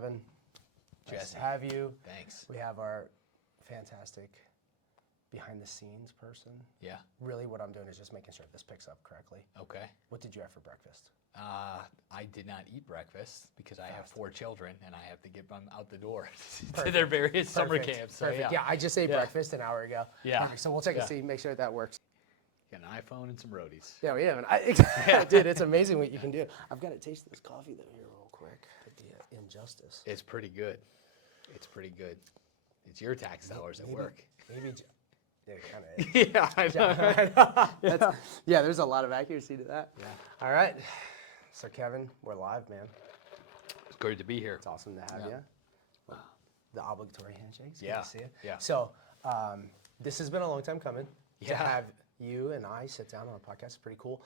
Kevin. Nice to have you. Thanks. We have our fantastic behind-the-scenes person. Yeah. Really, what I'm doing is just making sure this picks up correctly. Okay. What did you have for breakfast? I did not eat breakfast because I have 4 children and I have to get them out the door to Perfect. their various summer Perfect. camps. So, Perfect. Yeah, I just ate breakfast an hour ago. Yeah. Perfect. So we'll check and Yeah. see, make sure that works. Got an iPhone and some roadies. Yeah, we have. Dude, it's amazing what you can do. I've got to taste this coffee though here real quick. The injustice. It's pretty good. It's pretty good. It's your tax dollars at work. Maybe. Yeah, kind of. Yeah, I know. Yeah, there's a lot of accuracy to that. Yeah. All right. So Kevin, we're live, man. It's great to be here. It's awesome to have you. The obligatory handshakes. Yeah. Good to see you. Yeah. So this has been a long time coming. To Yeah. have you and I sit down on a podcast. It's pretty cool.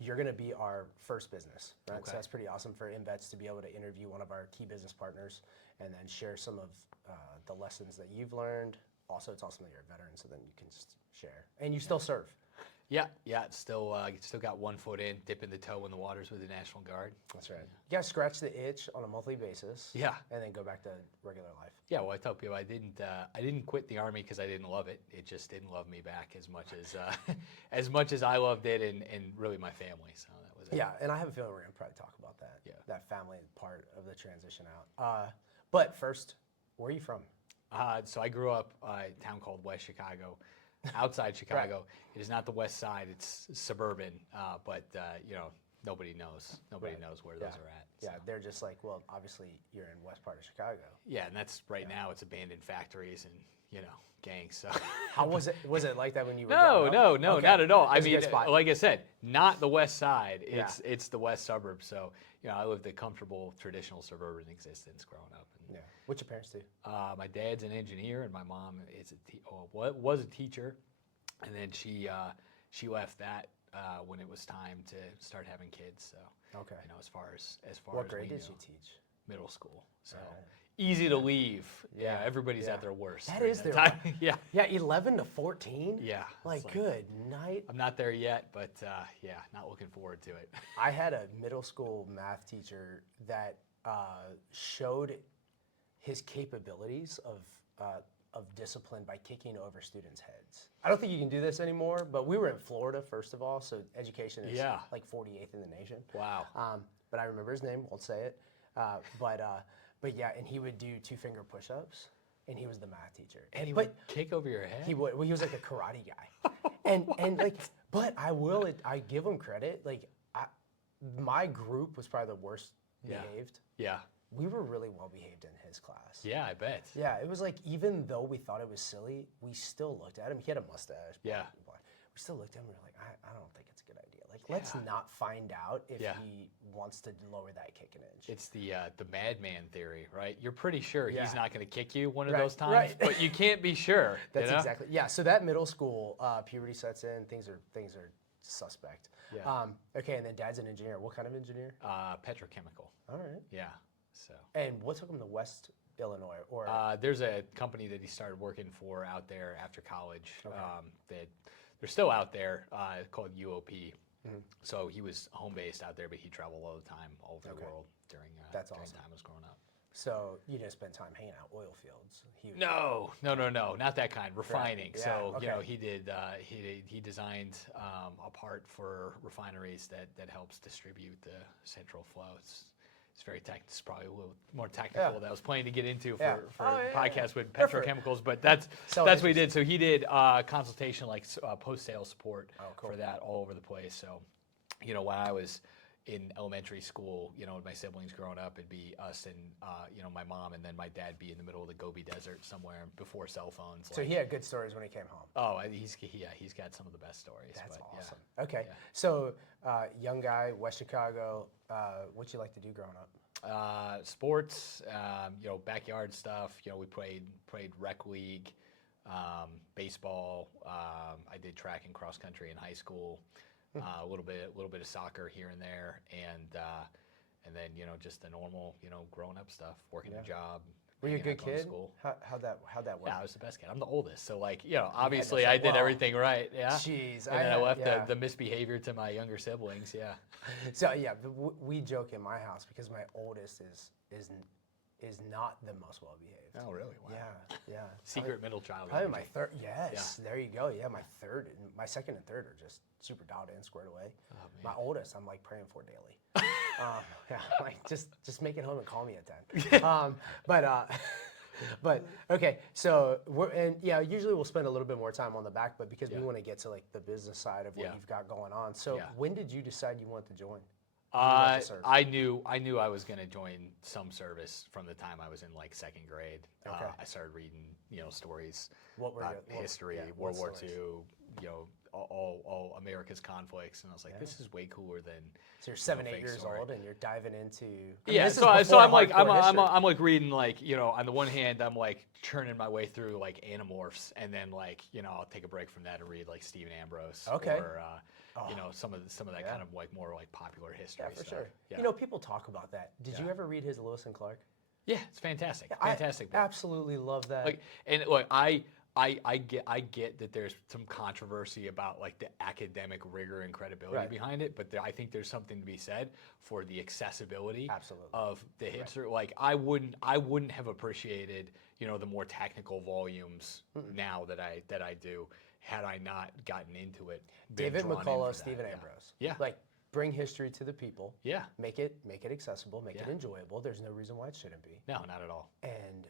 You're going to be our first business, right? Okay. So that's pretty awesome for InVets to be able to interview one of our key business partners and then share some of the lessons that you've learned. Also, it's awesome that you're a veteran, so then you can just share. And you still serve. Yeah, it's still got 1 foot in, dipping the toe in the waters with the National Guard. That's right. You got to scratch the itch on a monthly basis. Yeah. And then go back to regular life. Yeah, well, I tell people I didn't quit the Army because I didn't love it. It just didn't love me back as much as I loved it, and really my family. So that was it. Yeah, and I have a feeling we're gonna probably talk about that. Yeah. That family part of the transition out. But first, where are you from? So I grew up in a town called West Chicago, outside Chicago. Right. It is not the West Side; it's suburban. But nobody knows. Nobody knows where those are at. Yeah, so. they're just like, well, obviously you're in west part of Chicago. Yeah, and that's right now. It's abandoned factories and gangs. So How was it? Was it like that when you were No, growing up? Okay. not at all. I That's a mean, good spot. like I said, not the West Side. Yeah. It's the West suburbs. So I lived a comfortable, traditional suburban existence growing up. And, Yeah. What your parents do? my dad's an engineer, and my mom is was a teacher, and then she left that when it was time to start having kids. So Okay. as far as What as grade we did know, she teach? middle school. So Alright. easy to leave. Yeah, everybody's Yeah. at their worst. That during is their time. Yeah. Yeah, 11 to 14. Yeah. Like, it's good night. I'm not there yet, but not looking forward to it. I had a middle school math teacher that showed his capabilities of discipline by kicking over students' heads. I don't think you can do this anymore, but we were in Florida, first of all, so education is Yeah. like 48th in the nation. Wow. But I remember his name, won't say it. But yeah, and he would do 2-finger push-ups, and he was the math teacher. And he but would kick over your head? he would. Well, he was like a karate guy, and like. But I give him credit. Like, my group was probably the worst Yeah. behaved. Yeah. We were really well behaved in his class. Yeah, I bet. Yeah, it was like, even though we thought it was silly, we still looked at him. He had a mustache. Yeah. We still looked at him and we were like, I don't think it's a good idea. Like, let's not find out if Yeah. he wants to lower that kick an inch. It's the madman theory, right? You're pretty sure Yeah. he's not going to kick you one of Right, those times, right. but you can't be sure. That's you know? exactly, yeah. So that middle school, puberty sets in, things are suspect. Yeah. Okay, and then dad's an engineer. What kind of engineer? Petrochemical. All right. Yeah. So. And what took him to West Illinois? Or There's a company that he started working for out there after college. Okay. That they're still out there called UOP. Mm-hmm. So he was home based out there, but he traveled all the time, all over the Okay. world during That's during awesome. time I was growing up. so you didn't spend time hanging out oil fields. No, not that kind. Refining. Yeah, So okay. he designed a part for refineries that helps distribute the central flow. It's very it's probably a little more technical Yeah. that I was planning to get into Yeah. for Oh, a yeah, podcast with Go for it. petrochemicals, but that's So what he did. So he did consultation, like post-sale support cool. for that all over the place. So, when I was in elementary school, with my siblings growing up, it'd be us and my mom, and then my dad be in the middle of the Gobi Desert somewhere before cell phones. So he had good stories when he came home. Oh, he's got some of the best stories. That's but, awesome. Yeah. Okay, Yeah. so young guy, West Chicago. What you like to do growing up? Sports, backyard stuff. We played rec league, baseball. I did track and cross country in high school. A little bit of soccer here and there, and then just the normal growing up stuff, working a job. Were you a hanging good out, going to kid? School. How'd that work? Yeah, I was the best kid. I'm the oldest, so obviously no I choice. did Well, everything right. Yeah. Jeez, And then I left yeah. the misbehavior to my younger siblings. Yeah. So yeah, we joke in my house because my oldest is is not the most well behaved. Oh, really? Wow. Yeah. Secret middle child. Probably my energy. third. Yes, there you go. Yeah, my second and third are just super dialed in, squared away. Oh, man. My oldest, I'm like praying for daily. Yeah, like just make it home and call me at 10. But okay, so usually we'll spend a little bit more time on the back, but because we want to get to like the business side of what you've got going on. So when did you decide you wanted to join? I knew I was going to join some service from the time I was in like second grade. Okay. I started reading, stories, What were history, World War II, all America's conflicts, and I was like, this is way cooler than. So you're 7, 8 years old, and you're diving into. So I'm like reading like on the one hand I'm like churning my way through like Animorphs, and then like I'll take a break from that and read like Stephen Ambrose or some of that kind of like more like popular history. Yeah, for stuff. sure. Yeah. People talk about that. Did you ever read his Lewis and Clark? Yeah, it's fantastic. Fantastic book. I absolutely love that. Like, and look, I get that there's some controversy about like the academic rigor and credibility behind it, but I think there's something to be said for the accessibility of the hipster. Like I wouldn't have appreciated the more technical volumes now that I do had I not gotten into it. David McCullough, Stephen Ambrose. Yeah. Like bring history to the people. Yeah. Make it accessible, make it enjoyable. There's no reason why it shouldn't be. No, not at all. And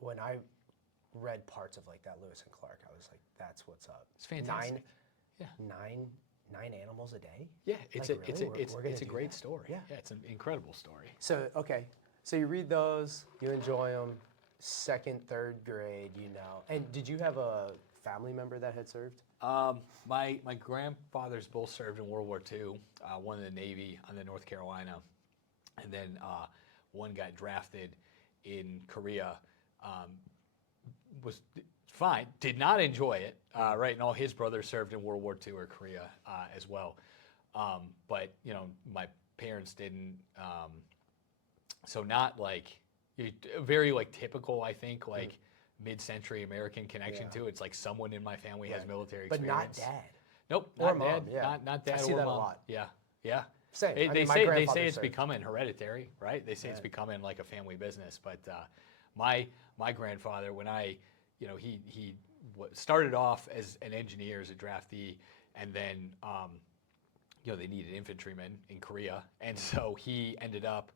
when I read parts of like that Lewis and Clark, I was like, that's what's up. It's fantastic. Nine animals a day? Yeah, it's like, a great story. Yeah. It's an incredible story. So, okay. So you read those, you enjoy them, second, third grade, And did you have a family member that had served? My grandfathers both served in World War II, one in the Navy on the North Carolina, and then one got drafted in Korea. Was fine, did not enjoy it, right? And all his brothers served in World War II or Korea as well. But, my parents didn't, so not like, very like typical, I think, like mid-century American connection to. It's like someone in my family has military experience. But not dad. Nope, or not mom, dad, not dad I see or that mom. a lot. Yeah. Same. They say it's becoming hereditary, right? They say it's becoming like a family business. But my grandfather, when he started off as an engineer, as a draftee, and then they needed infantrymen in Korea, and so he ended up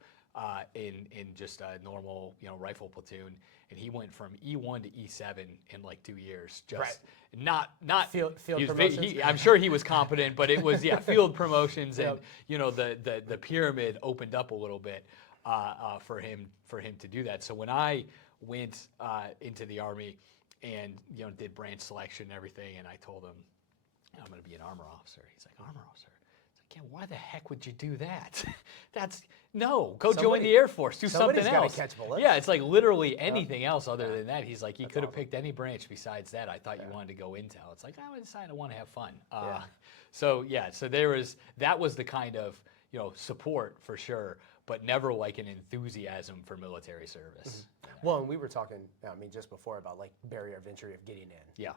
in just a normal rifle platoon, and he went from E1 to E7 in like 2 years. Just not field promotions. I'm sure he was competent, but it was field promotions, and the pyramid opened up a little bit for him to do that. So when I went into the Army and did branch selection and everything, and I told him I'm going to be an armor officer. He's like, armor officer? It's like, yeah, why the heck would you do that? Go join the Air Force, do something else. Somebody's got to catch bullets. Yeah, it's like literally anything else other than that. He's like, you could have picked any branch besides that. I thought you wanted to go intel. It's like, I decided I want to have fun. So that was the kind of support for sure, but never like an enthusiasm for military service. Well, and we were talking, just before about like barrier of entry of getting in. Yeah.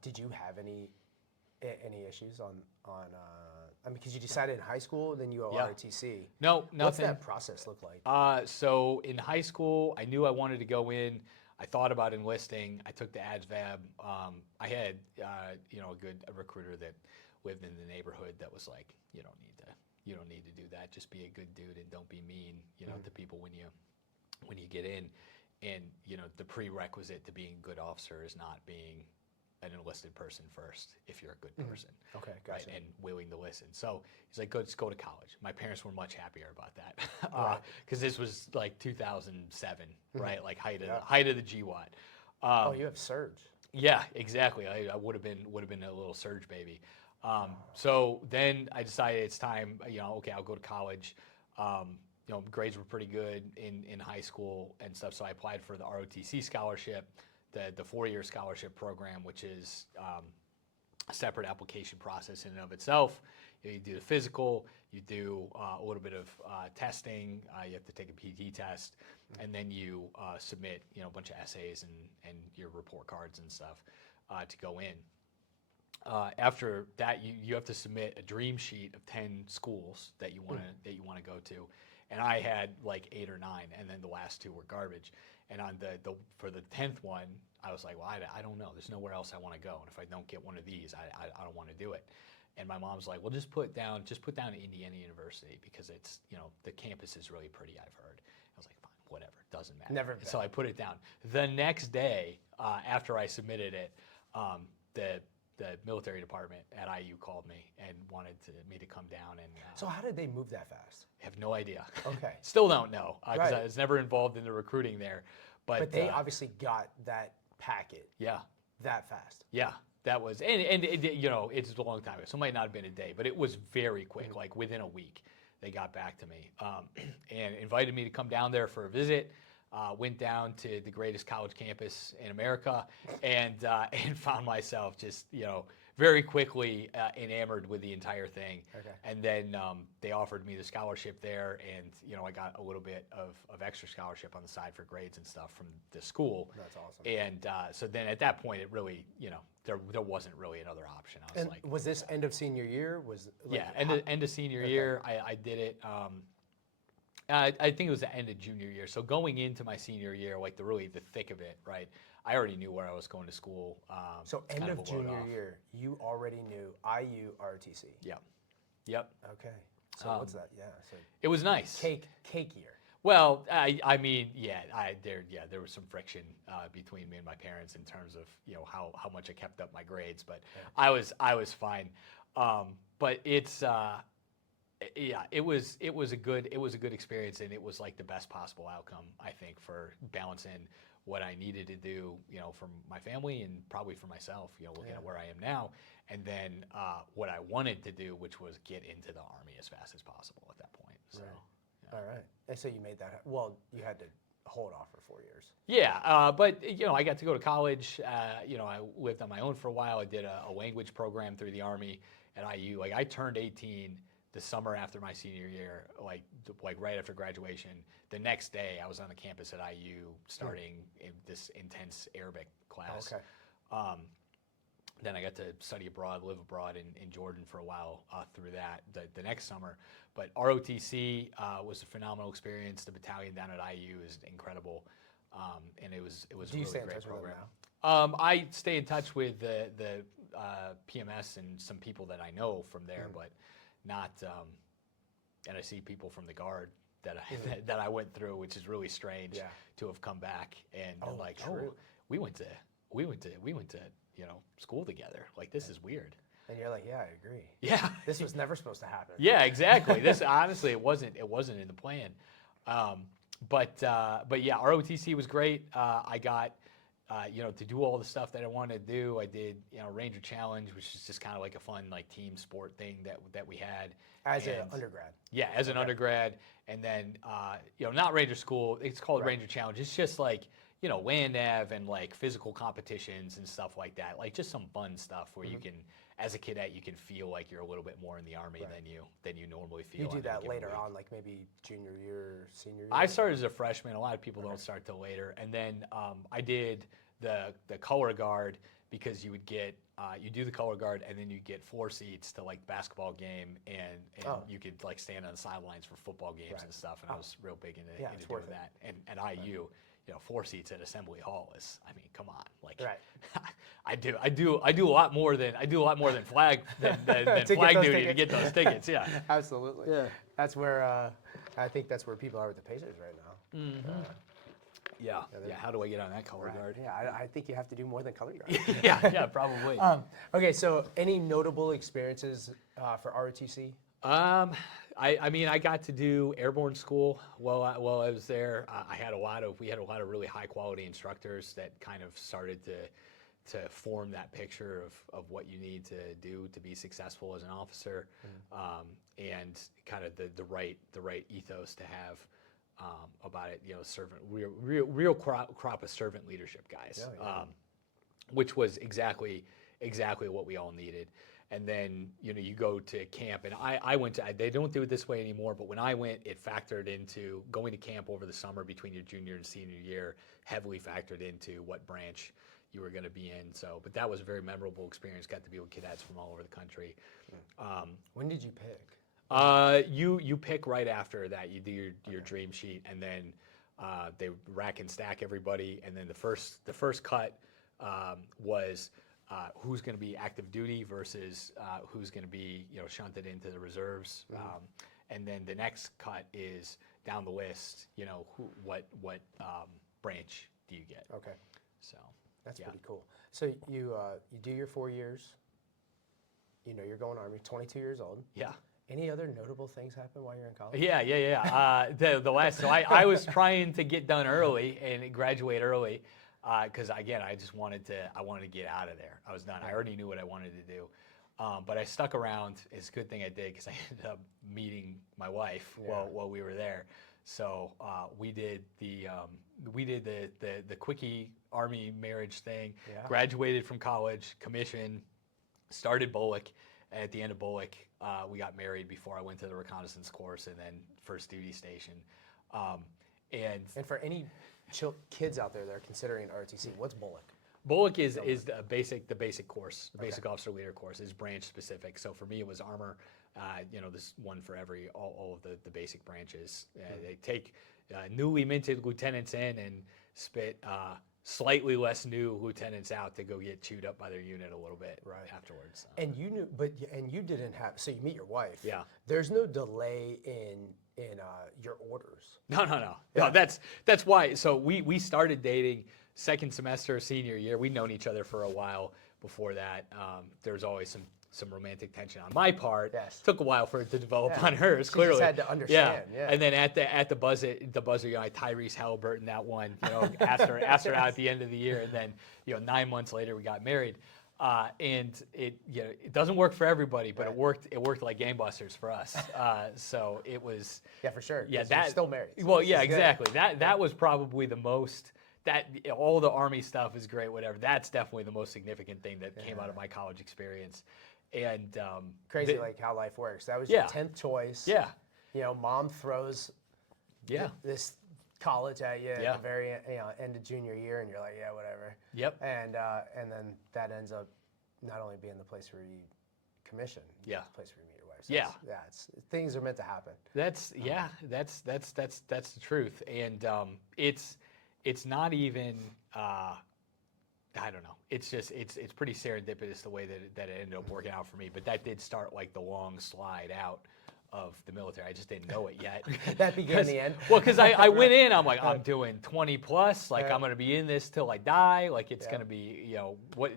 Did you have any issues on because you decided in high school, then you go ROTC. No, nothing. What's that process look like? So in high school, I knew I wanted to go in. I thought about enlisting. I took the ASVAB. I had a recruiter that lived in the neighborhood that was like, you don't need to do that. Just be a good dude and don't be mean, to people when you get in. And the prerequisite to being a good officer is not being an enlisted person first if you're a good person. Okay, gotcha. Right, and willing to listen. So he's like, let's go to college. My parents were much happier about that because this was like 2007, right? Like height of the GWAT. You have surge. Yeah, exactly. I would have been a little surge baby. So then I decided it's time. Okay, I'll go to college. Grades were pretty good in high school and stuff, so I applied for the ROTC scholarship, the 4-year scholarship program, which is a separate application process in and of itself. You do the physical, you do a little bit of testing, you have to take a PT test, and then you submit a bunch of essays and your report cards and stuff to go in. After that, you have to submit a dream sheet of 10 schools that you want to go to, and I had like 8 or 9, and then the last 2 were garbage. And on for the 10th one, I was like, well, I don't know. There's nowhere else I want to go, and if I don't get one of these, I don't want to do it. And my mom's like, well, just put down Indiana University, because it's, the campus is really pretty, I've heard. I was like, fine, whatever, doesn't matter. Never been. So I put it down. The next day, after I submitted it, the military department at IU called me and wanted me to come down. And So how did they move that fast? have no idea. Okay. Still don't know, because Right. I was never involved in the recruiting there. But they obviously got that packet yeah. that fast. Yeah, that was, and it's a long time ago, so it might not have been a day, but it was very quick, like within a week, they got back to me and invited me to come down there for a visit. Went down to the greatest college campus in America, and found myself just, very quickly enamored with the entire thing. Okay. And then they offered me the scholarship there, and I got a little bit of extra scholarship on the side for grades and stuff from the school. That's awesome. And so then at that point, it really, there wasn't really another option. I was And like, was this end of senior year? end of senior year, I did it. I think it was the end of junior year. So going into my senior year, like the thick of it, right? I already knew where I was going to school. So It's end kind of a load junior off. year, you already knew IU ROTC. Yep. Okay. So what's that? Yeah. So It was nice. cake year. Well, I mean, there was some friction between me and my parents in terms of how much I kept up my grades, but I was fine. But it's it was a good experience, and it was like the best possible outcome, I think, for balancing what I needed to do, for my family and probably for myself, looking at where I am now, and then what I wanted to do, which was get into the Army as fast as possible at that point. So. Right. All right. And so you made that. Well, you had to hold off for 4 years. Yeah, but I got to go to college. I lived on my own for a while. I did a language program through the Army at IU. Like, I turned 18 the summer after my senior year, like right after graduation. The next day, I was on the campus at IU starting in this intense Arabic class. Okay. Then I got to study abroad, live abroad in Jordan for a while through that the next summer. But ROTC was a phenomenal experience. The battalion down at IU is incredible, and it was Do a you really stay in great touch with them program. I stay in touch with the PMS and some people that I know from there, but not. And I see people from the Guard that I went through, which is really strange to have come back and we went to school together. Like, this is weird. And you're like, yeah, I agree. Yeah. This was never supposed to happen. Yeah, exactly. This honestly, it wasn't in the plan. But yeah, ROTC was great. I got to do all the stuff that I wanted to do. I did Ranger Challenge, which is just kind of like a fun team sport thing that we had As an undergrad. Yeah, as an undergrad, and then not Ranger School. It's called Ranger Challenge. It's just like land nav and like physical competitions and stuff like that. Like, just some fun stuff where you can, as a cadet, you can feel like you're a little bit more in the Army than you normally feel. You do on that any given later week. on, like maybe junior year, senior year? I started as a freshman. A lot of people don't start till later. And then I did the color guard, because you would get you do the color guard, and then you get floor seats to like basketball game, and you could like stand on the sidelines for football games and stuff. And I was real big into doing that. And at IU, floor seats at Assembly Hall is, I mean, come on, like I do a lot more than flag than flag duty to get those tickets. Yeah, Absolutely. Yeah, that's where I think that's where people are with the Pacers right now. Yeah. How do I get on that color guard? Yeah, I think you have to do more than color guard. yeah, probably. Okay, so any notable experiences for ROTC? I mean, I got to do airborne school while I was there. We had a lot of really high quality instructors that kind of started to form that picture of what you need to do to be successful as an officer, and kind of the right ethos to have about it. Real crop of servant leadership guys, which was exactly what we all needed. And then, you go to camp, and I went to, they don't do it this way anymore, but when I went, it factored into going to camp over the summer between your junior and senior year, heavily factored into what branch you were going to be in. So, but that was a very memorable experience. Got to be with cadets from all over the country. When did you pick? You pick right after that. You do your dream sheet, and then they rack and stack everybody, and then the first cut was who's going to be active duty versus who's going to be shunted into the reserves, and then the next cut is down the list. What branch do you get? Okay. So that's pretty cool. So you do your 4 years. You're going Army. 22 years old. Yeah. Any other notable things happen while you're in college? Yeah. The last, so I was trying to get done early and graduate early, because again, I wanted to get out of there. I was done. I already knew what I wanted to do, but I stuck around. It's a good thing I did, because I ended up meeting my wife while we were there. So we did the quickie Army marriage thing. Yeah. Graduated from college, commissioned, started Bullock. At the end of Bullock, we got married before I went to the reconnaissance course, and then first duty station. And for any kids out there that are considering ROTC, what's Bullock? Bullock is the basic course, the basic officer leader course is branch specific. So for me, it was armor. There's one for all of the basic branches. They take newly minted lieutenants in and spit slightly less new lieutenants out to go get chewed up by their unit a little bit afterwards. And you didn't have, so you meet your wife. Yeah. There's no delay in your orders. No. Yeah. No, that's why. So we started dating second semester senior year. We'd known each other for a while before that. There was always some romantic tension on my part. Yes. Took a while for it to develop on hers. Clearly, just had to understand. Yeah. And then at the buzzer, I Tyrese Halliburton that one. Asked her out at the end of the year, and then 9 months later we got married. And it doesn't work for everybody, but it worked like gangbusters for us. So it was. Yeah, for sure. Yeah, you're still married. So well, yeah, exactly. That was probably the most. That all the Army stuff is great, whatever. That's definitely the most significant thing that came out of my college experience. And crazy, like how life works. That was your 10th choice. Yeah. Mom throws this college at you at the very end of junior year, and you're like, yeah, whatever. Yep. And then that ends up not only being the place where you commission, the place where you meet your wife. So things are meant to happen. That's the truth, and it's not even. I don't know. It's just it's pretty serendipitous the way that it ended up working out for me. But that did start like the long slide out of the military. I just didn't know it yet. That began the end. Well, because I went in, I'm like, I'm doing 20 plus. Like I'm going to be in this till I die. Like it's going to be,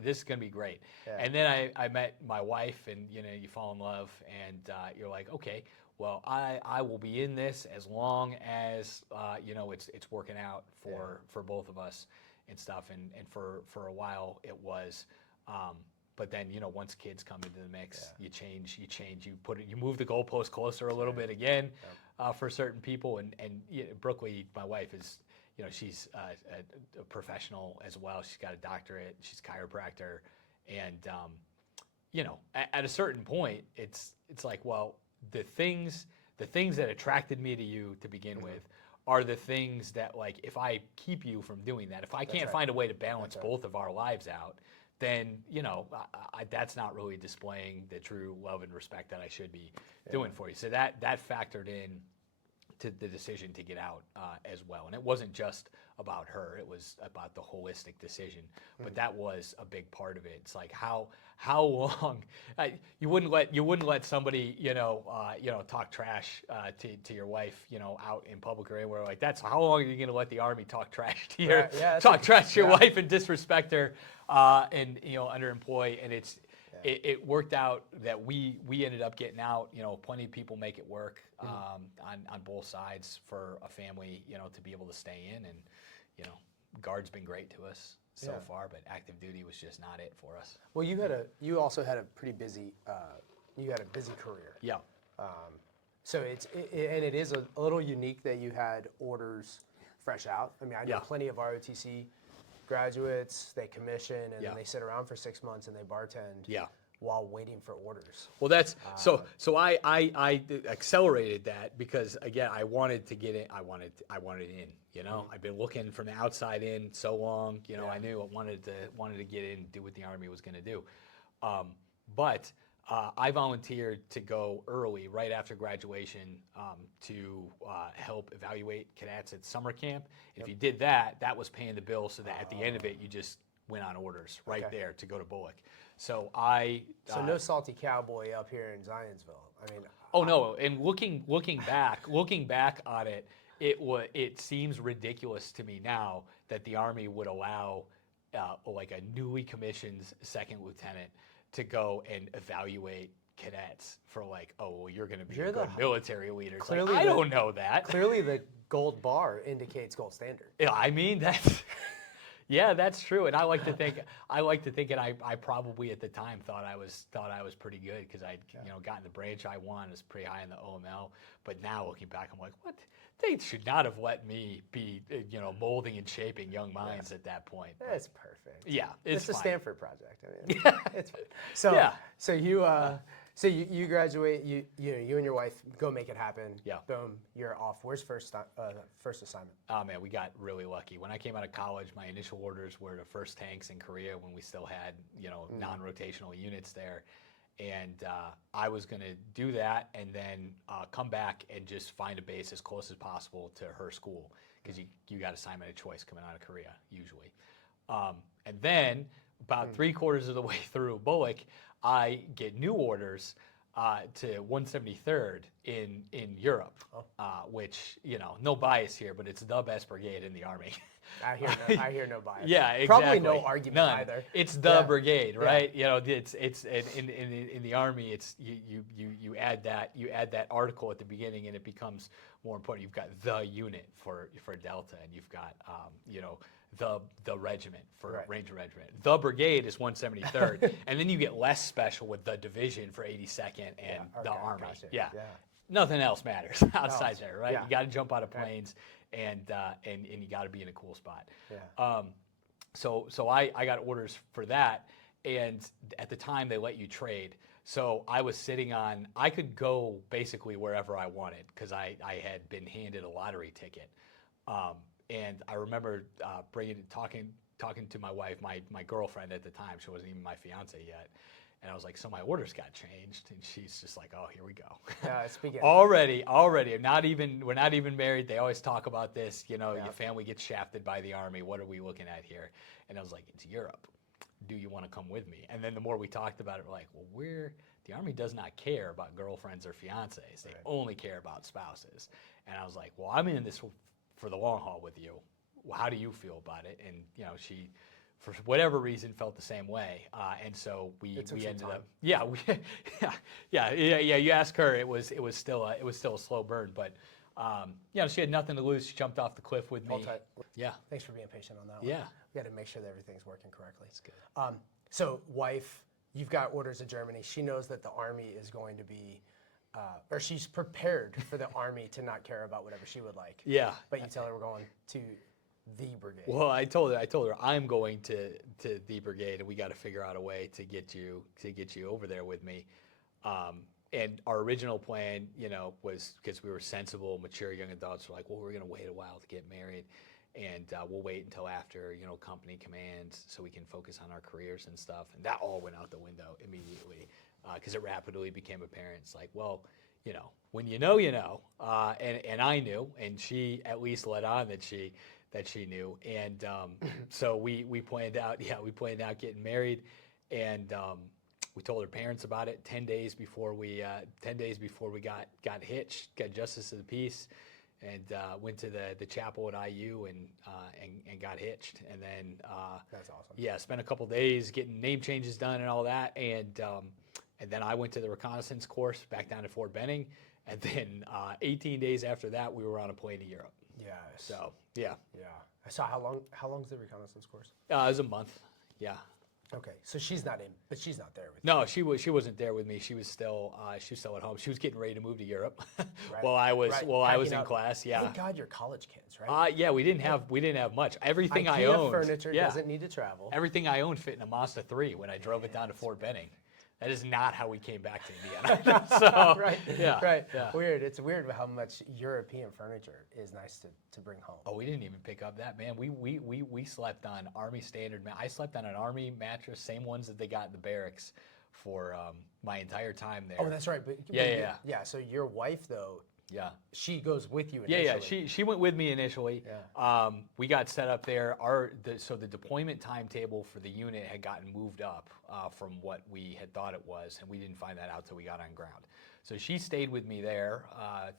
this is going to be great. Yeah. And then I met my wife, and you fall in love, and you're like, okay, well, I will be in this as long as it's working out for both of us. And stuff, and for a while it was, but then once kids come into the mix, you change, you move the goalpost closer a little bit again, for certain people, and Brooklyn, my wife, is she's a professional as well. She's got a doctorate, she's a chiropractor, and at a certain point, it's like, well, the things that attracted me to you to begin with are the things that, like, if I keep you from doing that, if I can't find a way to balance both of our lives out, then, that's not really displaying the true love and respect that I should be doing for you. So that factored in to the decision to get out as well. And it wasn't just about her, it was about the holistic decision. But that was a big part of it. It's like how long you wouldn't let somebody talk trash to your wife out in public or anywhere like that. So how long are you going to let the Army talk trash to your trash to your wife and disrespect her and underemploy? And it worked out that we ended up getting out. Plenty of people make it work on both sides for a family to be able to stay in, and Guard's been great to us so far, but active duty was just not it for us. Well, you also had a pretty busy career. Yeah. So it is a little unique that you had orders fresh out. I mean, I know plenty of ROTC graduates, they commission and then they sit around for 6 months and they bartend while waiting for orders. Well, that's so I accelerated that because again I wanted to get in. I wanted in. I've been looking from the outside in so long. I knew I wanted to get in, do what the Army was going to do. But I volunteered to go early, right after graduation, to help evaluate cadets at summer camp. If you did that, that was paying the bill so that at the end of it, you just went on orders right there to go to Bullock. So So no salty cowboy up here in Zionsville. I mean, oh no! And looking back on it, it seems ridiculous to me now that the Army would allow like a newly commissioned second lieutenant to go and evaluate cadets for like, oh, well, you're going to be a good military leader. It's like, I don't know that. Clearly, the gold bar indicates gold standard. Yeah, I mean that's. Yeah, that's true, and I like to think, and I probably at the time thought I was pretty good because I'd gotten the branch I wanted, was pretty high in the OML. But now looking back, I'm like, what? They should not have let me be, molding and shaping young minds at that point. That's perfect. Yeah, it's a fine. Stanford project. I mean, it's fine. So you graduate. You and your wife go make it happen. Yeah. Boom. You're off. Where's first assignment? Oh man, we got really lucky. When I came out of college, my initial orders were the first tanks in Korea when we still had non-rotational units there, and I was going to do that and then come back and just find a base as close as possible to her school because you got assignment of choice coming out of Korea usually, and then about 3/4 of the way through Bullock, I get new orders to 173rd in Europe, which, no bias here, but it's the best brigade in the Army. I hear no bias. Yeah, exactly. Probably no argument None. either. It's the brigade, right? It's in the Army. It's you add that article at the beginning, and it becomes more important. You've got the unit for Delta, and you've got the regiment for Ranger Regiment. The brigade is 173rd, and then you get less special with the division for 82nd and the Army. Gotcha. Yeah. Nothing else matters outside there, right? Yeah. You got to jump out of planes, and you got to be in a cool spot. Yeah. So I got orders for that, and at the time they let you trade. So I was sitting on. I could go basically wherever I wanted because I had been handed a lottery ticket. And I remember talking to my wife, my girlfriend at the time. She wasn't even my fiance yet. And I was like, so my orders got changed, and she's just like, oh, here we go. Yeah, speaking already, we're not even married. They always talk about this, your family gets shafted by the Army. What are we looking at here? And I was like, it's Europe. Do you want to come with me? And then the more we talked about it, we're like, well, the Army does not care about girlfriends or fiancés. They only care about spouses. And I was like, well, I'm in this for the long haul with you. Well, how do you feel about it? And she, for whatever reason, felt the same way. And so we ended up. Yeah, you ask her, it was still a slow burn, but she had nothing to lose. She jumped off the cliff with me. Yeah. Thanks for being patient on that one. Yeah. We got to make sure that everything's working correctly. It's good. So wife, you've got orders to Germany. She knows that the Army is going to be. Or she's prepared for the Army to not care about whatever she would like. Yeah. But you tell her we're going to the brigade. Well, I told her I'm going to the brigade, and we got to figure out a way to get you over there with me. And our original plan, was because we were sensible, mature young adults. We're like, well, we're going to wait a while to get married, and we'll wait until after company commands so we can focus on our careers and stuff. And that all went out the window immediately. Because it rapidly became apparent. It's like, well, when you know, and I knew, and she at least let on that she knew, and so we planned out getting married, and we told her parents about it 10 days before we got hitched, got justice of the peace, and went to the chapel at IU and got hitched, and then that's awesome. Yeah, spent a couple days getting name changes done and all that, and then I went to the reconnaissance course back down to Fort Benning, and then 18 days after that, we were on a plane to Europe. Yes. So yeah. Yeah. I saw how long's the reconnaissance course? It was a month. Yeah. Okay, so she's not in, but she's not there with No, you. she wasn't there with me. She was still at home. She was getting ready to move to Europe Right. while I was Packing in up. class. Yeah. Thank God you're college kids, right? Yeah, we didn't have much. Everything I IKEA owned. furniture doesn't need to travel. Everything I owned fit in a Mazda 3 when I drove it down to Fort Benning. That is not how we came back to Indiana. So, Right. Yeah. Weird. It's weird how much European furniture is nice to bring home. Oh, we didn't even pick up that, man. We slept on Army standard. I slept on an Army mattress, same ones that they got in the barracks, for my entire time there. Oh, that's right. But yeah. So your wife, though, Yeah. she goes with you initially. Yeah. She went with me initially. Yeah. We got set up there. So the deployment timetable for the unit had gotten moved up from what we had thought it was, and we didn't find that out till we got on ground. So she stayed with me there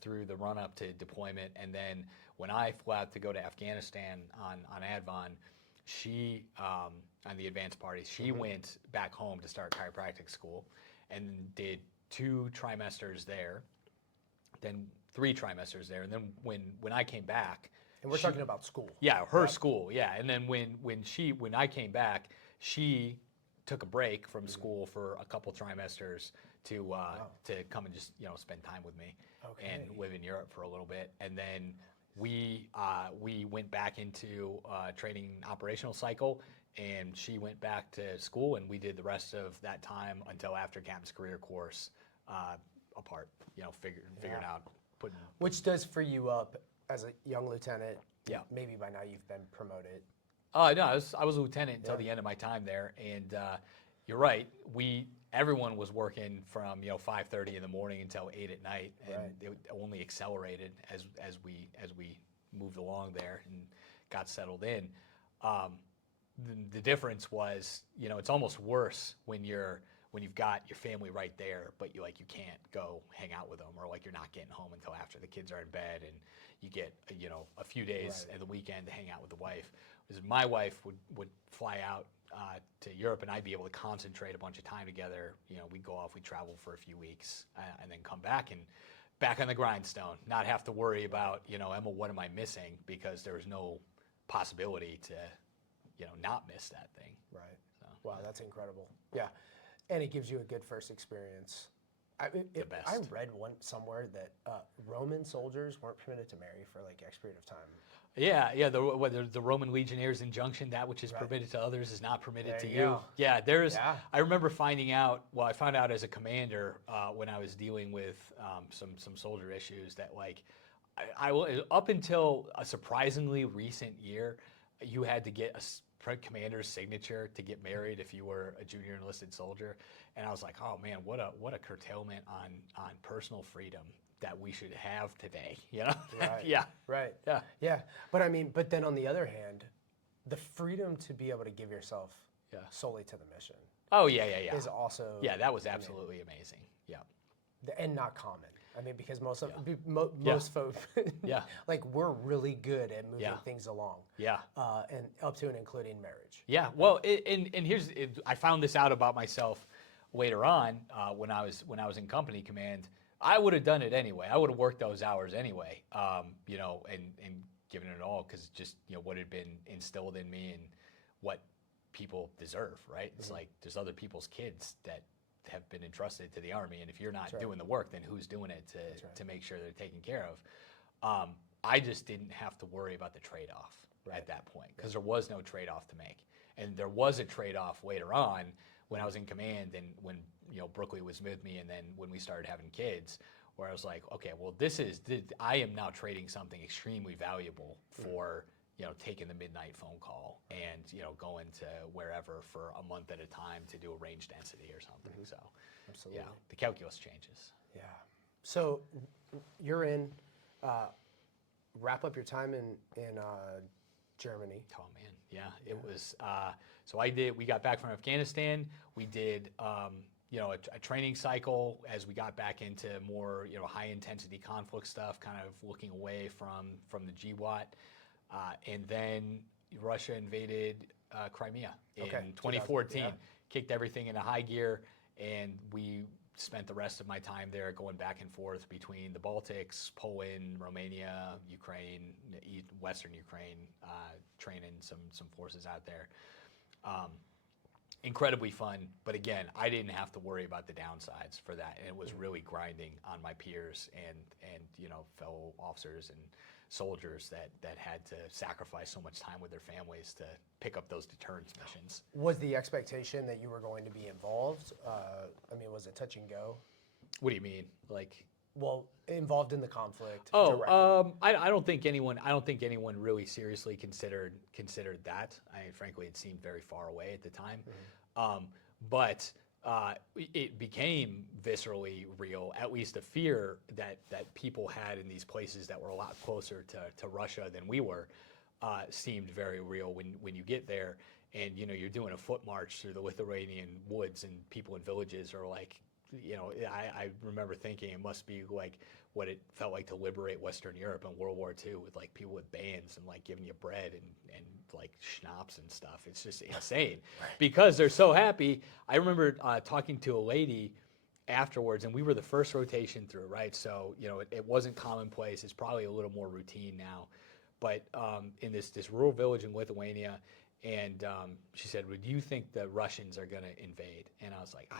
through the run up to deployment, and then when I flew out to go to Afghanistan on ADVON, she on the advanced party, she went back home to start chiropractic school, and did 2 trimesters there, then 3 trimesters there, and then when I came back, And we're talking about school. yeah, her school, yeah, and then when I came back, she took a break from school for a couple trimesters to come and just spend time with me and live in Europe for a little bit, and then we went back into training operational cycle, and she went back to school, and we did the rest of that time until after Captain's Career Course apart, figuring out putting. Which does free you up as a young lieutenant. Yeah. Maybe by now you've been promoted. No, I was a lieutenant until the end of my time there, and you're right. Everyone was working from 5:30 in the morning until 8 at night, and it only accelerated as we moved along there and got settled in. The difference was, it's almost worse when you've got your family right there, but you can't go hang out with them, or you're not getting home until after the kids are in bed, and you get a few days at the weekend to hang out with the wife. Because my wife would fly out to Europe, and I'd be able to concentrate a bunch of time together. We'd go off, we'd travel for a few weeks, and then come back on the grindstone, not have to worry about Emma, what am I missing? Because there was no possibility to not miss that thing. Right. So. Wow, that's incredible. Yeah, and it gives you a good first experience. I read somewhere that Roman soldiers weren't permitted to marry for X period of time. Yeah. The Roman legionnaires' injunction, that which is permitted to others is not permitted to you. Go. Yeah, I remember finding out. Well, I found out as a commander when I was dealing with some soldier issues that I up until a surprisingly recent year, you had to get a commander's signature to get married if you were a junior enlisted soldier, and I was like, oh man, what a curtailment on personal freedom that we should have today, Right. Yeah. Right. Yeah. Yeah. But then on the other hand, the freedom to be able to give yourself solely to the mission. Oh yeah. Is also. Yeah, that was absolutely amazing. Yeah. And not common. Because most folks, we're really good at moving things along. Yeah. And up to and including marriage. Yeah. Well, I found this out about myself later on when I was in company command. I would have done it anyway. I would have worked those hours anyway, and given it all, because just what had been instilled in me and what people deserve, right? It's there's other people's kids that have been entrusted to the Army, and if you're not doing the work, then who's doing it to make sure they're taken care of? I just didn't have to worry about the trade-off at that point, because there was no trade-off to make, and there was a trade-off later on when I was in command, and when Brookley was with me, and then when we started having kids, where I was like, okay, well, I am now trading something extremely valuable for taking the midnight phone call and going to wherever for a month at a time to do a range density or something. So absolutely, yeah, the calculus changes. Yeah. So you're in. Wrap up your time in Germany. Oh man, yeah. It was. So we got back from Afghanistan. We did a training cycle as we got back into more high intensity conflict stuff, kind of looking away from the GWAT. And then Russia invaded Crimea in 2014, kicked everything into high gear, and we spent the rest of my time there going back and forth between the Baltics, Poland, Romania, Ukraine, Western Ukraine, training some forces out there. Incredibly fun, but again, I didn't have to worry about the downsides for that, and it was really grinding on my peers and fellow officers and soldiers that had to sacrifice so much time with their families to pick up those deterrence missions. Was the expectation that you were going to be involved? Was it touch and go? What do you mean? Well, involved in the conflict. I don't think anyone really seriously considered that. Frankly, it seemed very far away at the time. But it became viscerally real. At least the fear that people had in these places that were a lot closer to Russia than we were seemed very real when you get there. And you're doing a foot march through the Lithuanian woods, and people in villages are like, I remember thinking it must be like what it felt like to liberate Western Europe in World War II, with like people with bands and like giving you bread and like schnapps and stuff. It's just insane because they're so happy. I remember talking to a lady afterwards, and we were the first rotation through, right? So it wasn't commonplace. It's probably a little more routine now, but in this rural village in Lithuania. And she said, "Would you think the Russians are going to invade?" And I was like,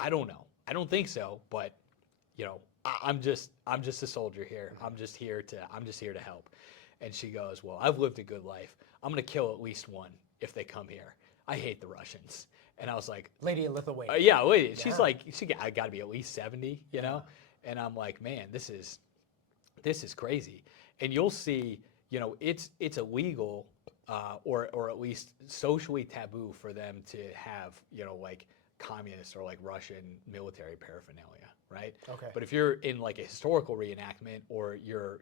I don't know. I don't think so, but I'm just a soldier here. I'm just here to help. And she goes, "Well, I've lived a good life. I'm going to kill at least one if they come here. I hate the Russians." And I was like, Lady in Lithuania. yeah, lady. She's like, I got to be at least 70, And I'm like, man, this is crazy. And you'll see, it's illegal. Or at least socially taboo for them to have, like communist or like Russian military paraphernalia, right? Okay. But if you're in like a historical reenactment, or you're,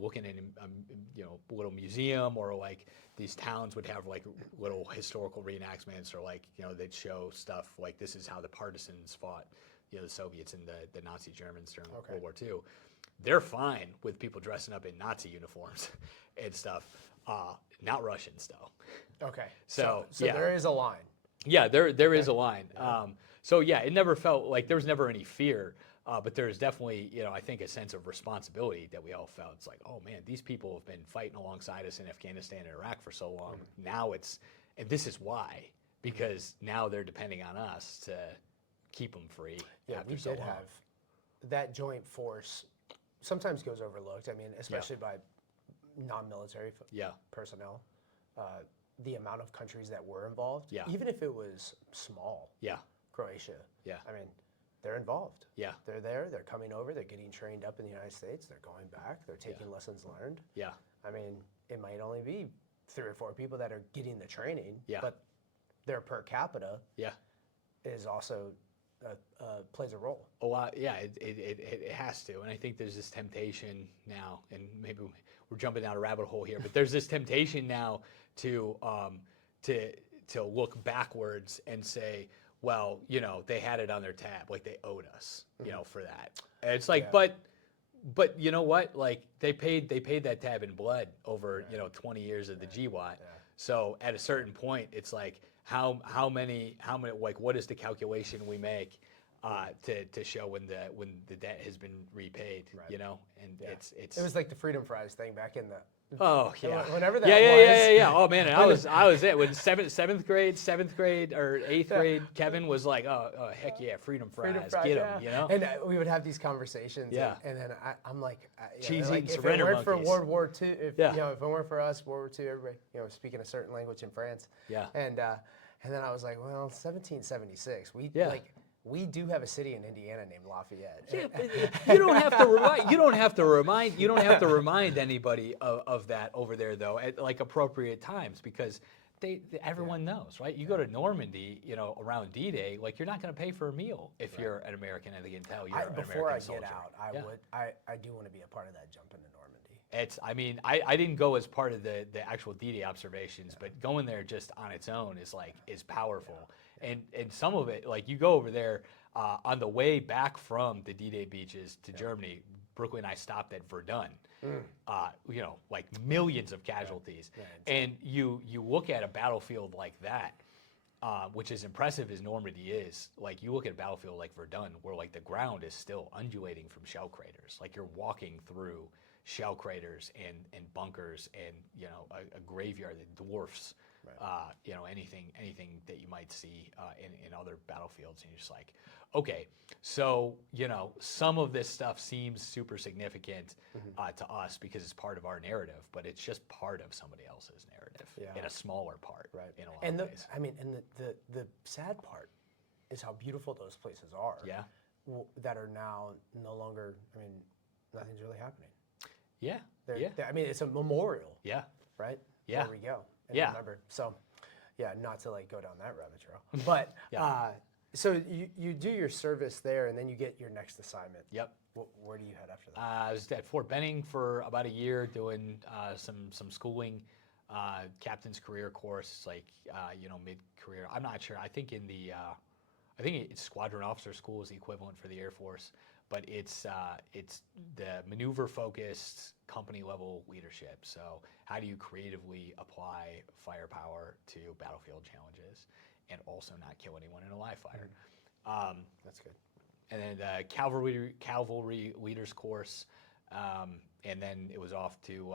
looking in a little museum, or like these towns would have like little historical reenactments, or like, they'd show stuff like this is how the partisans fought, the Soviets and the Nazi Germans during World War II. They're fine with people dressing up in Nazi uniforms and stuff. Not Russians though. Okay. So yeah. There is a line. Yeah, there is a line. So yeah, it never felt like there was never any fear, but there's definitely, I think a sense of responsibility that we all felt. It's like, oh man, these people have been fighting alongside us in Afghanistan and Iraq for so long. Now and this is why, because now they're depending on us to keep them free. Yeah, we did have that joint force. Sometimes goes overlooked. I mean, especially by non-military personnel. The amount of countries that were involved, even if it was small. Croatia. I mean, they're involved. They're there. They're coming over. They're getting trained up in the United States. They're going back. They're taking lessons learned. I mean, it might only be 3 or 4 people that are getting the training, but their per capita is also plays a role. A lot, it has to. And I think there's this temptation now, and maybe we're jumping down a rabbit hole here, but there's this temptation now to look backwards and say, well, they had it on their tab, like they owed us, for that. And it's like, but you know what? Like they paid that tab in blood over 20 years of the GWAT. So at a certain point, it's like how many like what is the calculation we make to show when the debt has been repaid, and it's it was like the Freedom Fries thing back in the whenever that was. Oh man, and I was it when seventh grade or 8th grade. Kevin was like, oh heck yeah, Freedom Fries, get them, And we would have these conversations, and then I'm like, cheese like, eating if surrender it weren't monkeys. for World War II, if it weren't for us, World War II, everybody speaking a certain language in France, and then I was like, well, 1776, we do have a city in Indiana named Lafayette. Yeah, but you don't have to remind anybody of that over there though at like appropriate times, because everyone knows, right? You go to Normandy, around D-Day, like you're not going to pay for a meal if you're an American, and they can tell you're an American before I soldier. get out, I do want to be a part of that jump into Normandy. I didn't go as part of the actual D-Day observations, but going there just on its own is powerful. And some of it, like you go over there on the way back from the D-Day beaches to Germany, Brooklyn and I stopped at Verdun. Like millions of casualties. And you look at a battlefield like that, which is impressive as Normandy is, like you look at a battlefield like Verdun, where like the ground is still undulating from shell craters. Like you're walking through shell craters and bunkers and a graveyard that dwarfs anything that you might see in other battlefields, and you're just like, okay, so some of this stuff seems super significant to us because it's part of our narrative, but it's just part of somebody else's narrative in a smaller part, in a lot of ways. And the sad part is how beautiful those places are. That are now no longer. Nothing's really happening. Yeah. It's a memorial. Yeah. Right. Yeah. There we go. And Yeah. remember. So, Yeah, not to like go down that rabbit trail. But Yeah. so you do your service there, and then you get your next assignment. Yep. Where do you head after that? I was at Fort Benning for about a year doing some schooling, captain's career course, like mid-career. I'm not sure. I think I think it's Squadron Officer School is the equivalent for the Air Force, but it's the maneuver-focused company-level leadership. So how do you creatively apply firepower to battlefield challenges and also not kill anyone in a live fire? That's good. And then the cavalry leaders course, and then it was off to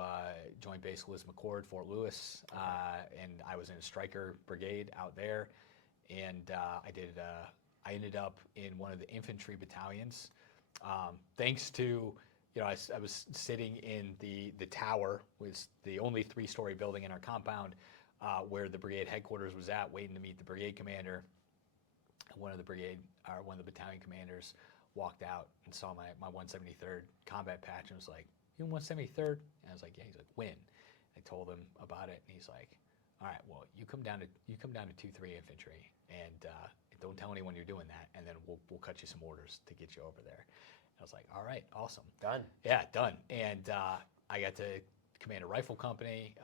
Joint Base Lewis McChord, Fort Lewis, and I was in a Stryker brigade out there, and I ended up in one of the infantry battalions, thanks to I was sitting in the tower, was the only 3-story building in our compound, where the brigade headquarters was at, waiting to meet the brigade commander. One of the battalion commanders walked out and saw my 173rd combat patch and was like, "You in 173rd?" And I was like, "Yeah." He's like, "When?" I told him about it, and he's like, "All right, well, you come down to 2-3 infantry, and don't tell anyone you're doing that, and then we'll cut you some orders to get you over there." And I was like, "All right, awesome, Done." Yeah, done. And I got to command a rifle company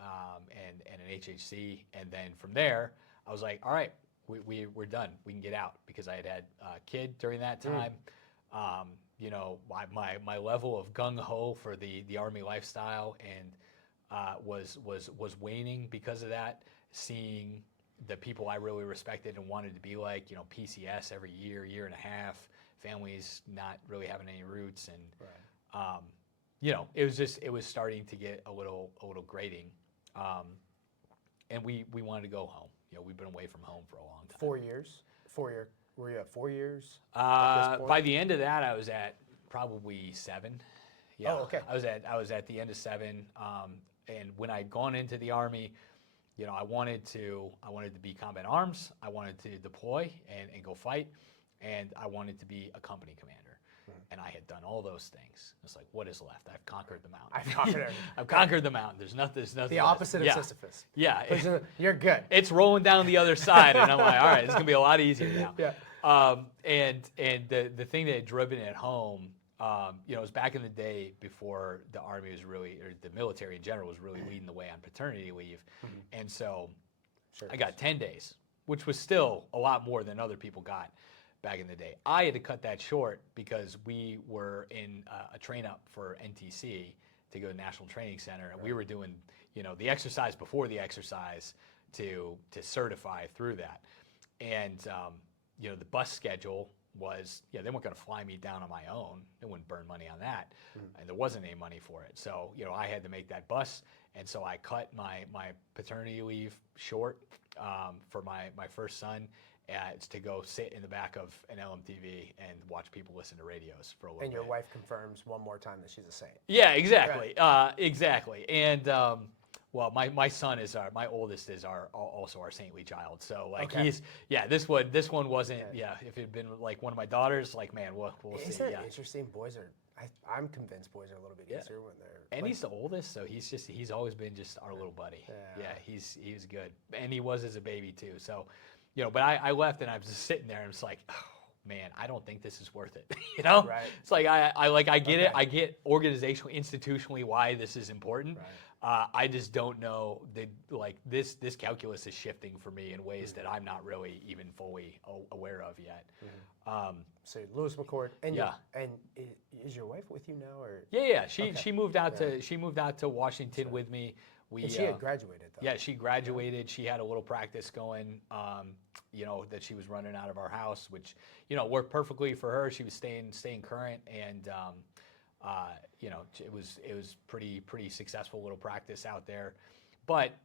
and an HHC, and then from there, I was like, "All right. We're done. We can get out," because I had a kid during that time. My level of gung ho for the Army lifestyle and was waning because of that. Seeing the people I really respected and wanted to be like, PCS every year and a half, families not really having any roots, and it was starting to get a little grating, and we wanted to go home. We've been away from home for a long time. 4 years? Were you at 4 years? At this point? By the end of that, I was at probably 7. Yeah. Oh, okay. I was at the end of 7, and when I'd gone into the Army, I wanted to be combat arms. I wanted to deploy and go fight, and I wanted to be a company commander. And I had done all those things. It's like, what is left? I've conquered the mountain. I've conquered everything. I've conquered the mountain. There's nothing. The opposite of Yeah. Sisyphus. Yeah. You're good. It's rolling down the other side, and I'm like, all right, it's gonna be a lot easier now. Yeah. And the thing that had driven it home, it was back in the day before the Army was really, or the military in general was really leading the way on paternity leave, and so I got 10 days, which was still a lot more than other people got back in the day. I had to cut that short because we were in a train up for NTC to go to National Training Center, and we were doing, the exercise before the exercise to certify through that. And, the bus schedule was, they weren't going to fly me down on my own. They wouldn't burn money on that. And there wasn't any money for it. So, I had to make that bus. And so I cut my paternity leave short for my first son. It's to go sit in the back of an LMTV and watch people listen to radios for a little bit. And your wife confirms one more time that she's a saint. Yeah, exactly. Exactly. And well, my son is my oldest is also our saintly child. So like this one wasn't. Yeah, if it had been like one of my daughters, like man, we'll see. Isn't it interesting? Boys are. I'm convinced boys are a little bit easier when they're. And he's the oldest, so he's always been just our little buddy. Yeah, he was good, and he was as a baby too. So. But I left and I was just sitting there and it's like, oh man, I don't think this is worth it. Right. It's like I get it. I get organizationally, institutionally why this is important. Right. I just don't know that this calculus is shifting for me in ways that I'm not really even fully aware of yet. So Lewis McChord, and is your wife with you now or? Yeah. She moved out to Washington with me. And she had graduated, though. Yeah, she graduated. She had a little practice going, that she was running out of our house, which, worked perfectly for her. She was staying current, and, it was pretty successful little practice out there. But,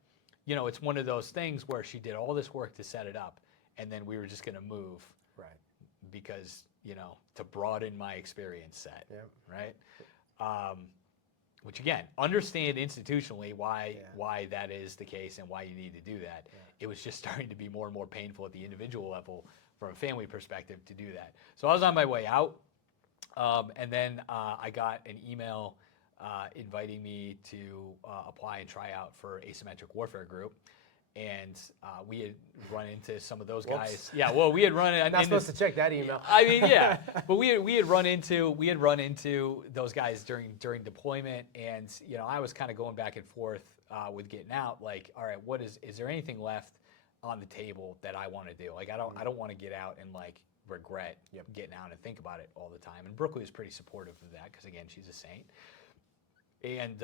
it's one of those things where she did all this work to set it up, and then we were just going to move, right? Because, to broaden my experience set, right? Which again, understand institutionally why that is the case and why you need to do that. Yeah. It was just starting to be more and more painful at the individual level from a family perspective to do that. So I was on my way out, and then I got an email inviting me to apply and try out for Asymmetric Warfare Group. and we had run into some of those guys. Yeah, well, we had run into. Not supposed to check that email. I mean, yeah, but we had run into those guys during deployment, and I was kind of going back and forth with getting out. Like, all right, is there anything left on the table that I want to do? Like, I don't want to get out and like regret getting out and think about it all the time. And Brooklyn was pretty supportive of that because again, she's a saint. And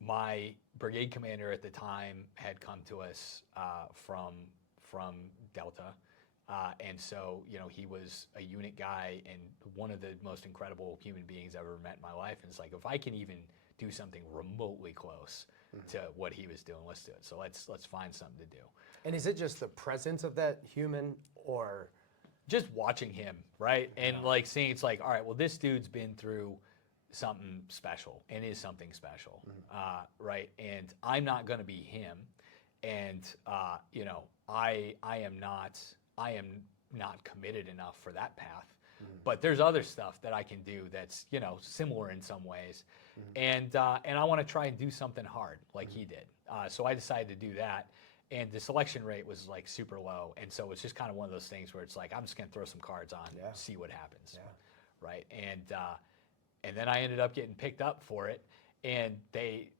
my brigade commander at the time had come to us from Delta, and so he was a unit guy and one of the most incredible human beings I've ever met in my life. And it's like, if I can even do something remotely close to what he was doing, let's do it. So let's find something to do. And is it just the presence of that human, or just watching him, right? And like seeing, it's like, all right, well, this dude's been through something special and is something special, right? And I'm not going to be him, and I am not committed enough for that path. But there's other stuff that I can do that's similar in some ways, and I want to try and do something hard like he did. So I decided to do that, and the selection rate was like super low, and so it's just kind of one of those things where it's like, I'm just going to throw some cards on, see what happens, right? And then I ended up getting picked up for it, and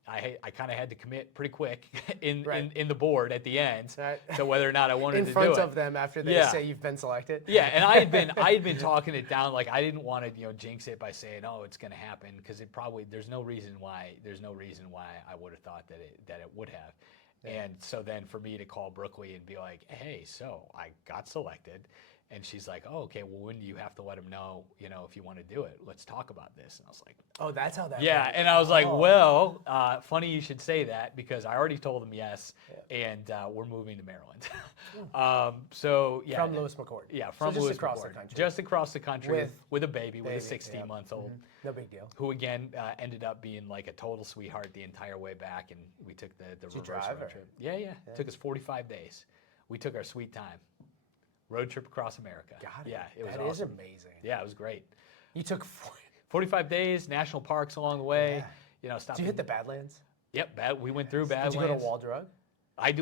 I kind of had to commit pretty quick in the board at the end to whether or not I wanted to do it. In front of them after they say you've been selected. Yeah, and I had been talking it down, like I didn't want to jinx it by saying, oh, it's going to happen, because there's no reason why I would have thought that it would have. Yeah. And so then for me to call Brooklyn and be like, hey, so I got selected. And she's like, oh, okay, well, when do you have to let them know, if you want to do it? Let's talk about this. And I was like, oh, that's how that went. And I was like, well, funny you should say that, because I already told them yes, and we're moving to Maryland. So, yeah. From Lewis McCord. Yeah, from so Lewis just across McCord. the country. Just across the country with a baby, with a 16-month-old. No big deal. Who, again, ended up being like a total sweetheart the entire way back, and we took the reverse road trip. Yeah. It took us 45 days. We took our sweet time. Road trip across America. Got it. Yeah, it was awesome. That is amazing. Yeah, it was great. You took 45 days, national parks along the way. Stopped. Did you hit the Badlands? Yep, we went through Badlands. Did you go to Wall Drug?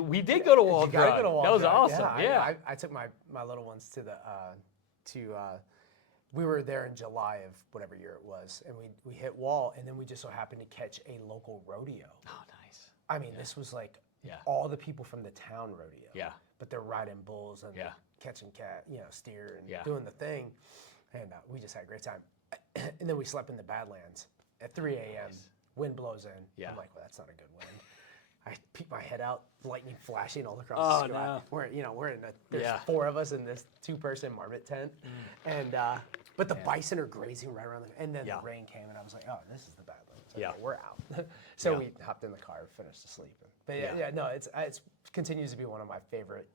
We did go to Wall Drug. That was awesome. Yeah. I took my little ones to we were there in July of whatever year it was, and we hit Wall, and then we just so happened to catch a local rodeo. Oh, nice. I mean, this was like all the people from the town rodeo. Yeah. But they're riding bulls and catching steer and doing the thing, and we just had a great time. And then we slept in the Badlands at 3 a.m. Nice. Wind blows in. Yeah. I'm like, well, that's not a good wind. I peek my head out, lightning flashing all across the sky. No. We're in there's 4 of us in this 2-person marmot tent, and but the bison are grazing right around and then the rain came, and I was like, oh, this is the Badlands. Okay, we're out. So we hopped in the car, finished asleep. But it continues to be one of my favorite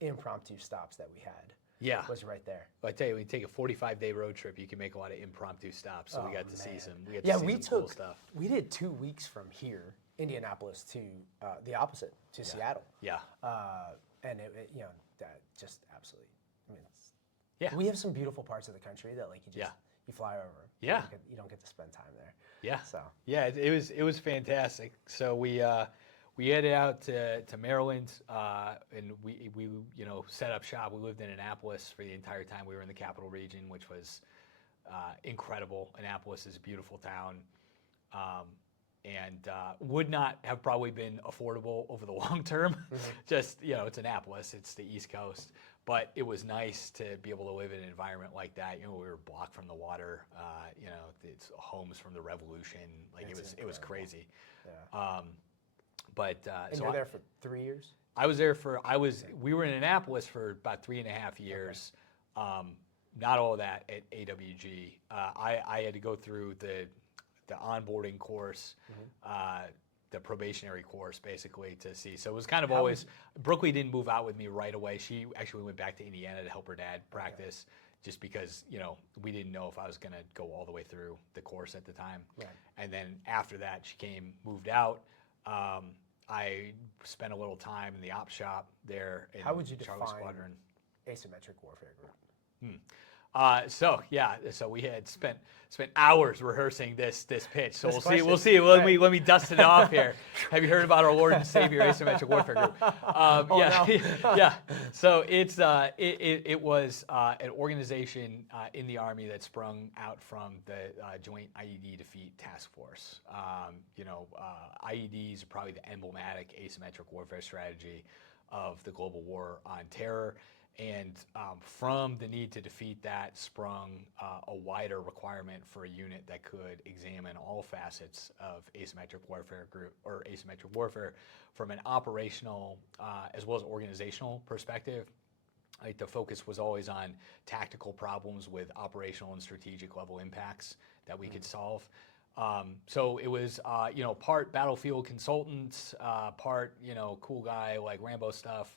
impromptu stops that we had. Yeah, was right there. Well, I tell you, when you take a 45-day road trip, you can make a lot of impromptu stops. So we got to see some. Cool stuff. We did 2 weeks from here, Indianapolis, to the opposite, to Seattle. Yeah. And that just absolutely. I mean, we have some beautiful parts of the country that you fly over. Yeah. You don't get to spend time there. Yeah. So. Yeah, it was fantastic. So we headed out to Maryland, and we set up shop. We lived in Annapolis for the entire time we were in the capital region, which was incredible. Annapolis is a beautiful town, and would not have probably been affordable over the long term. Just it's Annapolis, it's the East Coast, but it was nice to be able to live in an environment like that. We were blocked from the water. It's homes from the Revolution. Like it was crazy. Yeah. But and you're there for 3 years? We were in Annapolis for about 3.5 years. Okay. Not all of that at AWG. I had to go through the onboarding course, the probationary course, basically, to see. So it was kind of always, Brooklyn didn't move out with me right away. She actually went back to Indiana to help her dad practice, just because, we didn't know if I was going to go all the way through the course at the time. Right. And then after that, she moved out. I spent a little time in the op shop there in How would you Charlie define Squadron. Asymmetric Warfare Group? So we had spent hours rehearsing this pitch. So This we'll question. see. Right. Let me dust it off here. Have you heard about our Lord and Savior Asymmetric Warfare Group? Yeah. So it was an organization in the Army that sprung out from the Joint IED Defeat Task Force. IEDs are probably the emblematic asymmetric warfare strategy of the global war on terror. And from the need to defeat that sprung a wider requirement for a unit that could examine all facets of asymmetric warfare group or asymmetric warfare from an operational as well as organizational perspective. Like the focus was always on tactical problems with operational and strategic level impacts that we could solve. So it was, part battlefield consultant, part, cool guy like Rambo stuff.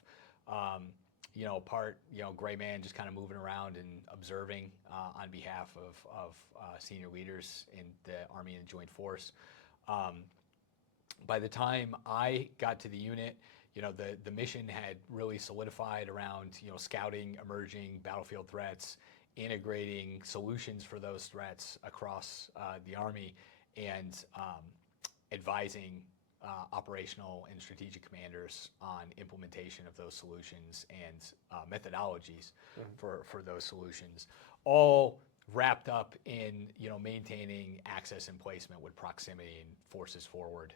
Part, gray man just kind of moving around and observing on behalf of senior leaders in the Army and Joint Force. By the time I got to the unit, the mission had really solidified around, scouting emerging battlefield threats, integrating solutions for those threats across the Army, and advising operational and strategic commanders on implementation of those solutions and methodologies for those solutions, all wrapped up in maintaining access and placement with proximity and forces forward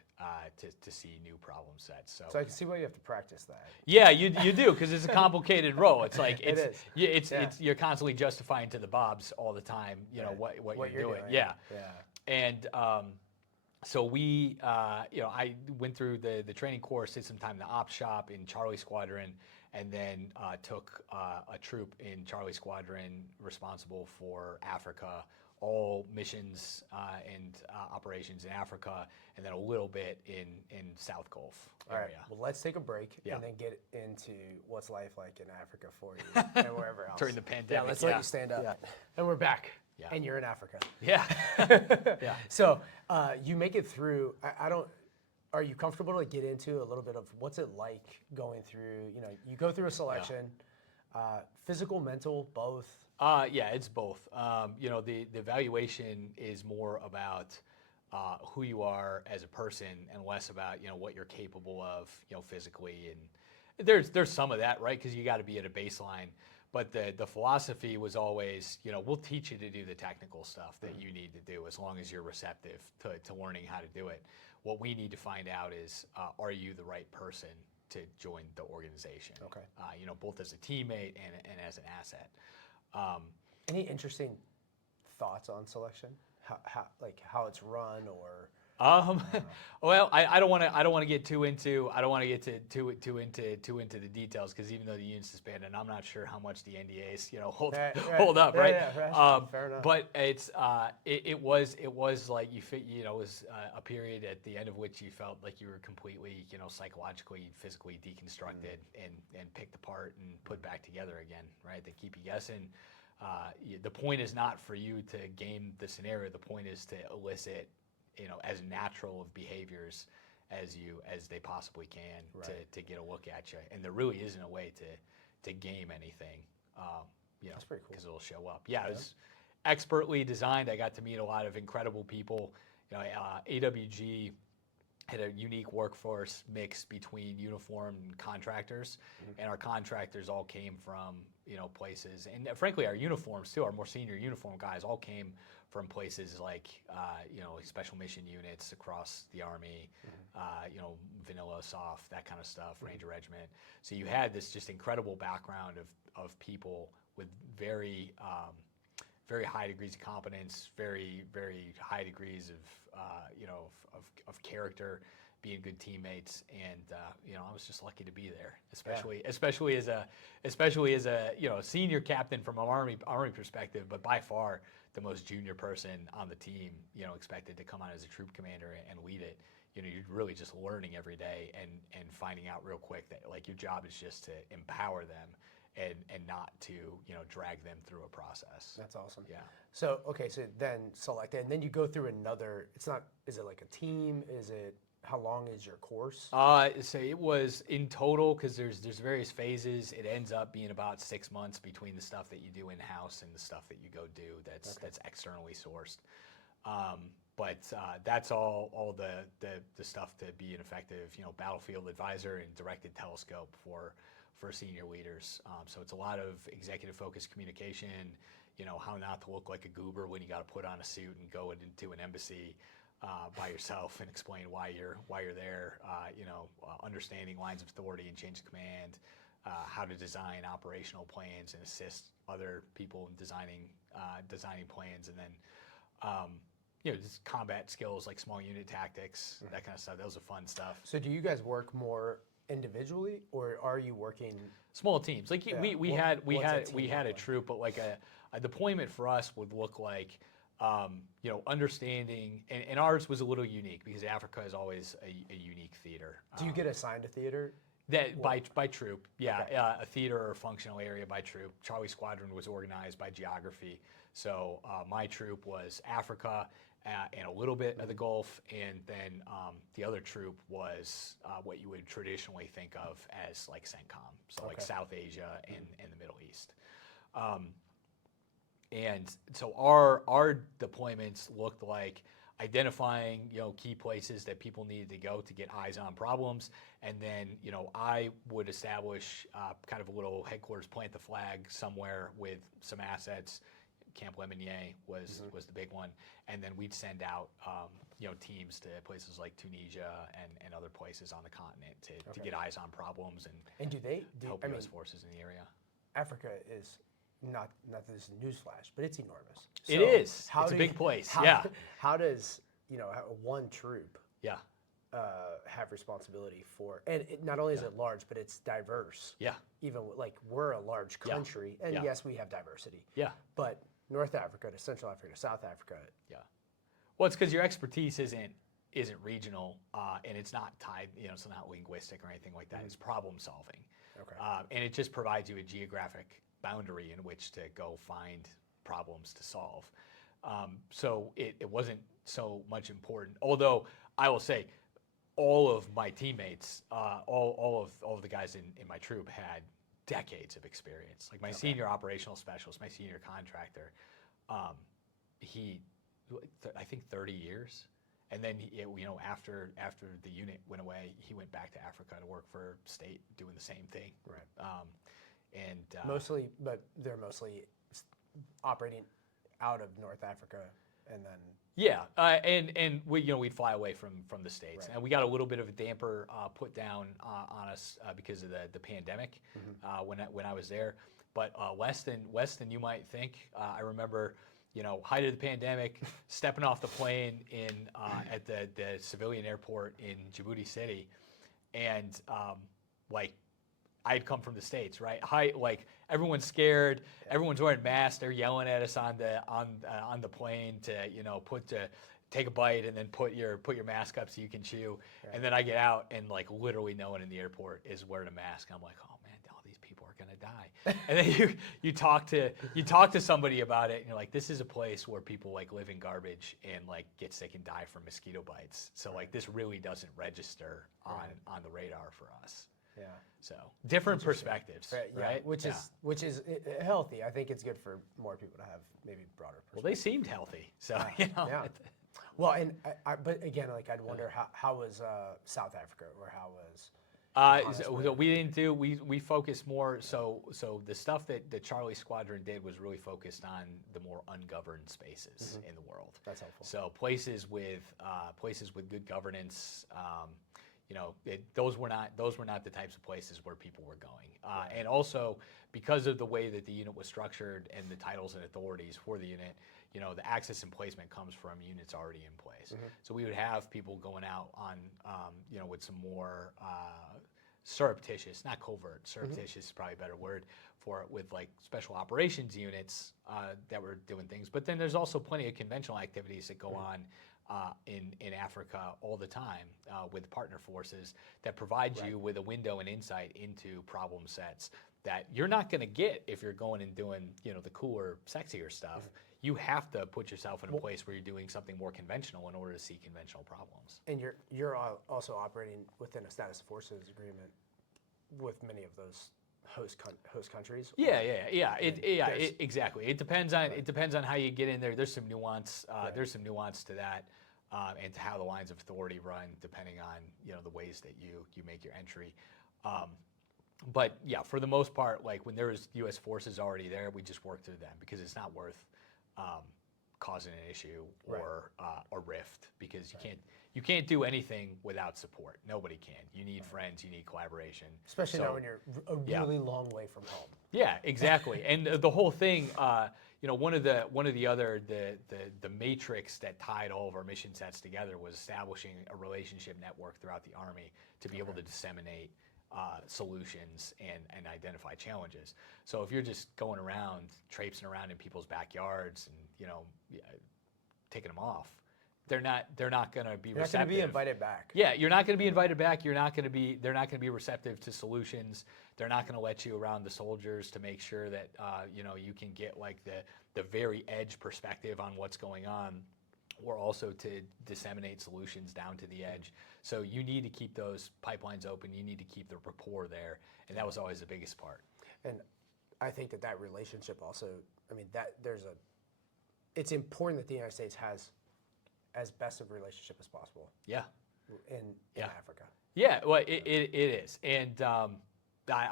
to see new problem sets. So I can see why you have to practice that. Yeah, you do, because it's a complicated role. It's like you're constantly justifying to the Bobs all the time, what you're doing. Yeah. And so we, I went through the training course, did some time in the ops shop in Charlie Squadron, and then took a troop in Charlie Squadron responsible for Africa, all missions and operations in Africa, and then a little bit in South Gulf area. All right, well, let's take a break Yeah. and then get into what's life like in Africa for you and wherever else. During the pandemic. Yeah, let's let you stand up. Yeah. And we're back. Yeah. And you're in Africa. Yeah. Yeah. So you make it through. Are you comfortable to get into a little bit of what's it like going through? You go through a selection, physical, mental, both. Yeah, it's both. The evaluation is more about who you are as a person and less about what you're capable of physically. And there's some of that, right? Because you got to be at a baseline. But the philosophy was always, we'll teach you to do the technical stuff that you need to do as long as you're receptive to learning how to do it. What we need to find out is, are you the right person to join the organization? Okay. Both as a teammate and as an asset. Any interesting thoughts on selection? How it's run or? Well, I don't want to get too into the details, because even though the union's disbanded, I'm not sure how much the NDAs hold up, right? Fair enough. But it's it was like it was a period at the end of which you felt like you were completely psychologically, physically deconstructed and picked apart and put back together again, right? They keep you guessing. The point is not for you to game the scenario. The point is to elicit as natural of behaviors as they possibly can, right, to get a look at you. And there really isn't a way to game anything, That's pretty cool. because it'll show up. Yeah, it was expertly designed. I got to meet a lot of incredible people. AWG had a unique workforce mix between uniform and contractors, and our contractors all came from places, and frankly our uniforms too, our more senior uniform guys all came from places like special mission units across the Army, vanilla, soft, that kind of stuff, Ranger Regiment. So you had this just incredible background of people with very very high degrees of competence, very very high degrees of character, being good teammates, and I was just lucky to be there, especially as a senior captain from an army perspective, but by far the most junior person on the team, expected to come on as a troop commander and lead it. You're really just learning every day and finding out real quick that your job is just to empower them and not to drag them through a process. That's awesome. Yeah. So then select it, and then you go through another. Is it like a team? Is it how long is your course? So it was in total, because there's various phases. It ends up being about 6 months between the stuff that you do in house and the stuff that you go do that's externally sourced. But that's all the stuff to be an effective, battlefield advisor and directed telescope for senior leaders. So it's a lot of executive focused communication. How not to look like a goober when you got to put on a suit and go into an embassy by yourself and explain why you're there. Understanding lines of authority and change of command. How to design operational plans and assist other people in designing plans, and then just combat skills like small unit tactics, that kind of stuff. That was the fun stuff. So do you guys work more individually, or are you working small teams? Like we had a like? troop, but like a deployment for us would look like understanding, and ours was a little unique because Africa is always a unique theater. Do you get assigned a theater? That by troop, yeah, Okay. a theater or functional area by troop. Charlie Squadron was organized by geography, so my troop was Africa and a little bit of the Gulf, and then the other troop was what you would traditionally think of as like CENTCOM, so like South Asia and the Middle East. And so our deployments looked like identifying key places that people needed to go to get eyes on problems, and then I would establish kind of a little headquarters, plant the flag somewhere with some assets. Camp Lemonnier was the big one, and then we'd send out teams to places like Tunisia and other places on the continent to get eyes on problems and do help U.S. forces in the area. Africa is not this newsflash, but it's enormous. It is. It's a big place. How does one troop Yeah. Have responsibility for, and not only is it large, but it's diverse. Yeah. Even like we're a large country, and yes, we have diversity. Yeah. But North Africa to Central Africa to South Africa. Yeah. Well, it's because your expertise isn't regional, and it's not tied. It's not linguistic or anything like that. It's problem solving. Okay. And it just provides you a geographic boundary in which to go find problems to solve. So it wasn't so much important. Although I will say, all of my teammates, all of the guys in my troop had decades of experience. Like my senior operational specialist, my senior contractor, I think 30 years. And then after the unit went away, he went back to Africa to work for state doing the same thing. Right. Mostly, but they're mostly operating out of North Africa, and then. Yeah, and we'd fly away from the States, and we got a little bit of a damper put down on us because of the pandemic when I was there. But less than you might think. I remember, height of the pandemic, stepping off the plane at the civilian airport in Djibouti City, and I'd come from the States, right? Like everyone's scared, everyone's wearing masks. They're yelling at us on the plane to take a bite and then put your mask up so you can chew. Right. And then I get out and like literally no one in the airport is wearing a mask. I'm like, oh man, all these people are gonna die. And then you talk to somebody about it, and you're like, this is a place where people like live in garbage and like get sick and die from mosquito bites. So like this really doesn't register on the radar for us. Yeah. So different perspectives, right? Which is healthy. I think it's good for more people to have maybe broader perspectives. Well, they seemed healthy, so Yeah. Well, and but again, like I'd wonder how was South Africa, or how was. So we didn't do. We focused more. So the stuff that Charlie Squadron did was really focused on the more ungoverned spaces in the world. That's helpful. So places with good governance. Those were not the types of places where people were going. And also because of the way that the unit was structured and the titles and authorities for the unit, the access and placement comes from units already in place. So we would have people going out on, with some more surreptitious, not covert, surreptitious is probably a better word for it, with like special operations units that were doing things. But then there's also plenty of conventional activities that go on in Africa all the time with partner forces that provide you with a window and insight into problem sets that you're not going to get if you're going and doing, the cooler, sexier stuff. You have to put yourself in a place where you're doing something more conventional in order to see conventional problems. And you're also operating within a status of forces agreement with many of those host countries. Exactly. It depends on how you get in there. There's some nuance. There's some nuance to that, and to how the lines of authority run, depending on the ways that you make your entry. But yeah, for the most part, like when there was U.S. forces already there, we just worked through them because it's not worth causing an issue or a rift, because you can't do anything without support. Nobody can. You need friends. You need collaboration. Especially now when you're a really long way from home. Yeah, exactly. And the whole thing, one of the other matrix that tied all of our mission sets together was establishing a relationship network throughout the Army to be able to disseminate solutions and identify challenges. So if you're just going around, traipsing around in people's backyards and taking them off, they're not going to be receptive. You're not going to be invited back. Yeah, you're not going to be invited back. They're not going to be receptive to solutions. They're not going to let you around the soldiers to make sure that you can get like the very edge perspective on what's going on, or also to disseminate solutions down to the edge. So you need to keep those pipelines open. You need to keep the rapport there, and that was always the biggest part. And I think that relationship also, it's important that the United States has as best of a relationship as possible. Yeah. In Africa. Yeah, well, it is. And I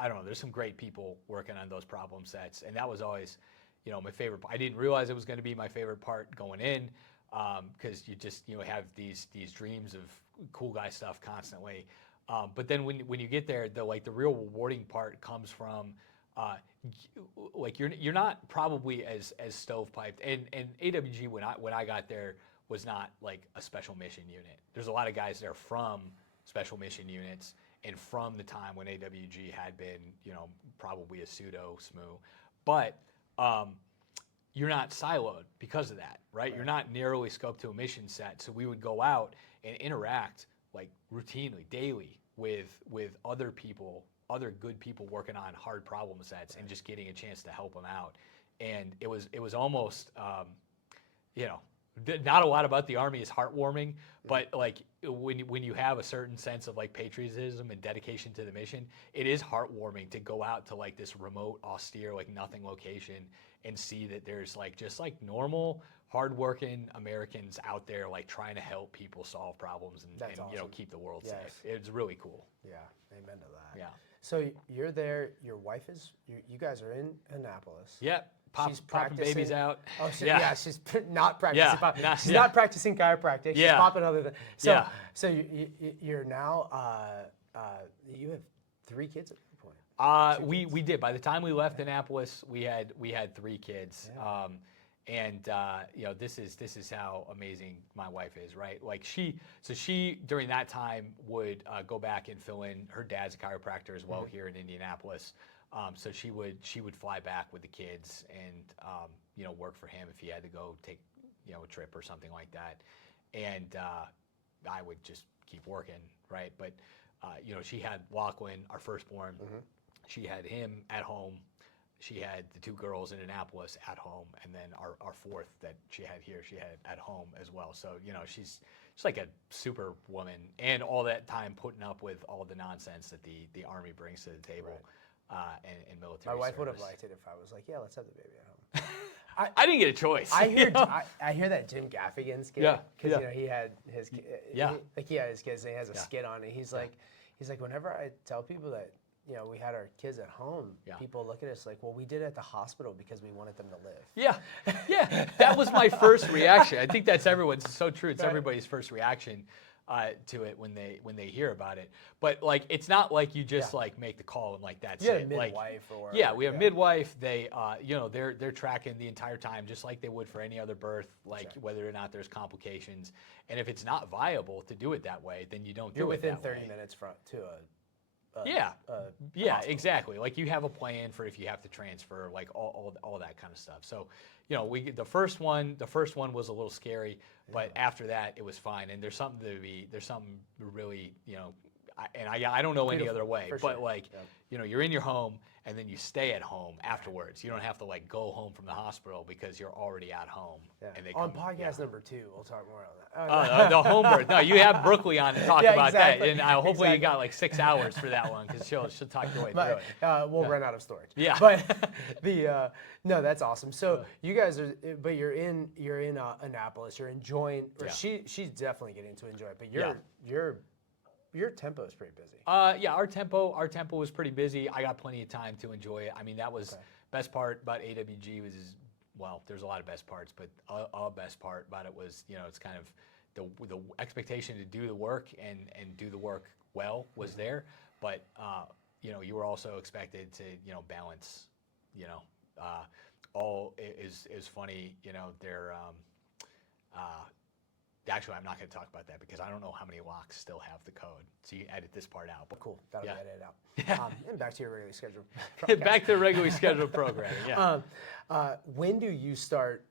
don't know, there's some great people working on those problem sets. And that was always, my favorite. I didn't realize it was going to be my favorite part going in, because you just, have these dreams of cool guy stuff constantly. But then when you get there, the real rewarding part comes from, you're not probably as stovepiped. And AWG, when I got there, was not like a special mission unit. There's a lot of guys there from special mission units and from the time when AWG had been, probably a pseudo SMU. But you're not siloed because of that, right? You're not narrowly scoped to a mission set. So we would go out and interact like routinely, daily with other people, other good people working on hard problem sets, and just getting a chance to help them out. And it was almost, not a lot about the Army is heartwarming, but like when you have a certain sense of like patriotism and dedication to the mission, it is heartwarming to go out to like this remote, austere, like nothing location and see that there's like just like normal, hardworking Americans out there like trying to help people solve problems and awesome. Keep the world safe. It's really cool. Yeah, amen to that. Yeah. So you're there. Your wife is. You guys are in Annapolis. Yeah. She's popping babies out. Oh, she's not practicing. Yeah, she's not practicing chiropractic. She's popping other than. So, so you're now. You have 3 kids at that point. We did. By the time we left Annapolis, we had 3 kids. Yeah. This is how amazing my wife is, right? Like she during that time would go back and fill in. Her dad's a chiropractor as well here in Indianapolis. So she would fly back with the kids and work for him if he had to go take a trip or something like that, and I would just keep working, right? But she had Lachlan, our firstborn. She had him at home. She had the 2 girls in Annapolis at home, and then our 4th that she had here, she had at home as well. So she's like a super woman, and all that time putting up with all the nonsense that the Army brings to the table. Right. And military. My wife would have service. liked it if I was like, yeah, let's have the baby at home. I didn't get a choice. I hear that Jim Gaffigan skit because he had his he had his kids and he has a skit on it. He's like whenever I tell people that we had our kids at home, people look at us like, well, we did it at the hospital because we wanted them to live. Yeah, that was my first reaction. I think that's everyone's. It's so true. It's everybody's first reaction to it when they hear about it. But like it's not like you just like make the call and like that's it. Midwife or we have midwife. They they're tracking the entire time just like they would for any other birth, like whether or not there's complications. And if it's not viable to do it that way, then you don't do it that way. You're within 30 minutes to Yeah, hospital. exactly. Like you have a plan for if you have to transfer, like all that kind of stuff. So, you know, the first one was a little scary, but after that it was fine. And there's something really, you know, I don't know any other way, for but sure. like, you know, you're in your home and then you stay at home afterwards. You don't have to like go home from the hospital because you're already at home. Yeah. And they On come, podcast number 2, we'll talk more on that. the home birth. No, you have Brooklyn on to talk Yeah, about exactly, that, and hopefully you exactly. got like 6 hours for that one because she'll talk your way through it. We'll run out of storage. Yeah. But no, that's awesome. So you guys are, but you're in Annapolis. You're enjoying. Or she's definitely getting to enjoy it. But your tempo is pretty busy. Yeah, our tempo was pretty busy. I got plenty of time to enjoy it. I mean, that was best part about AWG was, well, there's a lot of best parts, but a best part about it was, you know, it's kind of the expectation to do the work and do the work well was there, but you know, you were also expected to, you know, balance, you know, all is funny, you know, they're actually, I'm not going to talk about that because I don't know how many locks still have the code. So you edit this part out. But Cool. That'll be edited out. Yeah. And back to your regularly scheduled. Back to regularly scheduled programming. Yeah. When do you start?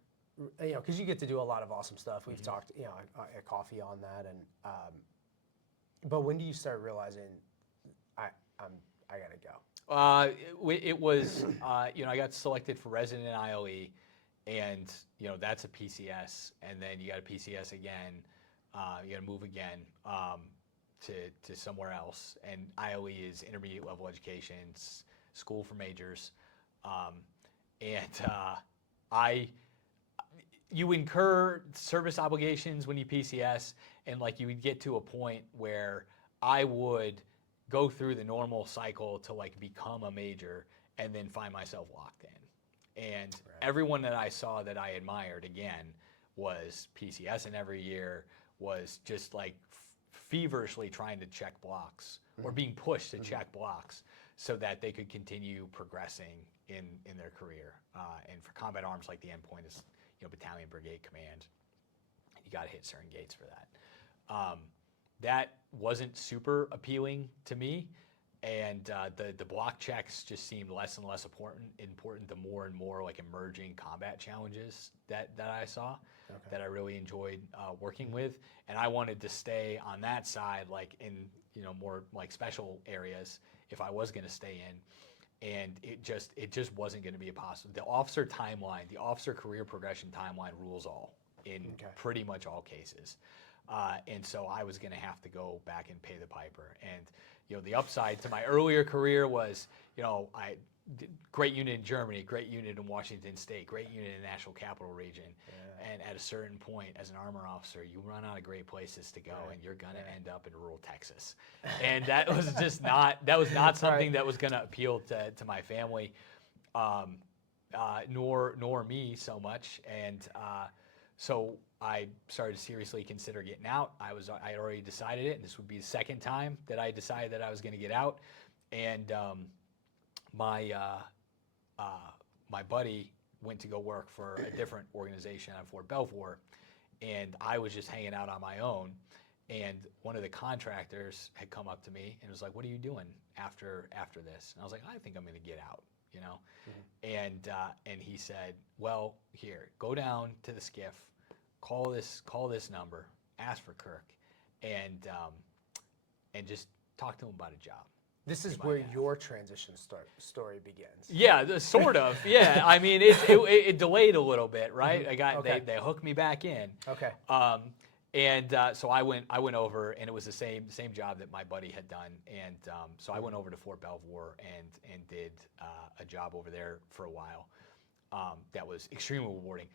You know, because you get to do a lot of awesome stuff. We've talked, you know, at coffee on that, and but when do you start realizing I gotta go? It was, you know, I got selected for resident in ILE, and you know that's a PCS, and then you got a PCS again. You got to move again to somewhere else, and ILE is intermediate level education, school for majors, you incur service obligations when you PCS, and like you would get to a point where I would go through the normal cycle to like become a major and then find myself locked in. And everyone that I saw that I admired again was PCS in every year, was just like feverishly trying to check blocks or being pushed to check blocks so that they could continue progressing in their career. And for combat arms, like the endpoint is, you know, battalion, brigade, command. You got to hit certain gates for that. That wasn't super appealing to me, and the block checks just seemed less and less important the more and more like emerging combat challenges that I saw, that I really enjoyed working with, and I wanted to stay on that side, like in, you know, more like special areas if I was going to stay in. And it just wasn't going to be a possible. The officer timeline, the officer career progression timeline rules all in pretty much all cases. And so I was going to have to go back and pay the piper. And, you know, the upside to my earlier career was, you know, I did great unit in Germany, great unit in Washington State, great unit in the National Capital Region. And at a certain point, as an armor officer, you run out of great places to go, and you're going to end up in rural Texas. And that was just not something that was going to appeal to my family, nor me so much. And so I started to seriously consider getting out. I had already decided it, and this would be the second time that I decided that I was going to get out. And my buddy went to go work for a different organization on Fort Belvoir, and I was just hanging out on my own. And one of the contractors had come up to me and was like, "What are you doing after this?" And I was like, "I think I'm going to get out, you know." And he said, "Well, here, go down to the skiff, call this number, ask for Kirk, and just talk to him about a job." This is where your transition story begins. Yeah, sort of. Yeah, I mean, it delayed a little bit, right? They hooked me back in. Okay. So I went over, and it was the same job that my buddy had done, and so I went over to Fort Belvoir and did a job over there for a while. That was extremely rewarding,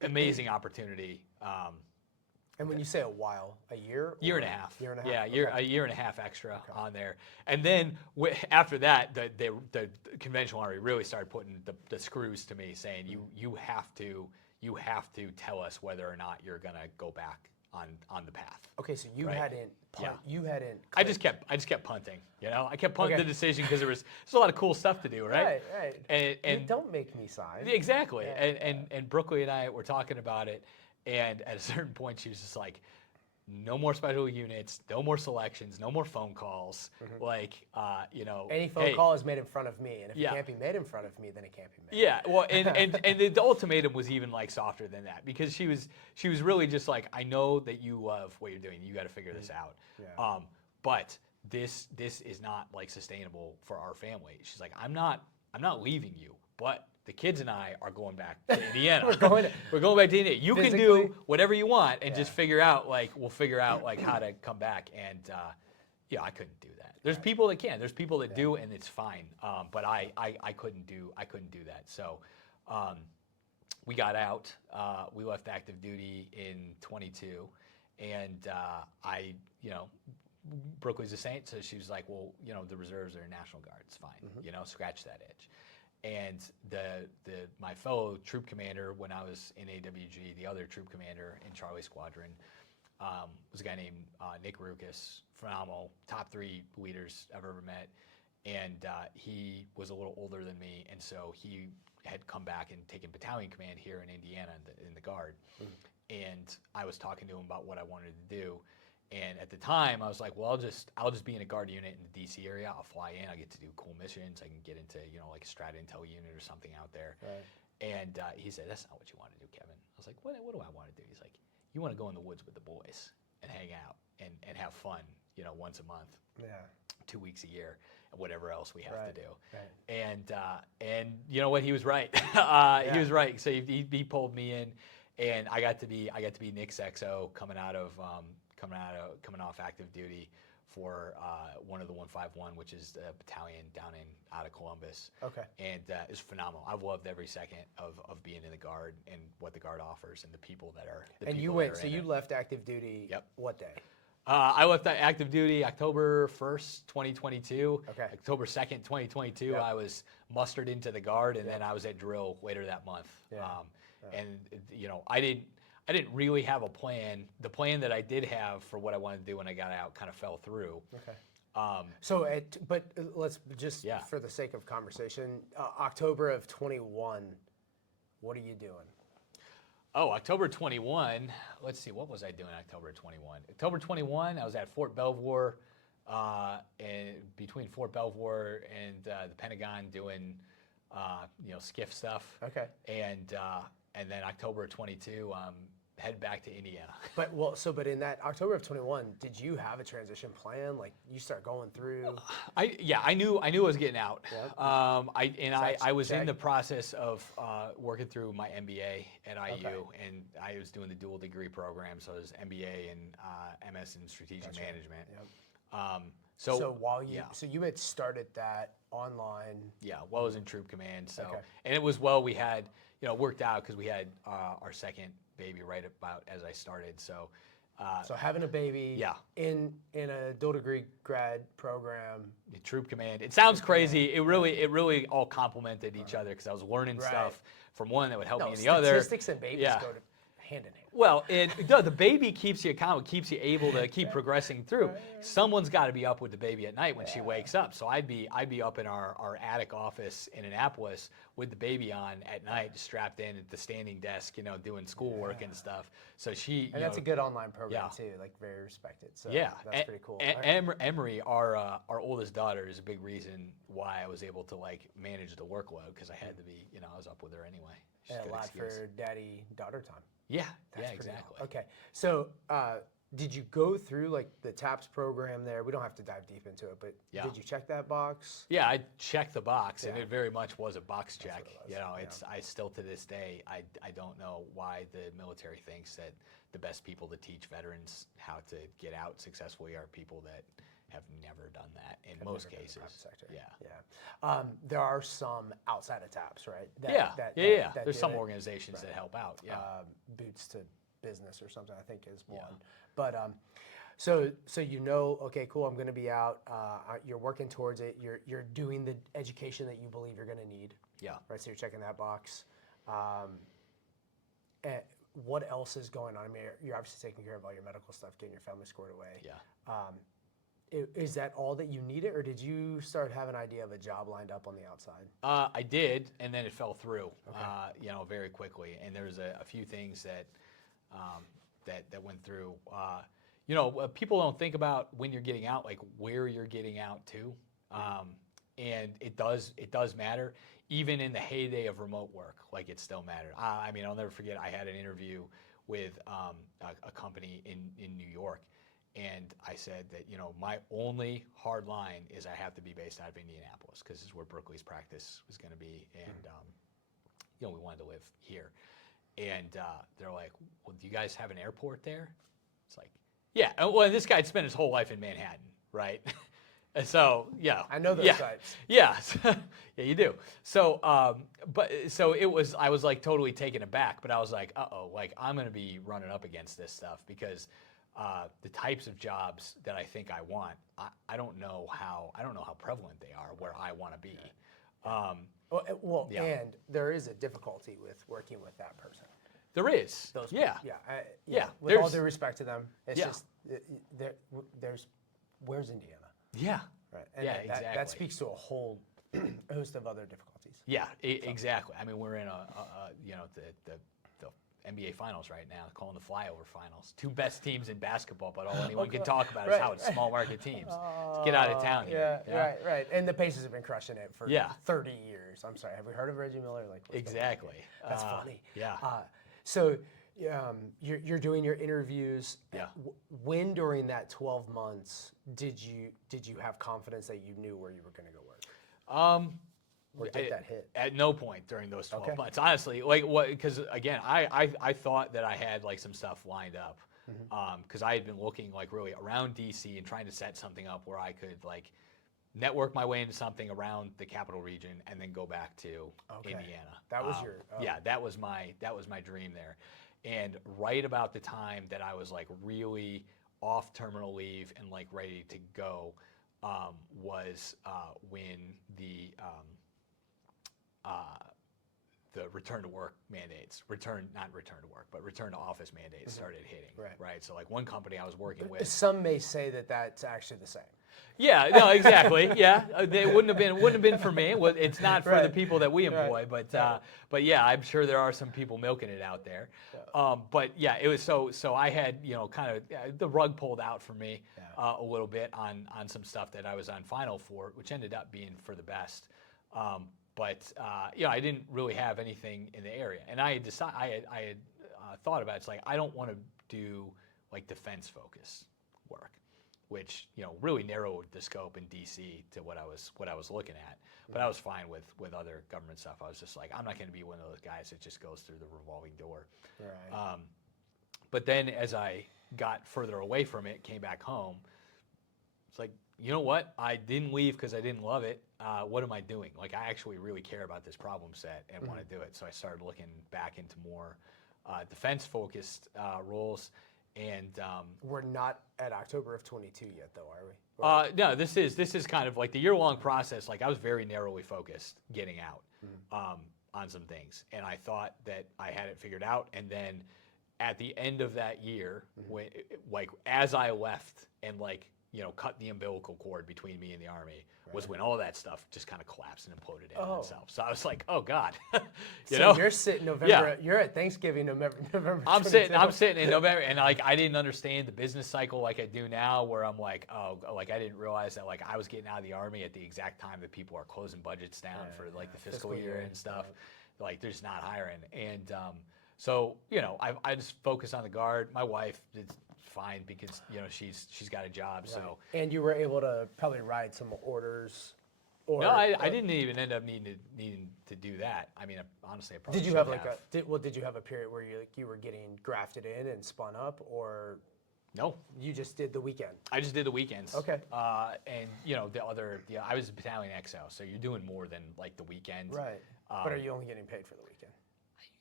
amazing opportunity. And when you say a while, a year? Year and a half. Year and a half. Yeah, a year and a half extra on there. And then after that, the conventional army really started putting the screws to me, saying you have to tell us whether or not you're gonna go back on the path. Okay, so you hadn't. You hadn't. I just kept punting. You know, I kept punting the decision because there's a lot of cool stuff to do, right? Right. And don't make me sigh. Exactly. And Brooklyn and I were talking about it. And at a certain point, she was just like, no more special units, no more selections, no more phone calls. Like, you know, Any phone hey, call is made in front of me, and if Yeah. it can't be made in front of me, then it can't be made. Yeah, well, and the ultimatum was even like softer than that, because she was really just like, I know that you love what you're doing. You got to figure this out. Yeah. But this is not like sustainable for our family. She's like, I'm not leaving you, but the kids and I are going back to Indiana. We're going back to Indiana. You can do whatever you want, and just figure out we'll figure out how to come back. And yeah, I couldn't do that. There's people that can. There's people that do, and it's fine. But I couldn't do that. So we got out. We left active duty in 22, and I, you know, Brooke was a saint, so she was like, well, you know, the reserves are National Guard. It's fine. You know, scratch that itch. And my fellow troop commander when I was in AWG, the other troop commander in Charlie Squadron, was a guy named Nick Rukas, phenomenal, top 3 leaders I've ever met. And he was a little older than me, and so he had come back and taken battalion command here in Indiana in the Guard. And I was talking to him about what I wanted to do. And at the time, I was like, well, I'll just be in a Guard unit in the DC area. I'll fly in. I get to do cool missions. I can get into, you know, like a Strat Intel unit or something out there. Right. And he said, that's not what you want to do, Kevin. I was like, what do I want to do? He's like, you want to go in the woods with the boys and hang out and have fun, you know, once a month, 2 weeks a year, and whatever else we have to do. Right. And you know what? He was right. He was right. So he pulled me in, and I got to be Nick's XO coming off active duty for one of the 151, which is the battalion down out of Columbus. Okay. And it's phenomenal. I've loved every second of being in the Guard and what the Guard offers and the people that are. And you went. So you left active duty. Yep. What day? I left active duty October 1st, 2022. Okay. October 2nd, 2022, I was mustered into the Guard, and then I was at drill later that month. And you know, I didn't really have a plan. The plan that I did have for what I wanted to do when I got out kind of fell through. Okay. But let's just, for the sake of conversation, October of 21, what are you doing? Oh, October 21, let's see, what was I doing October 21? October 21, I was at Fort Belvoir, and between Fort Belvoir and the Pentagon doing, you know, skiff stuff. Okay. And then October 22, head back to Indiana. But in that October of 21, did you have a transition plan? Like you start going through? I knew I was getting out. Yep. I was in the process of working through my MBA at IU, and I was doing the dual degree program, so it was MBA and MS in strategic management. Yep. So while you had started that online. Yeah, while I was in troop command. So and it was we had, you know, worked out because we had our second baby right about as I started. So having a baby in a dual degree grad program. Troop command. It sounds crazy. It really all complemented each other because I was learning stuff from one that would help me in the other. Statistics and babies go hand in hand. Well, the baby keeps you accountable, keeps you able to keep progressing through. Someone's got to be up with the baby at night when she wakes up. So I'd be up in our attic office in Annapolis with the baby on at night, strapped in at the standing desk, you know, doing schoolwork and stuff. So and that's a good online program too, like very respected. So that's pretty cool. Emery, our oldest daughter, is a big reason why I was able to like manage the workload because I had to be, you know, I was up with her anyway. And a lot for daddy-daughter time. Yeah, That's exactly. Cool. Okay, so did you go through like the TAPS program there? We don't have to dive deep into it, but did you check that box? Yeah, I checked the box, and it very much was a box check. You know, I still to this day, I don't know why the military thinks that the best people to teach veterans how to get out successfully are people that have never done that in most cases. Yeah. There are some outside of TAPS, right? That There's some organizations that help out. Yeah. Boots to Business or something, I think is one. But so you know, okay, cool. I'm going to be out. You're working towards it. You're doing the education that you believe you're going to need. Yeah. Right. So you're checking that box. And what else is going on? I mean, you're obviously taking care of all your medical stuff, getting your family squared away. Yeah. Is that all that you needed, or did you start having an idea of a job lined up on the outside? I did, and then it fell through, you know, very quickly. And there was a few things that went through. people don't think about when you're getting out, like where you're getting out to, and it does matter. Even in the heyday of remote work, like it still mattered. I mean, I'll never forget. I had an interview with a company in New York, and I said that my only hard line is I have to be based out of Indianapolis because this is where Berkeley's practice was going to be, and we wanted to live here. And they're like, "Well, do you guys have an airport there?" It's like, yeah. Well, this guy'd spent his whole life in Manhattan, right? And so, yeah. I know those sites. Yeah. Yeah, you do. So, I was like totally taken aback, but I was like, like I'm going to be running up against this stuff because the types of jobs that I think I want, I don't know how prevalent they are where I want to be. And there is a difficulty with working with that person. There is. With all due respect to them, it's just there's where's Indiana? Yeah. Right. And exactly. That speaks to a whole host of other difficulties. Yeah, exactly. I mean, we're in the NBA Finals right now, calling the flyover finals. Two best teams in basketball, but all anyone can talk about is how it's small market teams. Let's get out of town here. Right. And the Pacers have been crushing it for 30 years. I'm sorry, have we heard of Reggie Miller? Exactly. That's funny. Yeah. So you're doing your interviews. Yeah. When during that 12 months did you have confidence that you knew where you were going to go work? Or did that hit? At no point during those 12 months, honestly. Like what? Because again, I thought that I had like some stuff lined up, because I had been looking like really around DC and trying to set something up where I could like network my way into something around the capital region and then go back to Indiana. That was that was my dream there. And right about the time that I was like really off terminal leave and like ready to go, was when the return to work mandates, return to office mandates started hitting. Right. So like one company I was working with. Some may say that that's actually the same. Yeah, no, exactly. Yeah, it wouldn't have been for me. Well, it's not for the people that we employ, but yeah, I'm sure there are some people milking it out there. But yeah, it was so I had kind of the rug pulled out for me a little bit on some stuff that I was on final for, which ended up being for the best. But I didn't really have anything in the area, and I had decided I had thought about it. It's like I don't want to do like defense focus work, which really narrowed the scope in DC to what I was looking at. But I was fine with other government stuff. I was just like, I'm not going to be one of those guys that just goes through the revolving door. Right. But then as I got further away from it, came back home, it's like, you know what? I didn't leave because I didn't love it. What am I doing? Like, I actually really care about this problem set and want to do it. So I started looking back into more defense-focused roles. And we're not at October of 22 yet, though, are we? No, this is kind of like the year-long process. Like I was very narrowly focused getting out on some things, and I thought that I had it figured out. And then at the end of that year, when like as I left and like cut the umbilical cord between me and the Army, was when all that stuff just kind of collapsed and imploded in on itself. So I was like, oh God, you're sitting November. You're at Thanksgiving, November. I'm sitting in November, and like I didn't understand the business cycle like I do now, where I'm like, like I didn't realize that like I was getting out of the Army at the exact time that people are closing budgets down for like the fiscal year and stuff. Like they're just not hiring, and so I just focused on the Guard. My wife did fine because she's got a job. So and you were able to probably ride some orders. Or, no, I didn't even end up needing to do that. I mean, honestly, I probably did you have like did you have a period where you were getting grafted in and spun up, or no? You just did the weekend. I just did the weekends. Okay. And I was a battalion XO, so you're doing more than like the weekend. Right. But are you only getting paid for the weekend?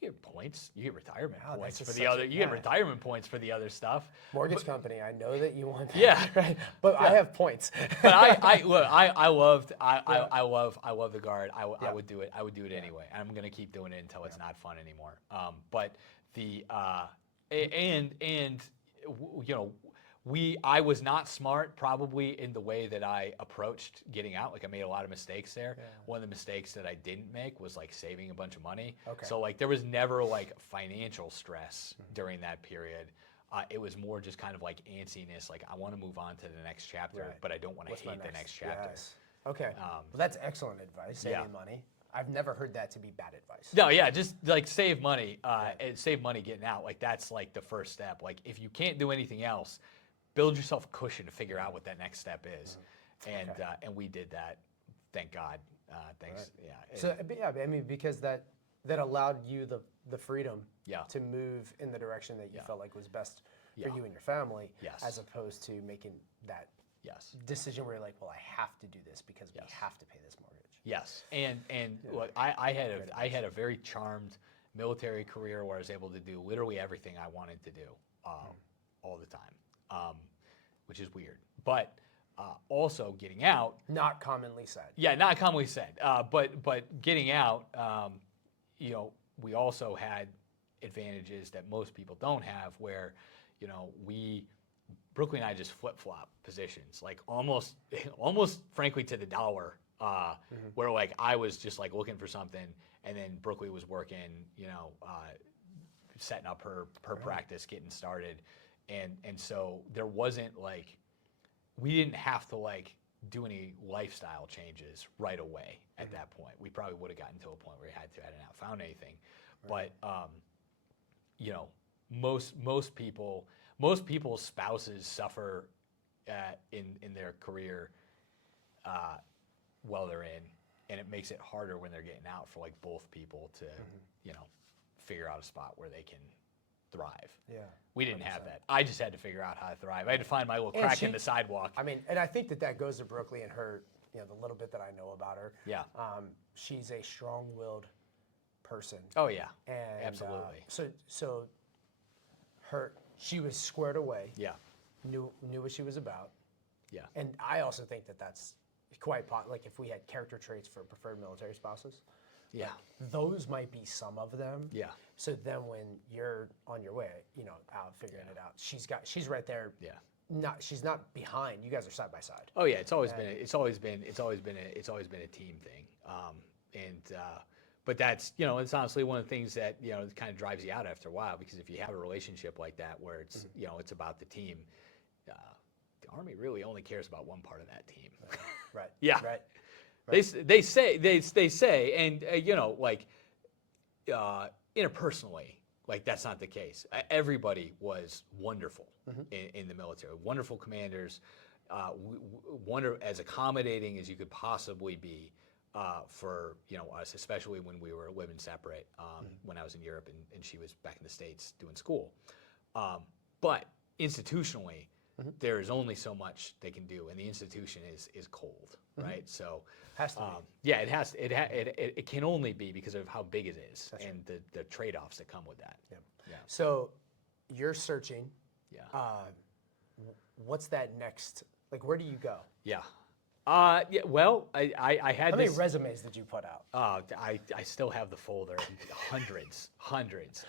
You get points. You get retirement points for the other. You get retirement points for the other stuff. Mortgage company. I know that you want that. Yeah, right. But I have points. But I love the Guard. I would do it. I would do it anyway. I'm gonna keep doing it until it's not fun anymore. But the I was not smart probably in the way that I approached getting out. Like I made a lot of mistakes there. Yeah. One of the mistakes that I didn't make was like saving a bunch of money. Okay. So like there was never like financial stress during that period. It was more just kind of like antsiness, like I want to move on to the next chapter, Right. but I don't want to What's my hate the next chapter. Yes. Okay. Well, that's excellent advice. Saving yeah. money. I've never heard that to be bad advice. No, yeah, just like save money, and save money getting out. Like that's like the first step. Like if you can't do anything else, build yourself a cushion to figure out what that next step is. And we did that. Thank God. Thanks. Right. Yeah. So yeah, I mean, because that allowed you the freedom Yeah. to move in the direction that you felt like was best for Yeah. you and your family, Yes. as opposed to making that Yes. decision where you're like, well, I have to do this because we have to pay this mortgage. Yes, and look, I had a very charmed military career where I was able to do literally everything I wanted to do all the time, which is weird. But also getting out, Not commonly said. yeah, not commonly said, but getting out, you know, we also had advantages that most people don't have, where, you know, Brooklyn and I just flip-flop positions, like almost frankly to the dollar. Where like I was just like looking for something, and then Brooklyn was working, you know, setting up her practice, getting started, and so there wasn't like, we didn't have to like do any lifestyle changes right away at that point. We probably would have gotten to a point where we had to, hadn't found anything, but you know, most people's spouses suffer in their career while they're in, and it makes it harder when they're getting out for like both people to you know, figure out a spot where they can thrive. Yeah. We didn't 100%. have that. I just had to figure out how to thrive. I had to find my little And crack in the sidewalk. I mean, and I think that goes to Brooklyn and her, you know, the little bit that I know about her. Yeah. She's a strong-willed person. Oh yeah. And Absolutely. So she was squared away. Yeah. Knew what she was about. Yeah. And I also think that that's quite like if we had character traits for preferred military spouses, Yeah. those might be some of them. Yeah. So then when you're on your way, you know, out figuring it out, she's right there. Yeah. She's not behind. You guys are side by side. Oh yeah. It's always been a team thing. But that's, you know, it's honestly one of the things that, you know, it kind of drives you out after a while, because if you have a relationship like that where it's, you know, it's about the team, the Army really only cares about one part of that team. Right. Yeah. Right. They say, and you know, like interpersonally, like that's not the case. Everybody was wonderful in the military. Wonderful commanders, as accommodating as you could possibly be for, you know, us, especially when we were living separate. When I was in Europe and she was back in the States doing school, but institutionally, there is only so much they can do, and the institution is cold, right? So, Has to be. yeah, it can only be because of how big it is and the trade-offs that come with that. Yep. Yeah. So you're searching. Yeah. What's that next? Like, where do you go? Yeah. Yeah. Well, I had How many this. resumes did you put out? I still have the folder, hundreds,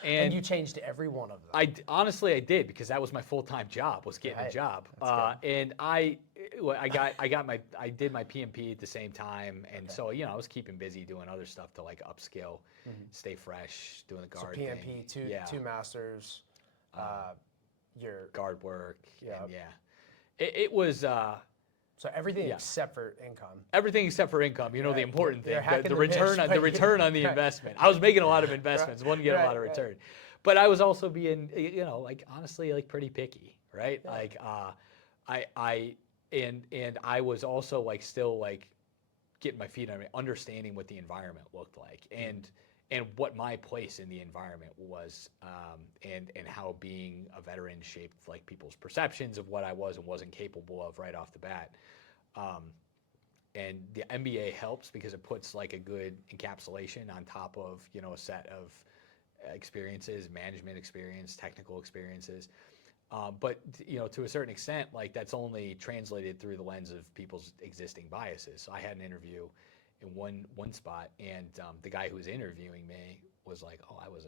And you changed every one of them. Honestly, I did, because that was my full-time job, was getting a job. And I did my PMP at the same time, and so, you know, I was keeping busy doing other stuff to like upskill, stay fresh, doing the guard So PMP, thing. two masters, your guard work. Yeah. And it was. So everything except for income. Everything except for income, you know, the important You're thing, hacking the the return pitch, on but the return on the investment. I was making a lot of investments, wouldn't get a lot of return, but I was also being, you know, like honestly, like pretty picky, right? Yeah. Like I was also like still like getting my feet on it, understanding what the environment looked like, and what my place in the environment was, and how being a veteran shaped like people's perceptions of what I was and wasn't capable of right off the bat. And the MBA helps because it puts like a good encapsulation on top of, you know, a set of experiences, management experience, technical experiences. But, you know, to a certain extent, like that's only translated through the lens of people's existing biases. So I had an interview in one spot, and the guy who was interviewing me was like, "Oh, I was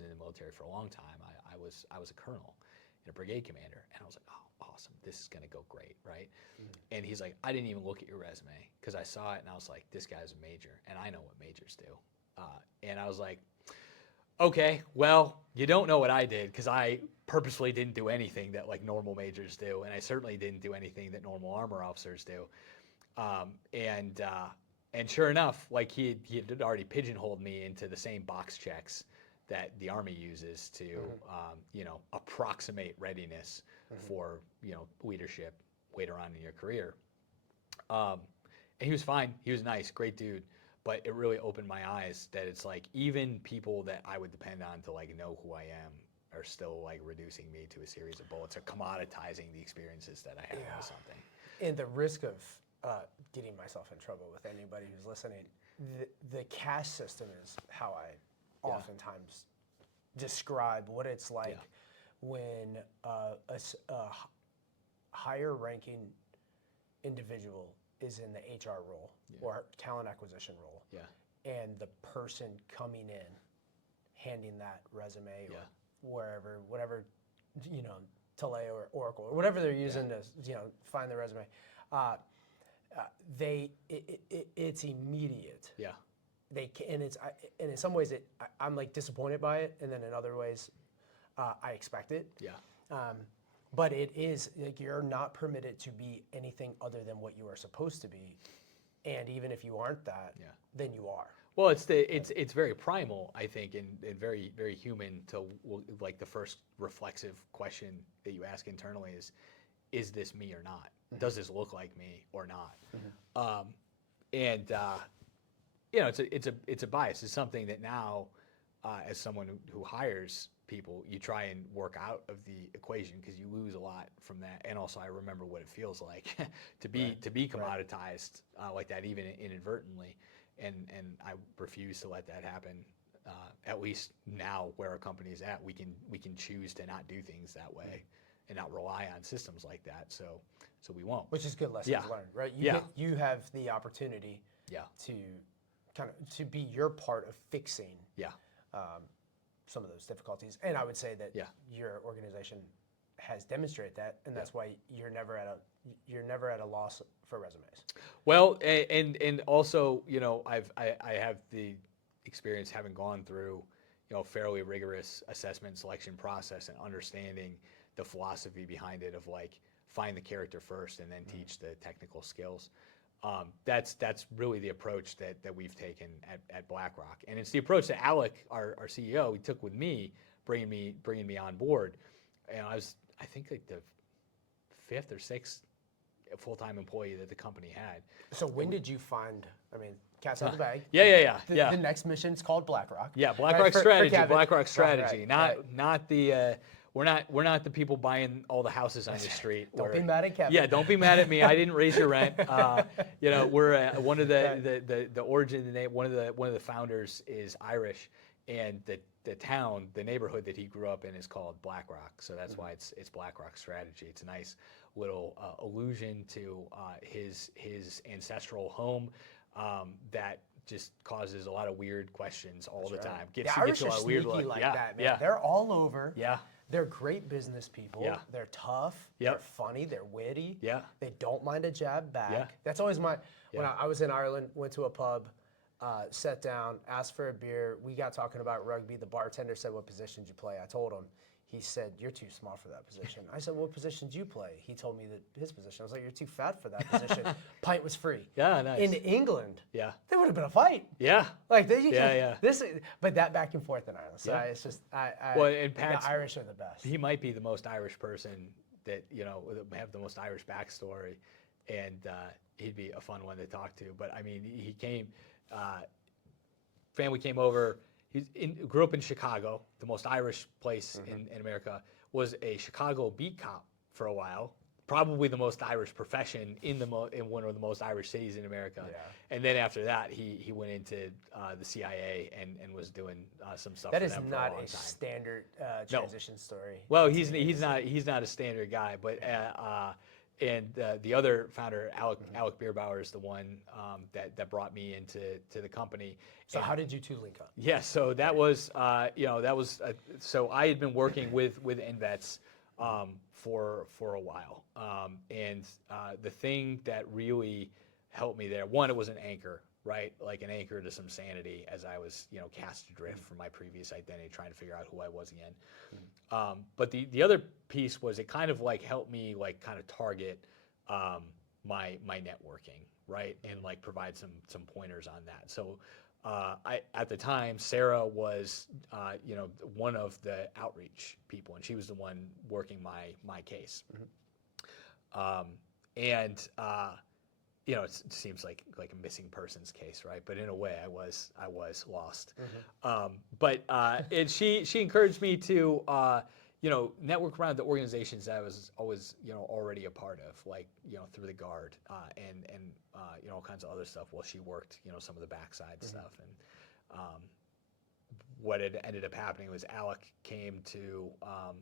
in the military for a long time. I was a colonel and a brigade commander," and I was like, "Oh, awesome! This is gonna go great, right?" And he's like, "I didn't even look at your resume because I saw it, and I was like, this guy's a major, and I know what majors do." And I was like, Okay, well, you don't know what I did because I purposely didn't do anything that like normal majors do, and I certainly didn't do anything that normal armor officers do. Um, and uh, and sure enough, like he had already pigeonholed me into the same box checks that the Army uses to approximate readiness for leadership later on in your career. Um, and he was fine. He was nice, great dude. But it really opened my eyes that it's like even people that I would depend on to like know who I am are still like reducing me to a series of bullets or commoditizing the experiences that I have into something. And the risk of getting myself in trouble with anybody who's listening, the caste system is how I oftentimes describe what it's like when a higher ranking individual is in the HR role or talent acquisition role, and the person coming in, handing that resume or whatever, Taleo or Oracle or whatever they're using to find the resume, it's immediate. Yeah. And in some ways I'm like disappointed by it, and then in other ways I expect it. Yeah. But it is like you're not permitted to be anything other than what you are supposed to be, and even if you aren't that, then you are. Well, it's very primal, I think, and very very human to like the first reflexive question that you ask internally is this me or not? Does this look like me or not? It's a bias. It's something that now, as someone who hires people, you try and work out of the equation because you lose a lot from that. And also, I remember what it feels like to be commoditized like that, even inadvertently. And I refuse to let that happen. At least now, where our company is at, we can choose to not do things that way and not rely on systems like that. So we won't. Which is good lessons learned, right? You have the opportunity to kind of to be your part of fixing some of those difficulties. And I would say that your organization has demonstrated that, and that's why you're never at a loss for resumes. Well, and also, I have the experience having gone through, fairly rigorous assessment selection process and understanding the philosophy behind it of like find the character first and then teach the technical skills. That's really the approach that we've taken at Blackrock, and it's the approach that Alec, our CEO, he took with me, bringing me on board. And I think like the 5th or 6th full-time employee that the company had. So when did you find? I mean, cat's out of the bag. Yeah. The next mission's called Blackrock. Yeah, Blackrock Strategy. Blackrock Strategy. Right. Not the. We're not the people buying all the houses on your street. Don't be mad at Kevin. Yeah, don't be mad at me. I didn't raise your rent. We're one of the origin. The name. One of the founders is Irish, and the town, the neighborhood that he grew up in is called Blackrock. So that's why it's Blackrock Strategy. It's a nice little allusion to his ancestral home that just causes a lot of weird questions all the time. The Irish are sneaky like that, man. They're all over. Yeah. They're great business people. Yeah. They're tough. They're funny. They're witty. Yeah. They don't mind a jab back. Yeah. That's always when I was in Ireland, went to a pub, sat down, asked for a beer. We got talking about rugby. The bartender said, "What position did you play?" I told him. He said, "You're too small for that position." I said, "What position do you play?" He told me that his position. I was like, "You're too fat for that position." Pint was free. Yeah, nice. In England, there would have been a fight. Yeah. Like but that back and forth in Ireland. So it's just and Pat's, the Irish are the best. He might be the most Irish person that have the most Irish backstory, and he'd be a fun one to talk to. But I mean, he came. Family came over. Grew up in Chicago, the most Irish place in America. Was a Chicago beat cop for a while. Probably the most Irish profession in one of the most Irish cities in America. Yeah. And then after that, he went into the CIA and was doing some stuff. That for is them not for a long a time. standard transition story. Well, he's not a standard guy, but. And the other founder, Alec Bierbauer, is the one that brought me into the company. So how did you two link up? Yeah, so that was so I had been working with NVETS for a while, and the thing that really helped me there. One, it was an anchor, right? Like an anchor to some sanity as I was, cast adrift from my previous identity, trying to figure out who I was again. But the other piece was it kind of like helped me like kind of target my networking, right? And like provide some pointers on that. So at the time, Sarah was, one of the outreach people, and she was the one working my case. It seems like a missing persons case, right? But in a way, I was lost. And she encouraged me to network around the organizations that I was always already a part of, like through the Guard and all kinds of other stuff. While she worked some of the backside stuff. And what had ended up happening was Alec came to a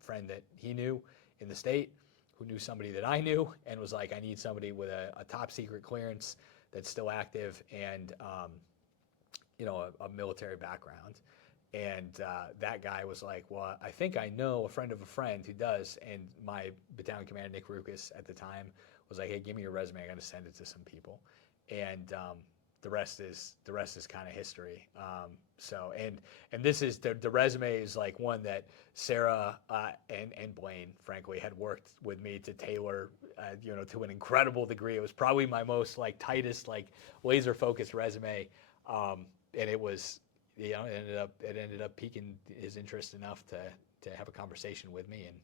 friend that he knew in the state, who knew somebody that I knew, and was like, I need somebody with a top secret clearance that's still active and a military background. And that guy was like, well, I think I know a friend of a friend who does. And my battalion commander, Nick Rukas, at the time was like, hey, give me your resume. I got to send it to some people. And the rest is kind of history. And this is the resume is like one that Sarah and Blaine, frankly, had worked with me to tailor, to an incredible degree. It was probably my most like tightest, like laser focused resume. And it was, it ended up piquing his interest enough to have a conversation with me. And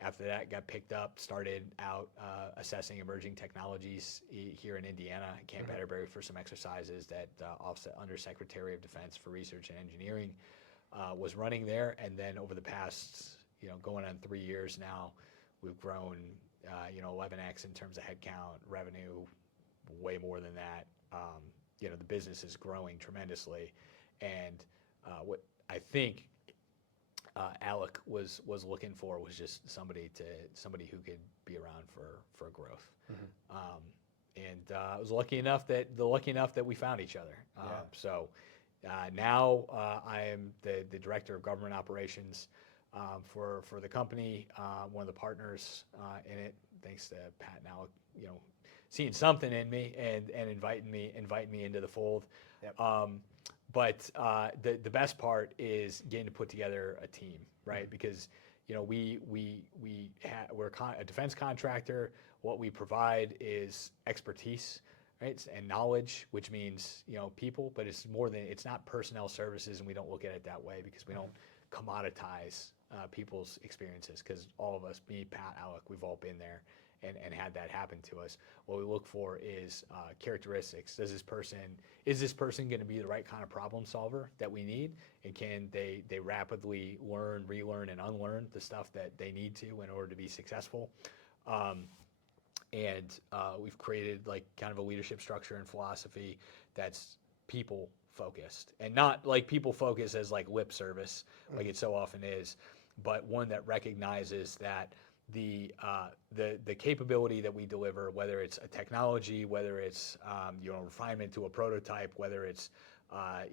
after that, got picked up, started out assessing emerging technologies here in Indiana, at Camp Atterbury, for some exercises that Office Undersecretary of Defense for Research and Engineering was running there. And then over the past, going on 3 years now, we've grown, 11x in terms of headcount, revenue, way more than that. The business is growing tremendously. And what I think Alec was looking for was just somebody who could be around for growth. And I was lucky enough that we found each other. So now I am the director of government operations for the company, one of the partners in it, thanks to Pat and Alec, seeing something in me and inviting me into the fold. But the best part is getting to put together a team, right? Because we're a defense contractor. What we provide is expertise, right, and knowledge, which means people. But it's more than, it's not personnel services, and we don't look at it that way because we don't commoditize people's experiences. Because all of us, me, Pat, Alec, we've all been there and had that happen to us. What we look for is characteristics. Is this person going to be the right kind of problem solver that we need? And can they rapidly learn, relearn, and unlearn the stuff that they need to in order to be successful? And we've created like kind of a leadership structure and philosophy that's people focused, and not like people focused as like lip service, like it so often is, but one that recognizes that the capability that we deliver, whether it's a technology, whether it's refinement to a prototype, whether it's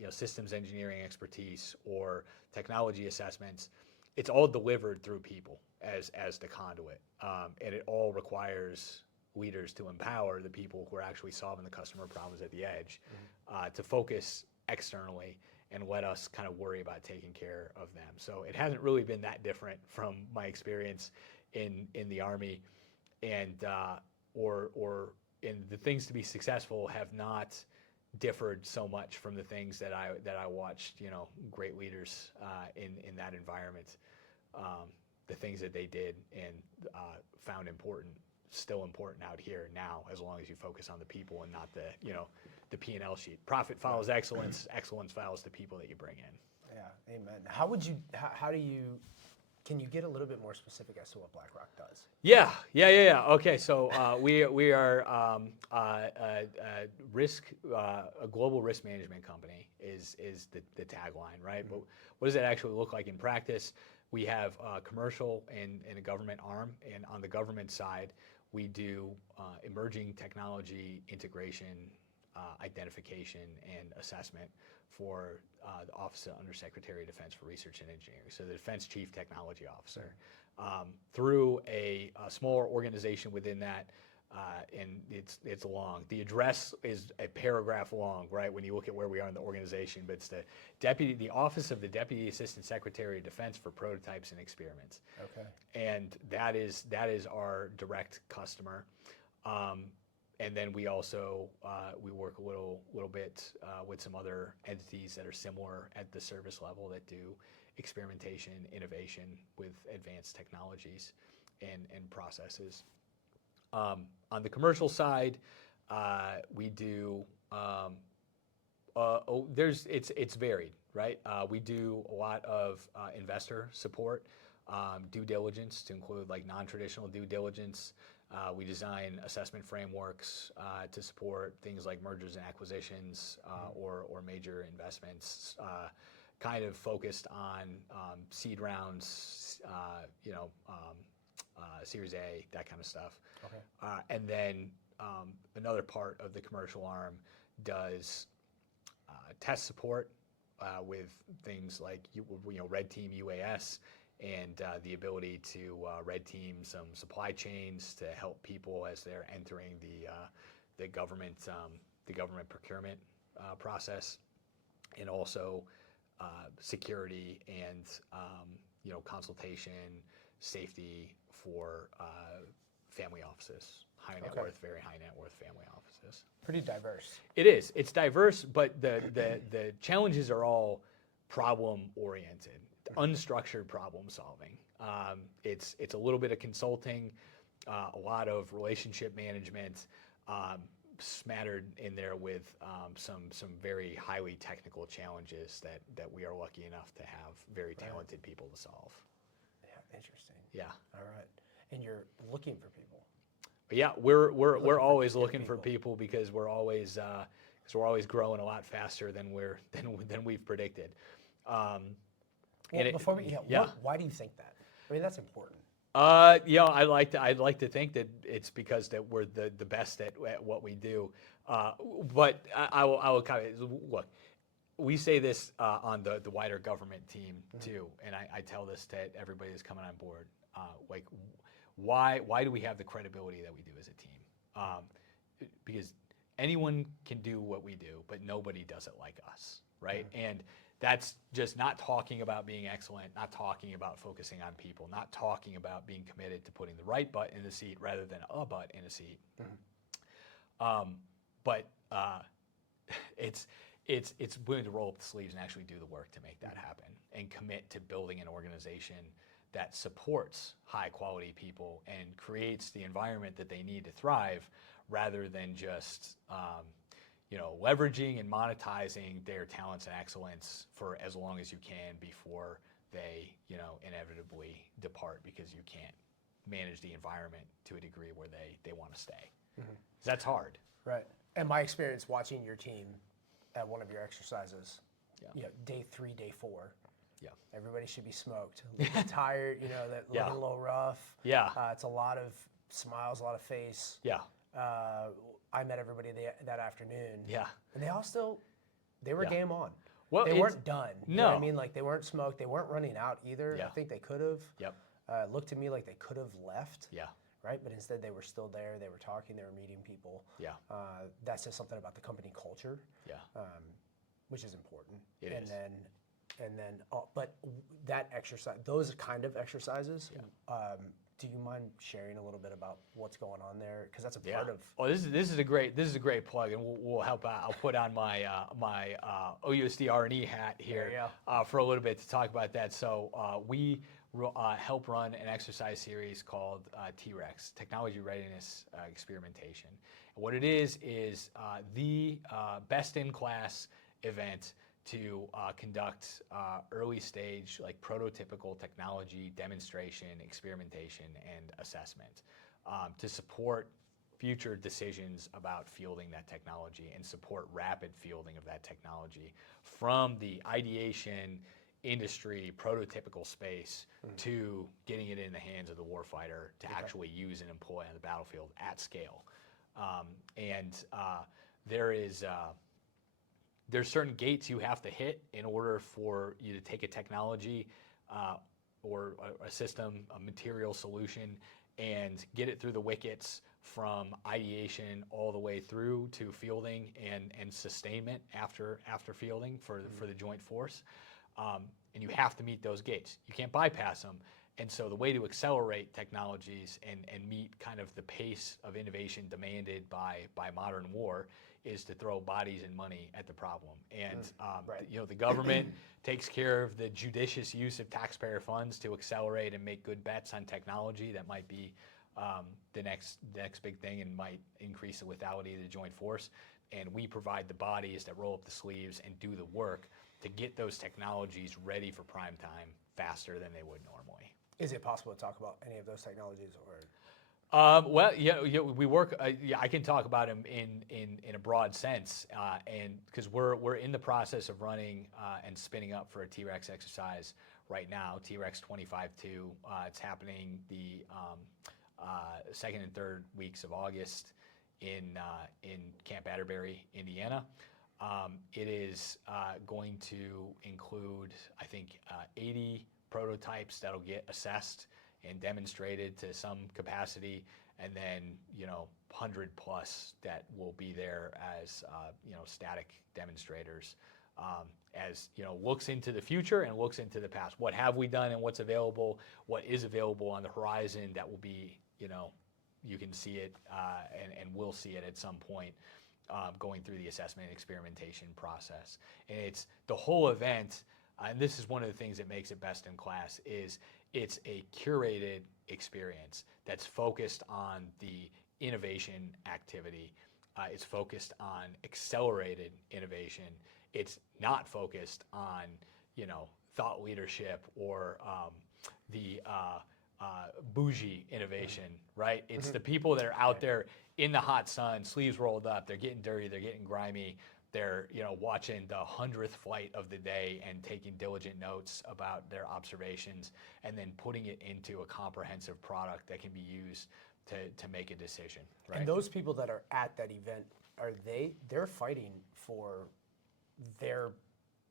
systems engineering expertise or technology assessments, it's all delivered through people as the conduit, and it all requires leaders to empower the people who are actually solving the customer problems at the edge, to focus externally and let us kind of worry about taking care of them. So it hasn't really been that different from my experience in the Army, and or in the things to be successful have not differed so much from the things that I watched great leaders in that environment, the things that they did and found important, still important out here now, as long as you focus on the people and not the P&L sheet. Profit follows excellence, excellence follows the people that you bring in. Yeah, amen. Can you get a little bit more specific as to what Blackrock does? Yeah. Okay, so we are a global risk management company is the tagline, right? But what does that actually look like in practice? We have a commercial and a government arm, and on the government side, we do emerging technology integration, identification, and assessment for the Office of Undersecretary of Defense for Research and Engineering, so the Defense Chief Technology Officer. Through a smaller organization within that, and it's long. The address is a paragraph long, right? When you look at where we are in the organization, but it's the Office of the Deputy Assistant Secretary of Defense for Prototypes and Experiments. Okay. And that is our direct customer. And then we also we work a little bit with some other entities that are similar at the service level that do experimentation, innovation with advanced technologies and processes. On the commercial side, we do it's varied, right? We do a lot of investor support, due diligence to include like non-traditional due diligence. We design assessment frameworks to support things like mergers and acquisitions or major investments, kind of focused on seed rounds, Series A, that kind of stuff. Okay. And then another part of the commercial arm does test support with things like red team UAS and the ability to red team some supply chains to help people as they're entering the government procurement process, and also security and consultation, safety for family offices, high net worth, very high net worth family offices. Pretty diverse. It is. It's diverse, but the challenges are all problem oriented, unstructured problem solving. It's a little bit of consulting, a lot of relationship management, smattered in there with some very highly technical challenges that we are lucky enough to have very talented people to solve. Yeah, interesting. Yeah. All right. And you're looking for people. Yeah, we're always looking for people because we're always growing a lot faster than we've predicted. Well, why do you think that? I mean, that's important. I'd like to think that it's because that we're the best at what we do. But I will kind of look. We say this on the wider government team too, and I tell this to everybody that's coming on board. Why do we have the credibility that we do as a team? Because anyone can do what we do, but nobody does it like us, right? And that's just not talking about being excellent, not talking about focusing on people, not talking about being committed to putting the right butt in the seat rather than a butt in a seat. But it's willing to roll up the sleeves and actually do the work to make that happen and commit to building an organization that supports high quality people and creates the environment that they need to thrive, rather than just leveraging and monetizing their talents and excellence for as long as you can before they inevitably depart because you can't manage the environment to a degree where they want to stay. That's hard. Right. And my experience watching your team at one of your exercises, day 3, day 4, everybody should be smoked. Looking tired, that looking a little rough. Yeah. It's a lot of smiles, a lot of face. Yeah. I met everybody that afternoon. Yeah. And they were game on. Well, they weren't done. You know No. what I mean? Like, they weren't smoked. They weren't running out either. Yeah. I think they could have. Yep. It looked to me like they could have left. Yeah. Right? But instead they were still there. They were talking. They were meeting people. Yeah. That says something about the company culture. Yeah. Which is important. It is. But that exercise, those kind of exercises, do you mind sharing a little bit about what's going on there? Because that's a part of. Oh, this is a great plug, and we'll help out. I'll put on my my OUSD R&E hat here for a little bit to talk about that. So we help run an exercise series called T-REX, Technology Readiness Experimentation. And what it is the best-in-class event to conduct early stage, like prototypical technology demonstration, experimentation, and assessment to support future decisions about fielding that technology and support rapid fielding of that technology from the ideation, industry, prototypical space to getting it in the hands of the warfighter to actually use and employ on the battlefield at scale. There's certain gates you have to hit in order for you to take a technology or a system, a material solution, and get it through the wickets from ideation all the way through to fielding and sustainment after fielding for the joint force. And you have to meet those gates. You can't bypass them. And so the way to accelerate technologies and meet kind of the pace of innovation demanded by modern war is to throw bodies and money at the problem. And the government takes care of the judicious use of taxpayer funds to accelerate and make good bets on technology that might be the next big thing and might increase the lethality of the joint force. And we provide the bodies that roll up the sleeves and do the work to get those technologies ready for prime time faster than they would normally. Is it possible to talk about any of those technologies, or? Well, we work. I can talk about them in a broad sense, and because we're in the process of running and spinning up for a T-Rex exercise right now, T-Rex 25-2. It's happening the second and third weeks of August in Camp Atterbury, Indiana. It is going to include, I think, 80 prototypes that'll get assessed and demonstrated to some capacity, and then 100 plus that will be there as static demonstrators. As looks into the future and looks into the past. What have we done and what's available? What is available on the horizon that will be you can see it and will see it at some point. Going through the assessment and experimentation process. And it's the whole event, and this is one of the things that makes it best in class, is it's a curated experience that's focused on the innovation activity. It's focused on accelerated innovation. It's not focused on, thought leadership or the bougie innovation, right? It's the people that are out there in the hot sun, sleeves rolled up, they're getting dirty, they're getting grimy, they're watching the 100th flight of the day and taking diligent notes about their observations and then putting it into a comprehensive product that can be used to make a decision, right? And those people that are at that event, they're fighting for their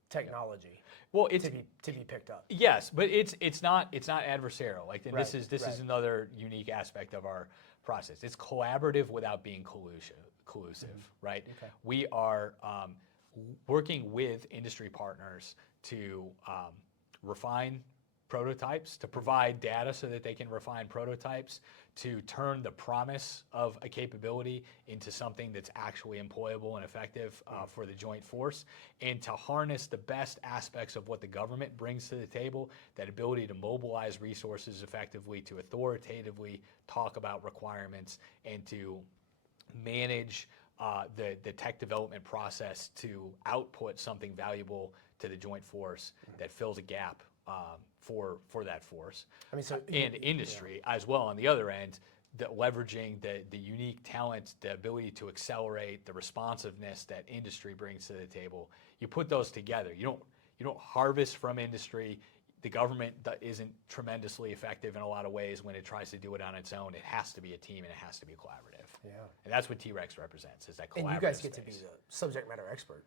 technology. Well, it's to be picked up. Yes, but it's not adversarial. Like, and this is right. another unique aspect of our process. It's collaborative without being collusive, right? Okay. We are working with industry partners to refine prototypes, to provide data so that they can refine prototypes, to turn the promise of a capability into something that's actually employable and effective for the joint force, and to harness the best aspects of what the government brings to the table, that ability to mobilize resources effectively, to authoritatively talk about requirements, and to manage the tech development process to output something valuable to the joint force that fills a gap for that force. I mean, and industry as well on the other end, leveraging the unique talent, the ability to accelerate, the responsiveness that industry brings to the table. You put those together. You don't harvest from industry. The government isn't tremendously effective in a lot of ways when it tries to do it on its own. It has to be a team and it has to be collaborative. Yeah. And that's what T-Rex represents, is that collaborative And you guys get space. to be the subject matter expert.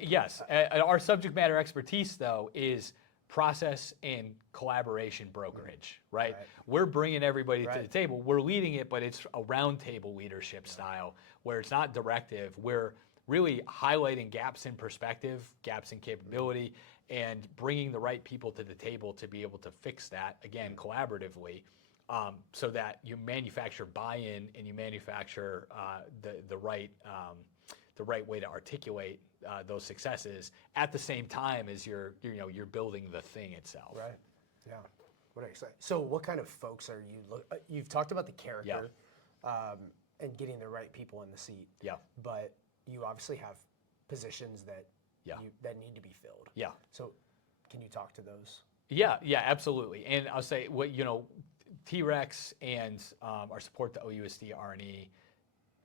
Yes. Our subject matter expertise, though, is process and collaboration brokerage, right? We're bringing everybody to the table. We're leading it, but it's a round table leadership style where it's not directive. We're really highlighting gaps in perspective, gaps in capability, and bringing the right people to the table to be able to fix that, again, collaboratively, so that you manufacture buy-in and you manufacture the right way to articulate those successes at the same time as you're building the thing itself. Right. Yeah. What exciting. So, what kind of folks are you? You've talked about the character, and getting the right people in the seat. Yeah. But you obviously have positions that that need to be filled. Yeah. So, can you talk to those? Yeah. Absolutely. And I'll say T-Rex and our support to OUSD R&E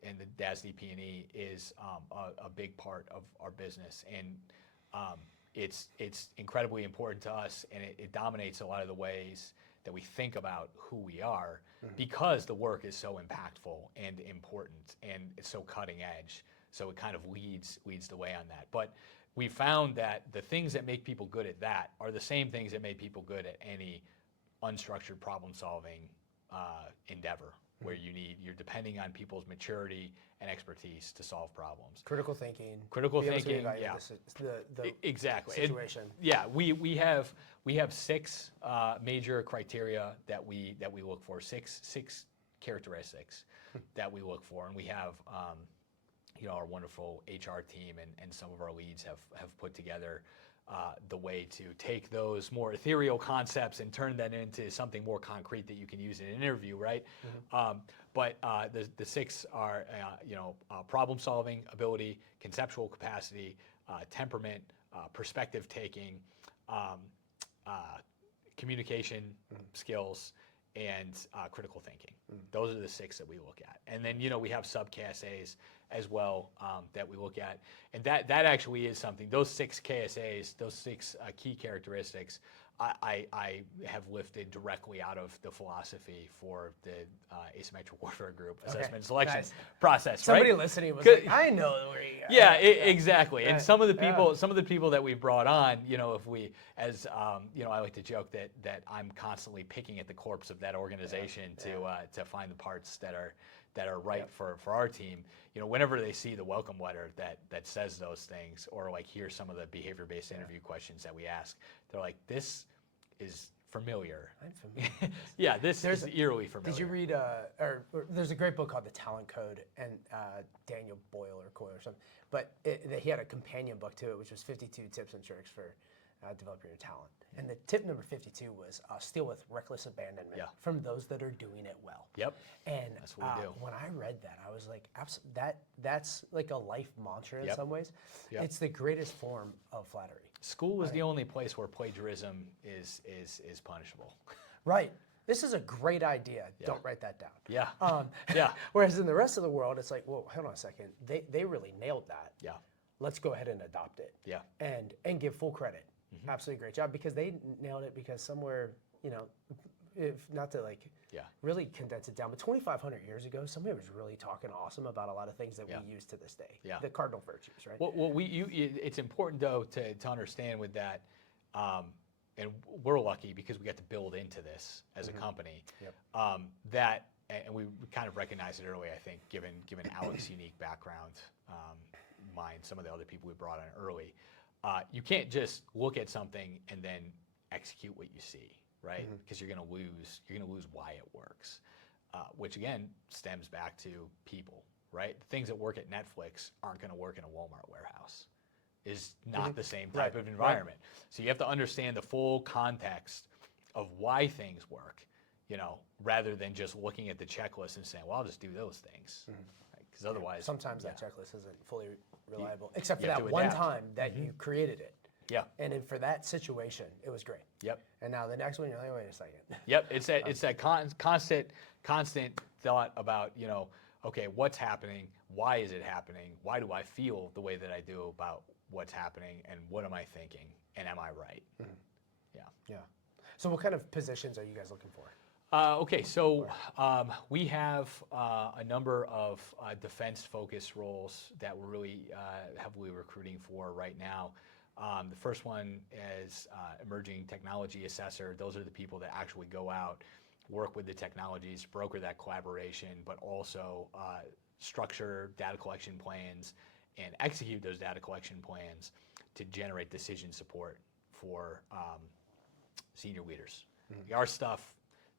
and the DASD P&E is a big part of our business, and it's incredibly important to us, and it dominates a lot of the ways that we think about who we are, because the work is so impactful and important, and it's so cutting edge. So it kind of leads the way on that. But we found that the things that make people good at that are the same things that make people good at any unstructured problem-solving endeavor where you're depending on people's maturity and expertise to solve problems. Critical thinking. Critical be able to thinking, evaluate the exactly. situation. We have 6 major criteria that we look for. Six characteristics that we look for, and we have our wonderful HR team and some of our leads have put together the way to take those more ethereal concepts and turn that into something more concrete that you can use in an interview, right? But the 6 are, problem-solving ability, conceptual capacity, temperament, perspective taking, communication skills, and critical thinking. Those are the 6 that we look at. And then, we have sub-KSAs as well that we look at. And that actually is something, those 6 KSAs, those 6 key characteristics, I have lifted directly out of the philosophy for the Asymmetric Warfare Group assessment and selection process. Somebody right? listening was like, I know where you Yeah, exactly. And Right. some of the people that we've brought on, if we, as I like to joke that I'm constantly picking at the corpse of that organization to find the parts that are right for our team. Whenever they see the welcome letter that says those things, or like hear some of the behavior-based interview questions that we ask, they're like, this is familiar. I'm familiar. Yeah, this is eerily familiar. Did you read, or there's a great book called The Talent Code, and Daniel Boyle or Coyle or something, but he had a companion book to it, which was 52 tips and tricks for developing your talent. And the tip number 52 was steal with reckless abandonment from those that are doing it well. Yep. And that's what we do. when I read that, I was like, that's like a life mantra in some ways. Yep. It's the greatest form of flattery. School is the only place where plagiarism is punishable. Right. This is a great idea. Don't write that down. Yeah. Whereas in the rest of the world, it's like, well, hold on a second. They really nailed that. Yeah. Let's go ahead and adopt it. Yeah. And give full credit. Absolutely great job, because they nailed it, because somewhere, if not to really condense it down, but 2,500 years ago, somebody was really talking awesome about a lot of things that we use to this day. Yeah. The cardinal virtues, right? Well, it's important though to understand with that, and we're lucky because we got to build into this as a company. That, and we kind of recognized it early, I think, given Alex's unique background, mine, some of the other people we brought on early. You can't just look at something and then execute what you see, right? Because you're gonna lose why it works, which again stems back to people, right? The things that work at Netflix aren't gonna work in a Walmart warehouse. Is not the same type of environment. So you have to understand the full context of why things work, rather than just looking at the checklist and saying, well, I'll just do those things. Because otherwise, sometimes that checklist isn't fully reliable, except for you have that to one adapt. time that you created it. Yeah. And then for that situation, it was great. Yep. And now the next one, you're like, wait a second. Yep. It's that constant thought about, okay, what's happening? Why is it happening? Why do I feel the way that I do about what's happening? And what am I thinking? And am I right? Yeah. So what kind of positions are you guys looking for? Okay, so we have a number of defense-focused roles that we're really heavily recruiting for right now. The first one is emerging technology assessor. Those are the people that actually go out, work with the technologies, broker that collaboration, but also structure data collection plans and execute those data collection plans to generate decision support for senior leaders. Our stuff,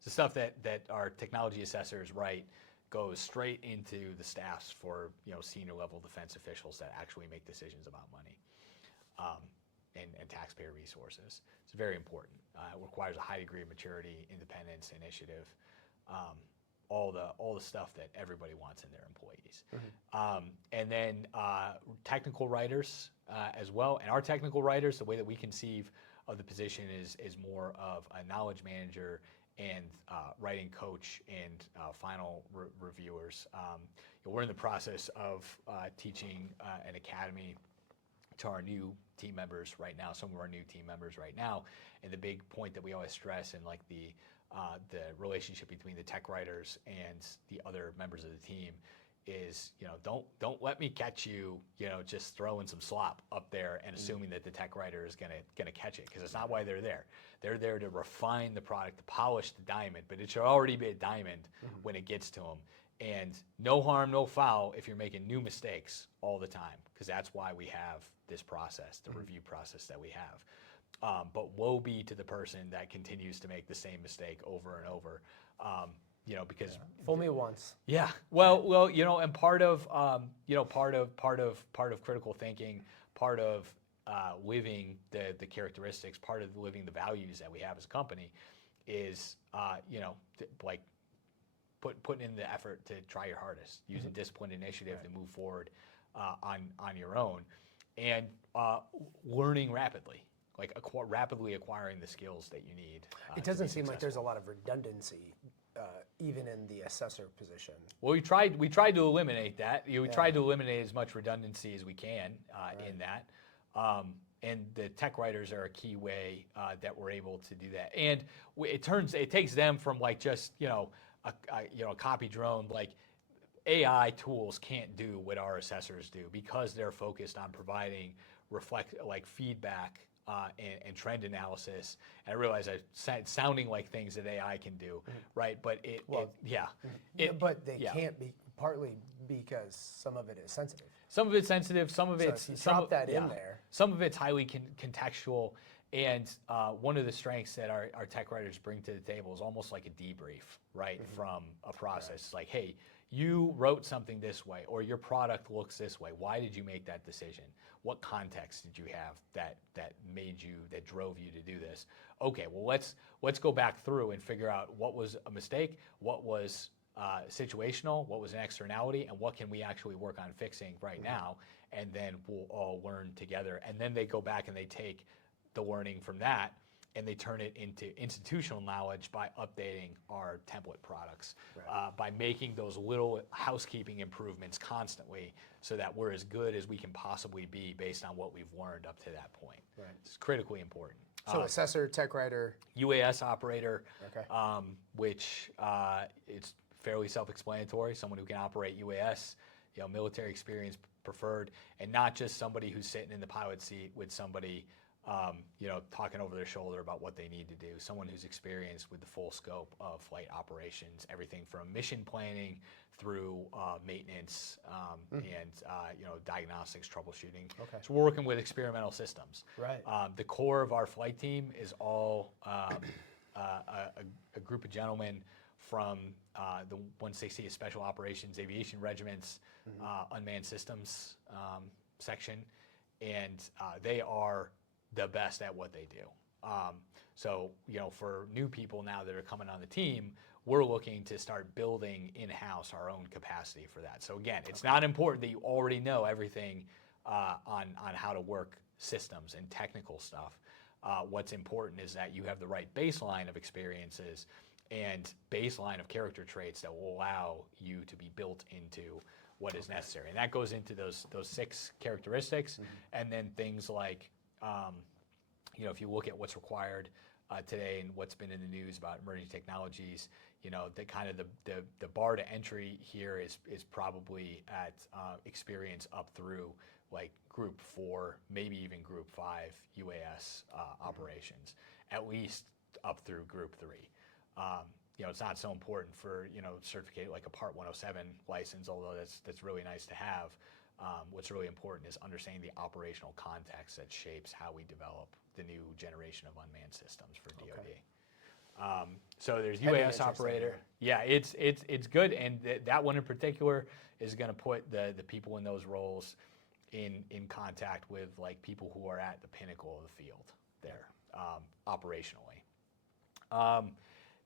the stuff that our technology assessors write, goes straight into the staffs for senior level defense officials that actually make decisions about money and taxpayer resources. It's very important. It requires a high degree of maturity, independence, initiative, all the stuff that everybody wants in their employees. And then technical writers as well. And our technical writers, the way that we conceive of the position is more of a knowledge manager and writing coach and final reviewers. We're in the process of teaching an academy to our new team members right now, some of our new team members right now. And the big point that we always stress in the relationship between the tech writers and the other members of the team is, don't let me catch you, just throwing some slop up there and assuming that the tech writer is gonna catch it, because it's not why they're there. They're there to refine the product, to polish the diamond, but it should already be a diamond when it gets to them. And no harm, no foul if you're making new mistakes all the time, because that's why we have this process, the review process that we have. But woe be to the person that continues to make the same mistake over and over. Because fool me once. yeah, well, and part of critical thinking, part of living the characteristics, part of living the values that we have as a company, is like putting in the effort to try your hardest, using disciplined initiative to move forward on your own, and learning rapidly. Like rapidly acquiring the skills that you need. It doesn't seem like there's a lot of redundancy, even in the assessor position. Well, we tried to eliminate that. We tried to eliminate as much redundancy as we can in that. And the tech writers are a key way that we're able to do that. And it takes them from like just a copy drone. Like AI tools can't do what our assessors do, because they're focused on providing feedback. And trend analysis. And I realize I'm sounding like things that AI can do, right? But but they can't be, partly because some of it is sensitive. Some of it's sensitive. Some of it's in there. Some of it's highly contextual. And one of the strengths that our tech writers bring to the table is almost like a debrief, right, from a process. Like, hey, you wrote something this way, or your product looks this way. Why did you make that decision? What context did you have that drove you to do this? Okay, well, let's go back through and figure out what was a mistake, what was situational, what was an externality, and what can we actually work on fixing right now, and then we'll all learn together. And then they go back and they take the learning from that and they turn it into institutional knowledge by updating our template products, by making those little housekeeping improvements constantly, so that we're as good as we can possibly be based on what we've learned up to that point. Right. It's critically important. So assessor, tech writer, UAS operator, which it's fairly self-explanatory. Someone who can operate UAS, military experience preferred, and not just somebody who's sitting in the pilot seat with somebody talking over their shoulder about what they need to do. Someone who's experienced with the full scope of flight operations, everything from mission planning through maintenance and diagnostics, troubleshooting. Okay. So we're working with experimental systems. Right. The core of our flight team is all a group of gentlemen from the 160th Special Operations Aviation Regiment's Unmanned Systems section, and they are the best at what they do. So for new people now that are coming on the team, we're looking to start building in-house our own capacity for that. So again, it's not important that you already know everything on how to work systems and technical stuff. What's important is that you have the right baseline of experiences and baseline of character traits that will allow you to be built into what is necessary. And that goes into those 6 characteristics, and then things like if you look at what's required today and what's been in the news about emerging technologies, the kind of the bar to entry here is probably at experience up through like Group 4, maybe even Group 5 UAS operations, at least up through Group 3. It's not so important for certificate like a Part 107 license, although that's really nice to have. What's really important is understanding the operational context that shapes how we develop the new generation of unmanned systems for DoD. Okay. So there's UAS operator. Yeah, it's good, and that one in particular is going to put the people in those roles in contact with like people who are at the pinnacle of the field there operationally.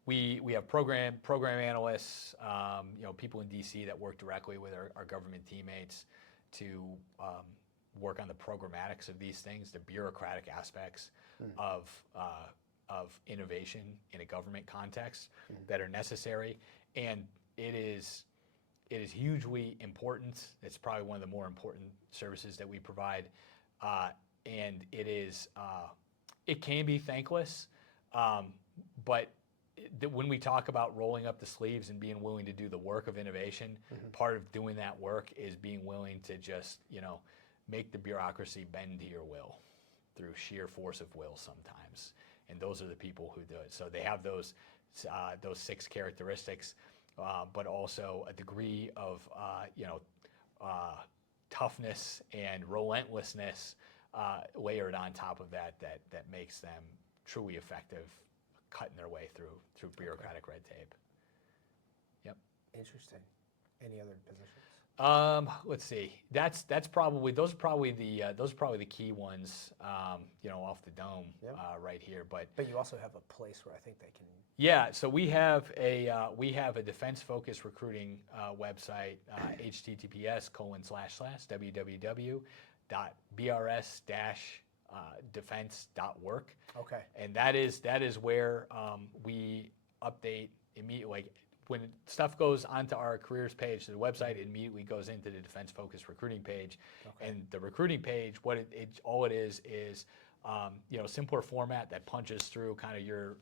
We have program analysts, people in DC that work directly with our government teammates to work on the programmatics of these things, the bureaucratic aspects of innovation in a government context that are necessary. And it is hugely important. It's probably one of the more important services that we provide. And it can be thankless, but when we talk about rolling up the sleeves and being willing to do the work of innovation, part of doing that work is being willing to just, make the bureaucracy bend to your will through sheer force of will sometimes. And those are the people who do it. So they have those 6 characteristics, but also a degree of, toughness and relentlessness layered on top of that makes them truly effective, cutting their way through bureaucratic red tape. Yep. Interesting. Any other positions? Let's see. Those are probably the key ones. Off the dome right here. But you also have a place where I think they can. Yeah. So we have a defense-focused recruiting website, https://www.brs-defense.work. Okay. And that is where we update immediately. Like when stuff goes onto our careers page to the website, it immediately goes into the defense-focused recruiting page. Okay. And the recruiting page, all it is simpler format that punches through kind of your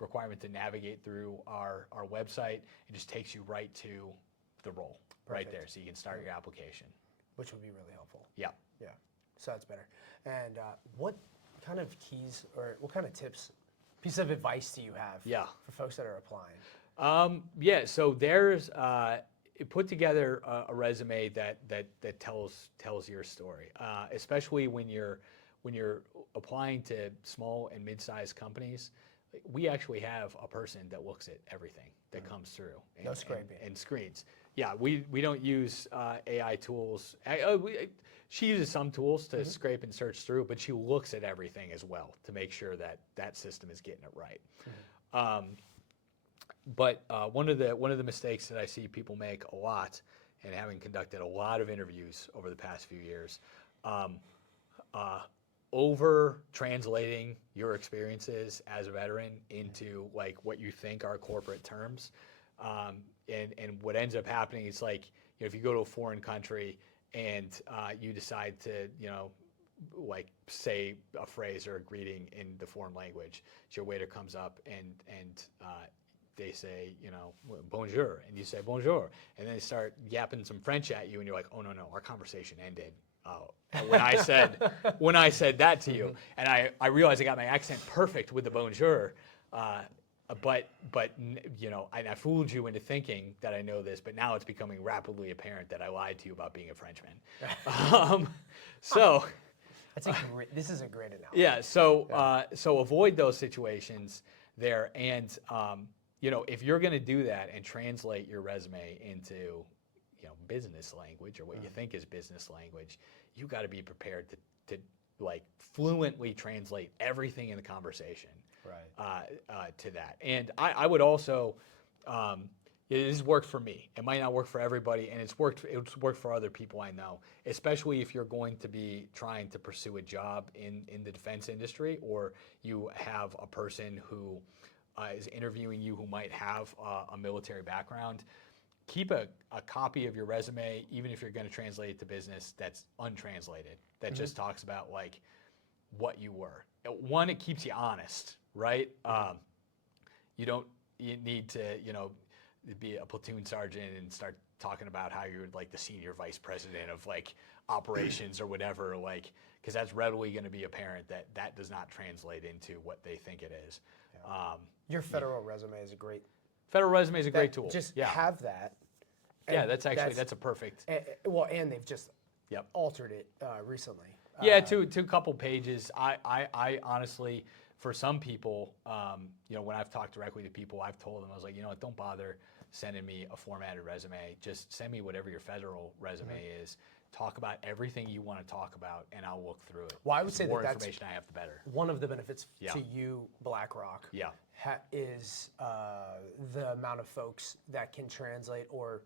requirement to navigate through our website. It just takes you right to the role. Perfect. Right there, so you can start your application. Which would be really helpful. Yeah. Yeah. So that's better. And what kind of keys or what kind of tips, piece of advice do you have for folks that are applying? So there's put together a resume that tells your story, especially when you're applying to small and mid-sized companies. We actually have a person that looks at everything that comes through. No scraping. And screens. Yeah, we don't use AI tools. She uses some tools to scrape and search through, but she looks at everything as well to make sure that system is getting it right. But one of the mistakes that I see people make a lot, and having conducted a lot of interviews over the past few years, over translating your experiences as a veteran into like what you think are corporate terms, and what ends up happening is like if you go to a foreign country and you decide to like say a phrase or a greeting in the foreign language, so your waiter comes up and they say, bonjour, and you say bonjour, and then they start yapping some French at you, and you're like, oh no, our conversation ended when I said that to you, and I realized I got my accent perfect with the bonjour, but I fooled you into thinking that I know this, but now it's becoming rapidly apparent that I lied to you about being a Frenchman. So. This is a great analogy. Yeah. So avoid those situations there, and if you're going to do that and translate your resume into business language or what you think is business language, you got to be prepared to like fluently translate everything in the conversation to that. And I would also, this has worked for me. It might not work for everybody, and it's worked for other people I know, especially if you're going to be trying to pursue a job in the defense industry, or you have a person who is interviewing you who might have a military background. Keep a copy of your resume, even if you're going to translate it to business, that's untranslated, that just talks about like what you were. One, it keeps you honest, right? You need to, be a platoon sergeant and start talking about how you're like the senior vice president of like operations or whatever, like, because that's readily going to be apparent that does not translate into what they think it is. Your federal resume is a great. Federal resume is a great tool. Just have that. Yeah, that's a perfect. And they've just altered it recently. Yeah, to a couple pages. I honestly, for some people, when I've talked directly to people, I've told them, I was like, don't bother sending me a formatted resume. Just send me whatever your federal resume is. Talk about everything you want to talk about, and I'll look through it. Well, I would say the more that's information I have, the better. One of the benefits to you, Blackrock, is the amount of folks that can translate or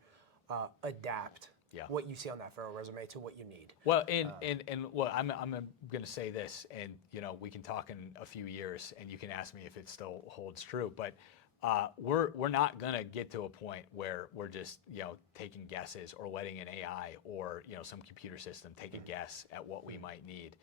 adapt what you see on that federal resume to what you need. Well, I'm going to say this, and we can talk in a few years, and you can ask me if it still holds true, but. We're not gonna get to a point where we're just taking guesses or letting an AI or some computer system take a guess at what we might need.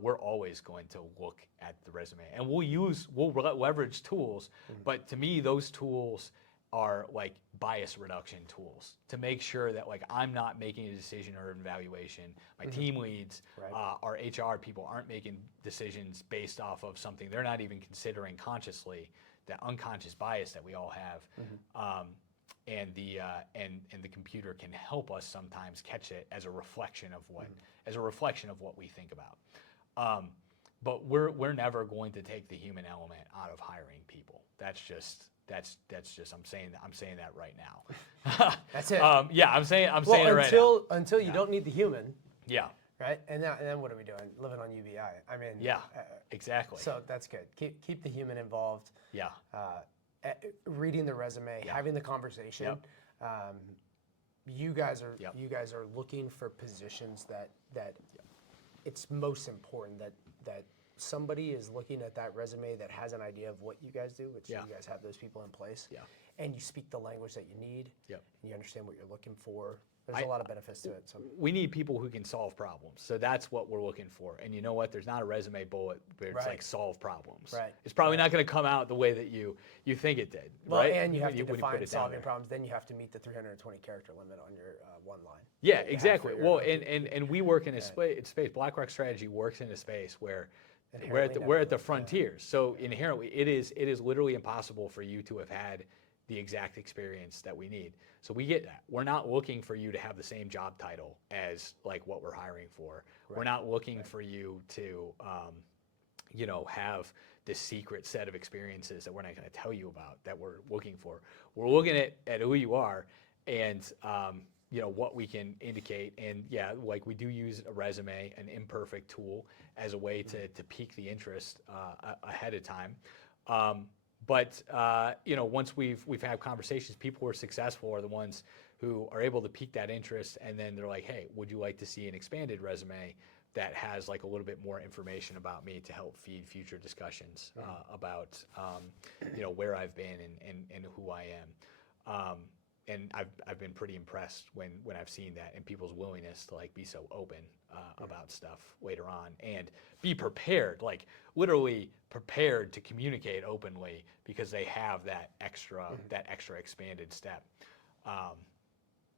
we're always going to look at the resume, and we'll leverage tools. But to me, those tools are like bias reduction tools to make sure that like I'm not making a decision or an evaluation. My team leads, our HR people aren't making decisions based off of something they're not even considering consciously, that unconscious bias that we all have. And the computer can help us sometimes catch it as a reflection of what we think about. But we're never going to take the human element out of hiring people. That's just I'm saying that right now. That's it. Yeah, I'm saying it right now. Until you don't need the human. Yeah. Right, and then what are we doing? Living on UBI. I mean. Yeah. Exactly. So that's good. Keep the human involved. Yeah. Reading the resume, having the conversation. Yep. You guys are looking for positions that it's most important that somebody is looking at that resume that has an idea of what you guys do, which you guys have those people in place. Yeah. And you speak the language that you need. Yep. And you understand what you're looking for. There's a lot of benefits to it. So. We need people who can solve problems. So that's what we're looking for. And you know what? There's not a resume bullet where it's like solve problems. Right. It's probably not going to come out the way that you think it did. Well, right? and you have to when define put it down solving there. problems. Then you have to meet the 320 character limit on your one line. Yeah, exactly. Well, and we work in a space. Blackrock Strategy works in a space where we're at the frontiers. So inherently, it is literally impossible for you to have had the exact experience that we need. So we get that. We're not looking for you to have the same job title as like what we're hiring for. Right. We're not looking for you to, have this secret set of experiences that we're not going to tell you about that we're looking for. We're looking at who you are and, what we can indicate. And yeah, like we do use a resume, an imperfect tool, as a way to pique the interest ahead of time. But once we've had conversations, people who are successful are the ones who are able to pique that interest, and then they're like, "Hey, would you like to see an expanded resume that has like a little bit more information about me to help feed future discussions about where I've been and who I am?" And I've been pretty impressed when I've seen that and people's willingness to like be so open about stuff later on and be prepared, like literally prepared to communicate openly because they have that extra expanded step.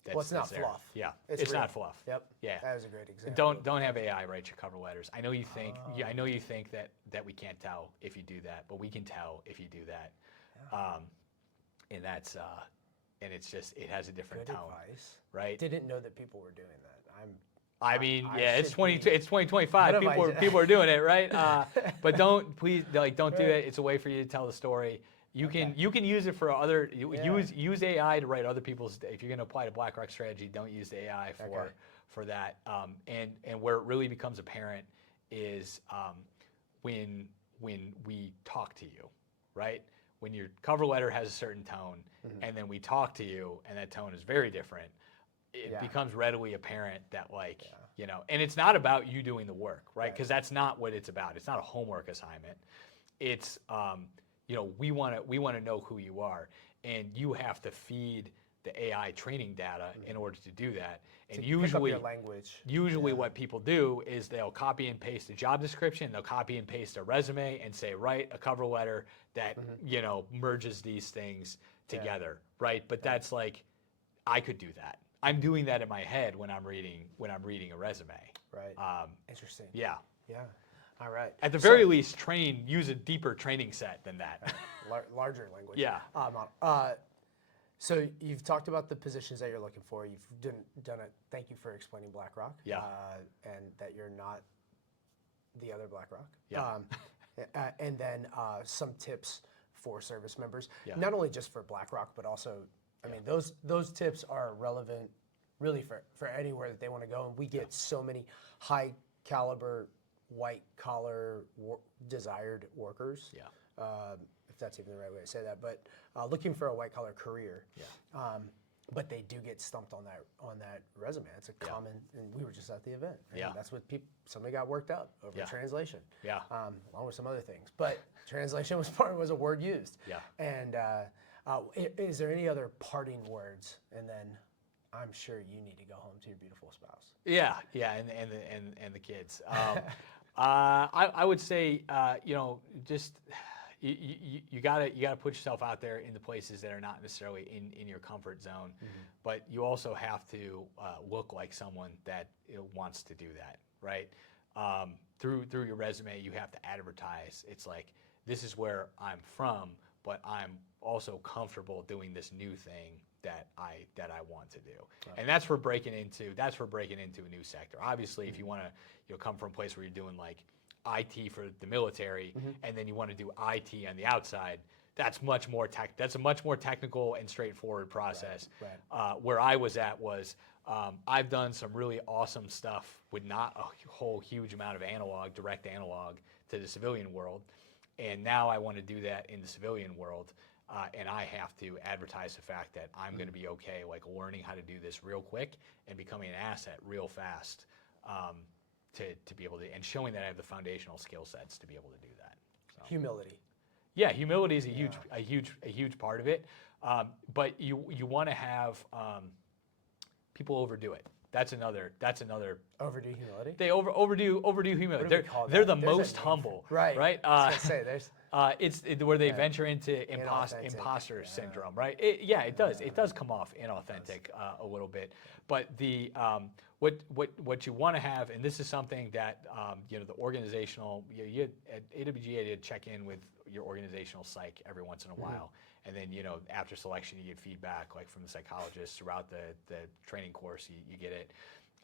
It's not fluff. Yeah, it's not fluff. Yep. Yeah, that was a great example. Don't have AI write your cover letters. I know you think that we can't tell if you do that, but we can tell if you do that. Yeah. And that's. And it's just, it has a different Good tone, advice. right? Didn't know that people were doing that. It's 2025. People are doing it, right? But don't do it. It's a way for you to tell the story. You can use it for other. Use AI to write other people's. If you're going to apply to Blackrock Strategy, don't use the AI for that. And where it really becomes apparent is when we talk to you, right? When your cover letter has a certain tone, and then we talk to you, and that tone is very different, it becomes readily apparent that, and it's not about you doing the work, right? Because that's not what it's about. It's not a homework assignment. It's, we want to know who you are, and you have to feed the AI training data in order to do that. And usually, pick up your language. What people do is they'll copy and paste a job description, they'll copy and paste a resume, and say, write a cover letter that merges these things together, right? But that's like, I could do that. I'm doing that in my head when I'm reading a resume. Right. Interesting. Yeah. Yeah. All right. At the very least, use a deeper training set than that. Larger language. Yeah. So you've talked about the positions that you're looking for. You've done it. Thank you for explaining Blackrock. Yeah. And that you're not the other Blackrock. Yeah. And then some tips for service members, Yeah. not only just for Blackrock, but also, I mean, those tips are relevant really for anywhere that they want to go. And we get so many high caliber, white collar desired workers. Yeah. If that's even the right way to say that, but looking for a white collar career. Yeah. But they do get stumped on that resume. It's a common, and we were just at the event. And that's what somebody got worked up over translation. Yeah. Along with some other things, but translation was a word used. Yeah. And is there any other parting words? And then I'm sure you need to go home to your beautiful spouse. Yeah, and the kids. I would say, just you gotta put yourself out there in the places that are not necessarily in your comfort zone, but you also have to look like someone that wants to do that, right? Through your resume, you have to advertise. It's like, this is where I'm from, but I'm also comfortable doing this new thing that I want to do. Right. And that's for breaking into a new sector. Obviously, if you want to come from a place where you're doing like IT for the military, and then you want to do IT on the outside, that's a much more technical and straightforward process. Right. Where I was at was I've done some really awesome stuff with not a whole huge amount of direct analog to the civilian world, and now I want to do that in the civilian world. And I have to advertise the fact that I'm going to be okay, like learning how to do this real quick and becoming an asset real fast, to be able to, and showing that I have the foundational skill sets to be able to do that. So. Humility. Yeah, humility is a huge part of it. But you want to have people overdo it. That's another. Overdo humility. They overdo humility. They're the most humble. Right. Right. I was gonna say it's where they venture into imposter syndrome, right? It does. It does come off inauthentic a little bit. But the what you want to have, and this is something that the organizational, at AWG, I did check in with your organizational psych every once in a while, and then after selection you get feedback like from the psychologists throughout the training course. You get it,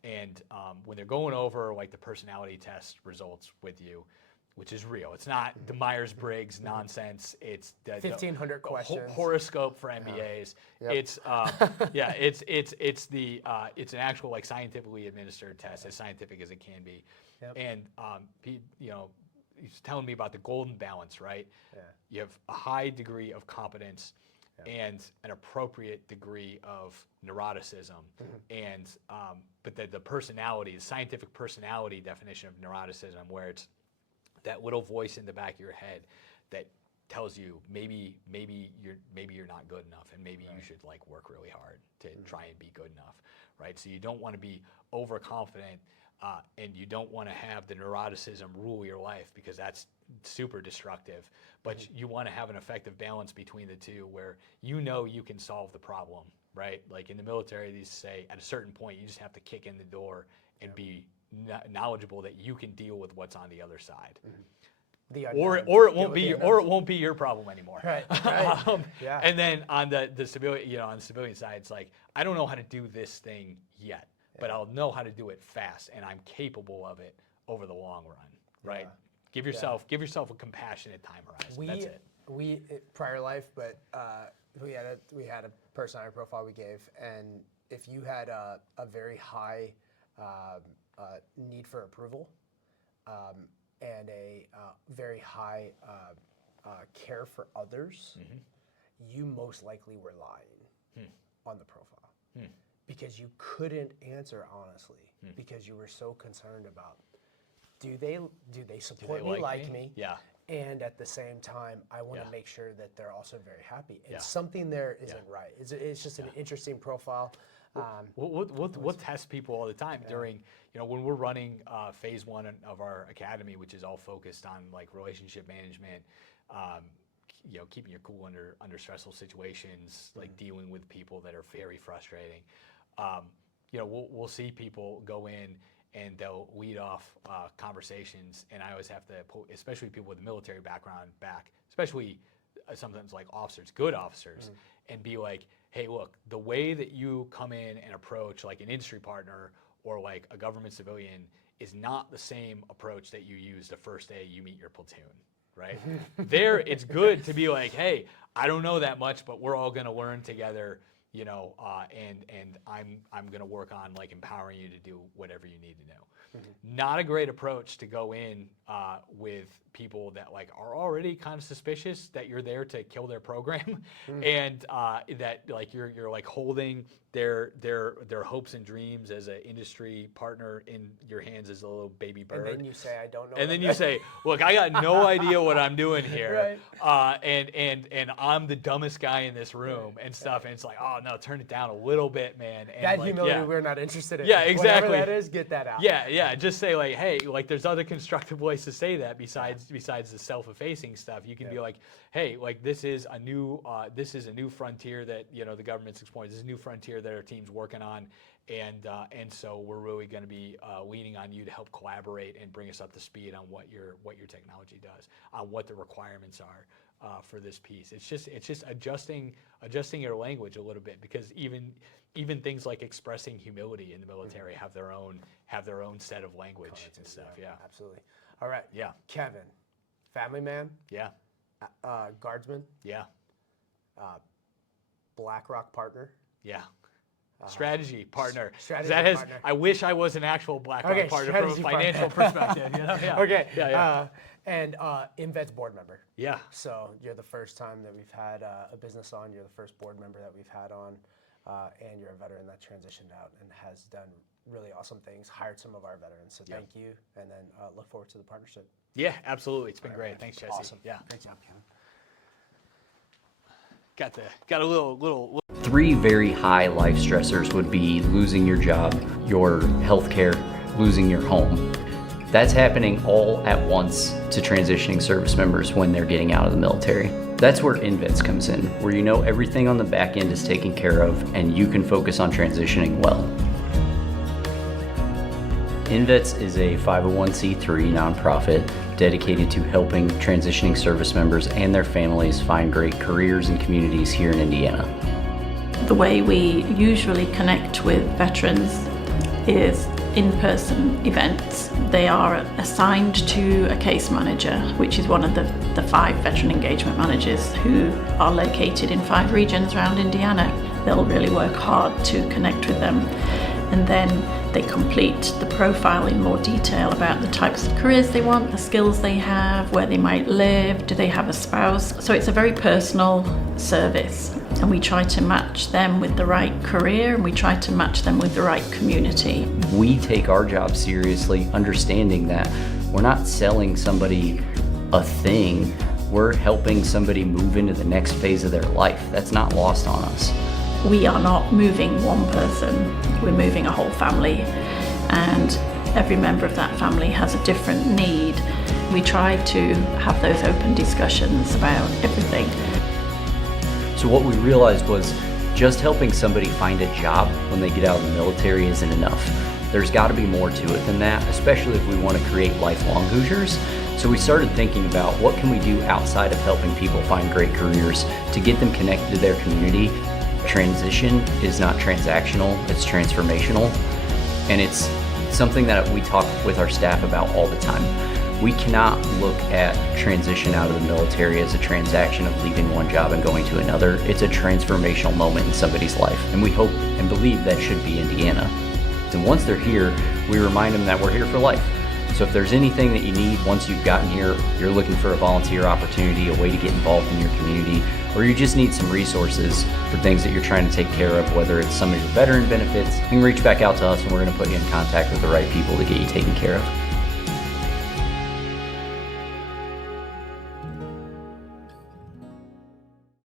and when they're going over like the personality test results with you, which is real. It's not the Myers-Briggs nonsense. It's the 1,500 questions. Horoscope for MBAs. Yep. It's an actual like scientifically administered test, as scientific as it can be. Yep. And he's telling me about the golden balance, right? Yeah. You have a high degree of competence and an appropriate degree of neuroticism, and but the personality, the scientific personality definition of neuroticism, where it's that little voice in the back of your head that tells you maybe you're not good enough, and maybe you should like work really hard to try and be good enough, right? So you don't want to be overconfident, and you don't want to have the neuroticism rule your life, because that's super destructive. But you want to have an effective balance between the two, where you can solve the problem, right? Like in the military, they say at a certain point you just have to kick in the door and be knowledgeable that you can deal with what's on the other side, or it won't be your problem anymore. Right. And then on the civilian, on the civilian side, it's like, I don't know how to do this thing yet, but I'll know how to do it fast, and I'm capable of it over the long run. Right. Give yourself a compassionate time horizon. That's it. We prior life, but we had a personality profile we gave, and if you had a very high need for approval, and a very high care for others, you most likely were lying on the profile, because you couldn't answer honestly, because you were so concerned about, do they support me, like me? Yeah. And at the same time, I want to make sure that they're also very happy. And something there isn't right. It's just an interesting profile. We'll test people all the time during, when we're running phase 1 of our academy, which is all focused on like relationship management, keeping your cool under stressful situations, like dealing with people that are very frustrating. We'll see people go in and they'll lead off conversations, and I always have to pull, especially people with a military background back, especially sometimes like officers, good officers, and be like, hey, look, the way that you come in and approach like an industry partner or like a government civilian is not the same approach that you use the first day you meet your platoon, right? It's good to be like, hey, I don't know that much, but we're all gonna learn together, and I'm gonna work on like empowering you to do whatever you need to know. Not a great approach to go in with people that like are already kind of suspicious that you're there to kill their program, and that like you're like holding their hopes and dreams as an industry partner in your hands as a little baby bird. And then you say, I don't know. And then you say, look, I got no idea what I'm doing here, and I'm the dumbest guy in this room and stuff. And it's like, oh, oh no, turn it down a little bit, man. And That like, humility yeah. we're not interested in. Yeah, exactly. Whatever that is, get that out. Yeah. Just say like, hey, like there's other constructive ways to say that besides the self-effacing stuff. You can be like, hey, like this is a new frontier that the government's exploring. This is a new frontier that our team's working on, and so we're really going to be leaning on you to help collaborate and bring us up to speed on what your technology does, on what the requirements are. For this piece, it's just adjusting your language a little bit, because even things like expressing humility in the military have their own set of language and stuff. Yeah, absolutely. All right. Yeah, Kevin, family man. Yeah, guardsman. Yeah, Blackrock partner. Yeah. Strategy partner. Strategy partner. I wish I was an actual Blackrock partner from a financial perspective. Yeah. Okay. Yeah. And InVet's board member. Yeah. So you're the first time that we've had a business on. You're the first board member that we've had on, and you're a veteran that transitioned out and has done really awesome things. Hired some of our veterans. So thank you, and then look forward to the partnership. Yeah, absolutely. It's been great. Man. Thanks, Jesse. Awesome. Yeah. Great job, Kevin. Got a little. 3 very high life stressors would be losing your job, your health care, losing your home. That's happening all at once to transitioning service members when they're getting out of the military. That's where InVets comes in, where you know everything on the back end is taken care of and you can focus on transitioning well. InVets is a 501c3 nonprofit dedicated to helping transitioning service members and their families find great careers and communities here in Indiana. The way we usually connect with veterans is in-person events. They are assigned to a case manager, which is one of the 5 veteran engagement managers who are located in 5 regions around Indiana. They'll really work hard to connect with them. And then they complete the profile in more detail about the types of careers they want, the skills they have, where they might live, do they have a spouse. So it's a very personal service, and we try to match them with the right career, and we try to match them with the right community. We take our job seriously, understanding that we're not selling somebody a thing, we're helping somebody move into the next phase of their life. That's not lost on us. We are not moving one person, we're moving a whole family, and every member of that family has a different need. We try to have those open discussions about everything. So what we realized was just helping somebody find a job when they get out of the military isn't enough. There's got to be more to it than that, especially if we want to create lifelong Hoosiers. So we started thinking about what can we do outside of helping people find great careers to get them connected to their community. Transition is not transactional, it's transformational, and it's something that we talk with our staff about all the time. We cannot look at transition out of the military as a transaction of leaving one job and going to another. It's a transformational moment in somebody's life, and we hope and believe that should be Indiana. And once they're here, we remind them that we're here for life. So if there's anything that you need once you've gotten here, you're looking for a volunteer opportunity, a way to get involved in your community, or you just need some resources for things that you're trying to take care of, whether it's some of your veteran benefits, you can reach back out to us and we're going to put you in contact with the right people to get you taken care of.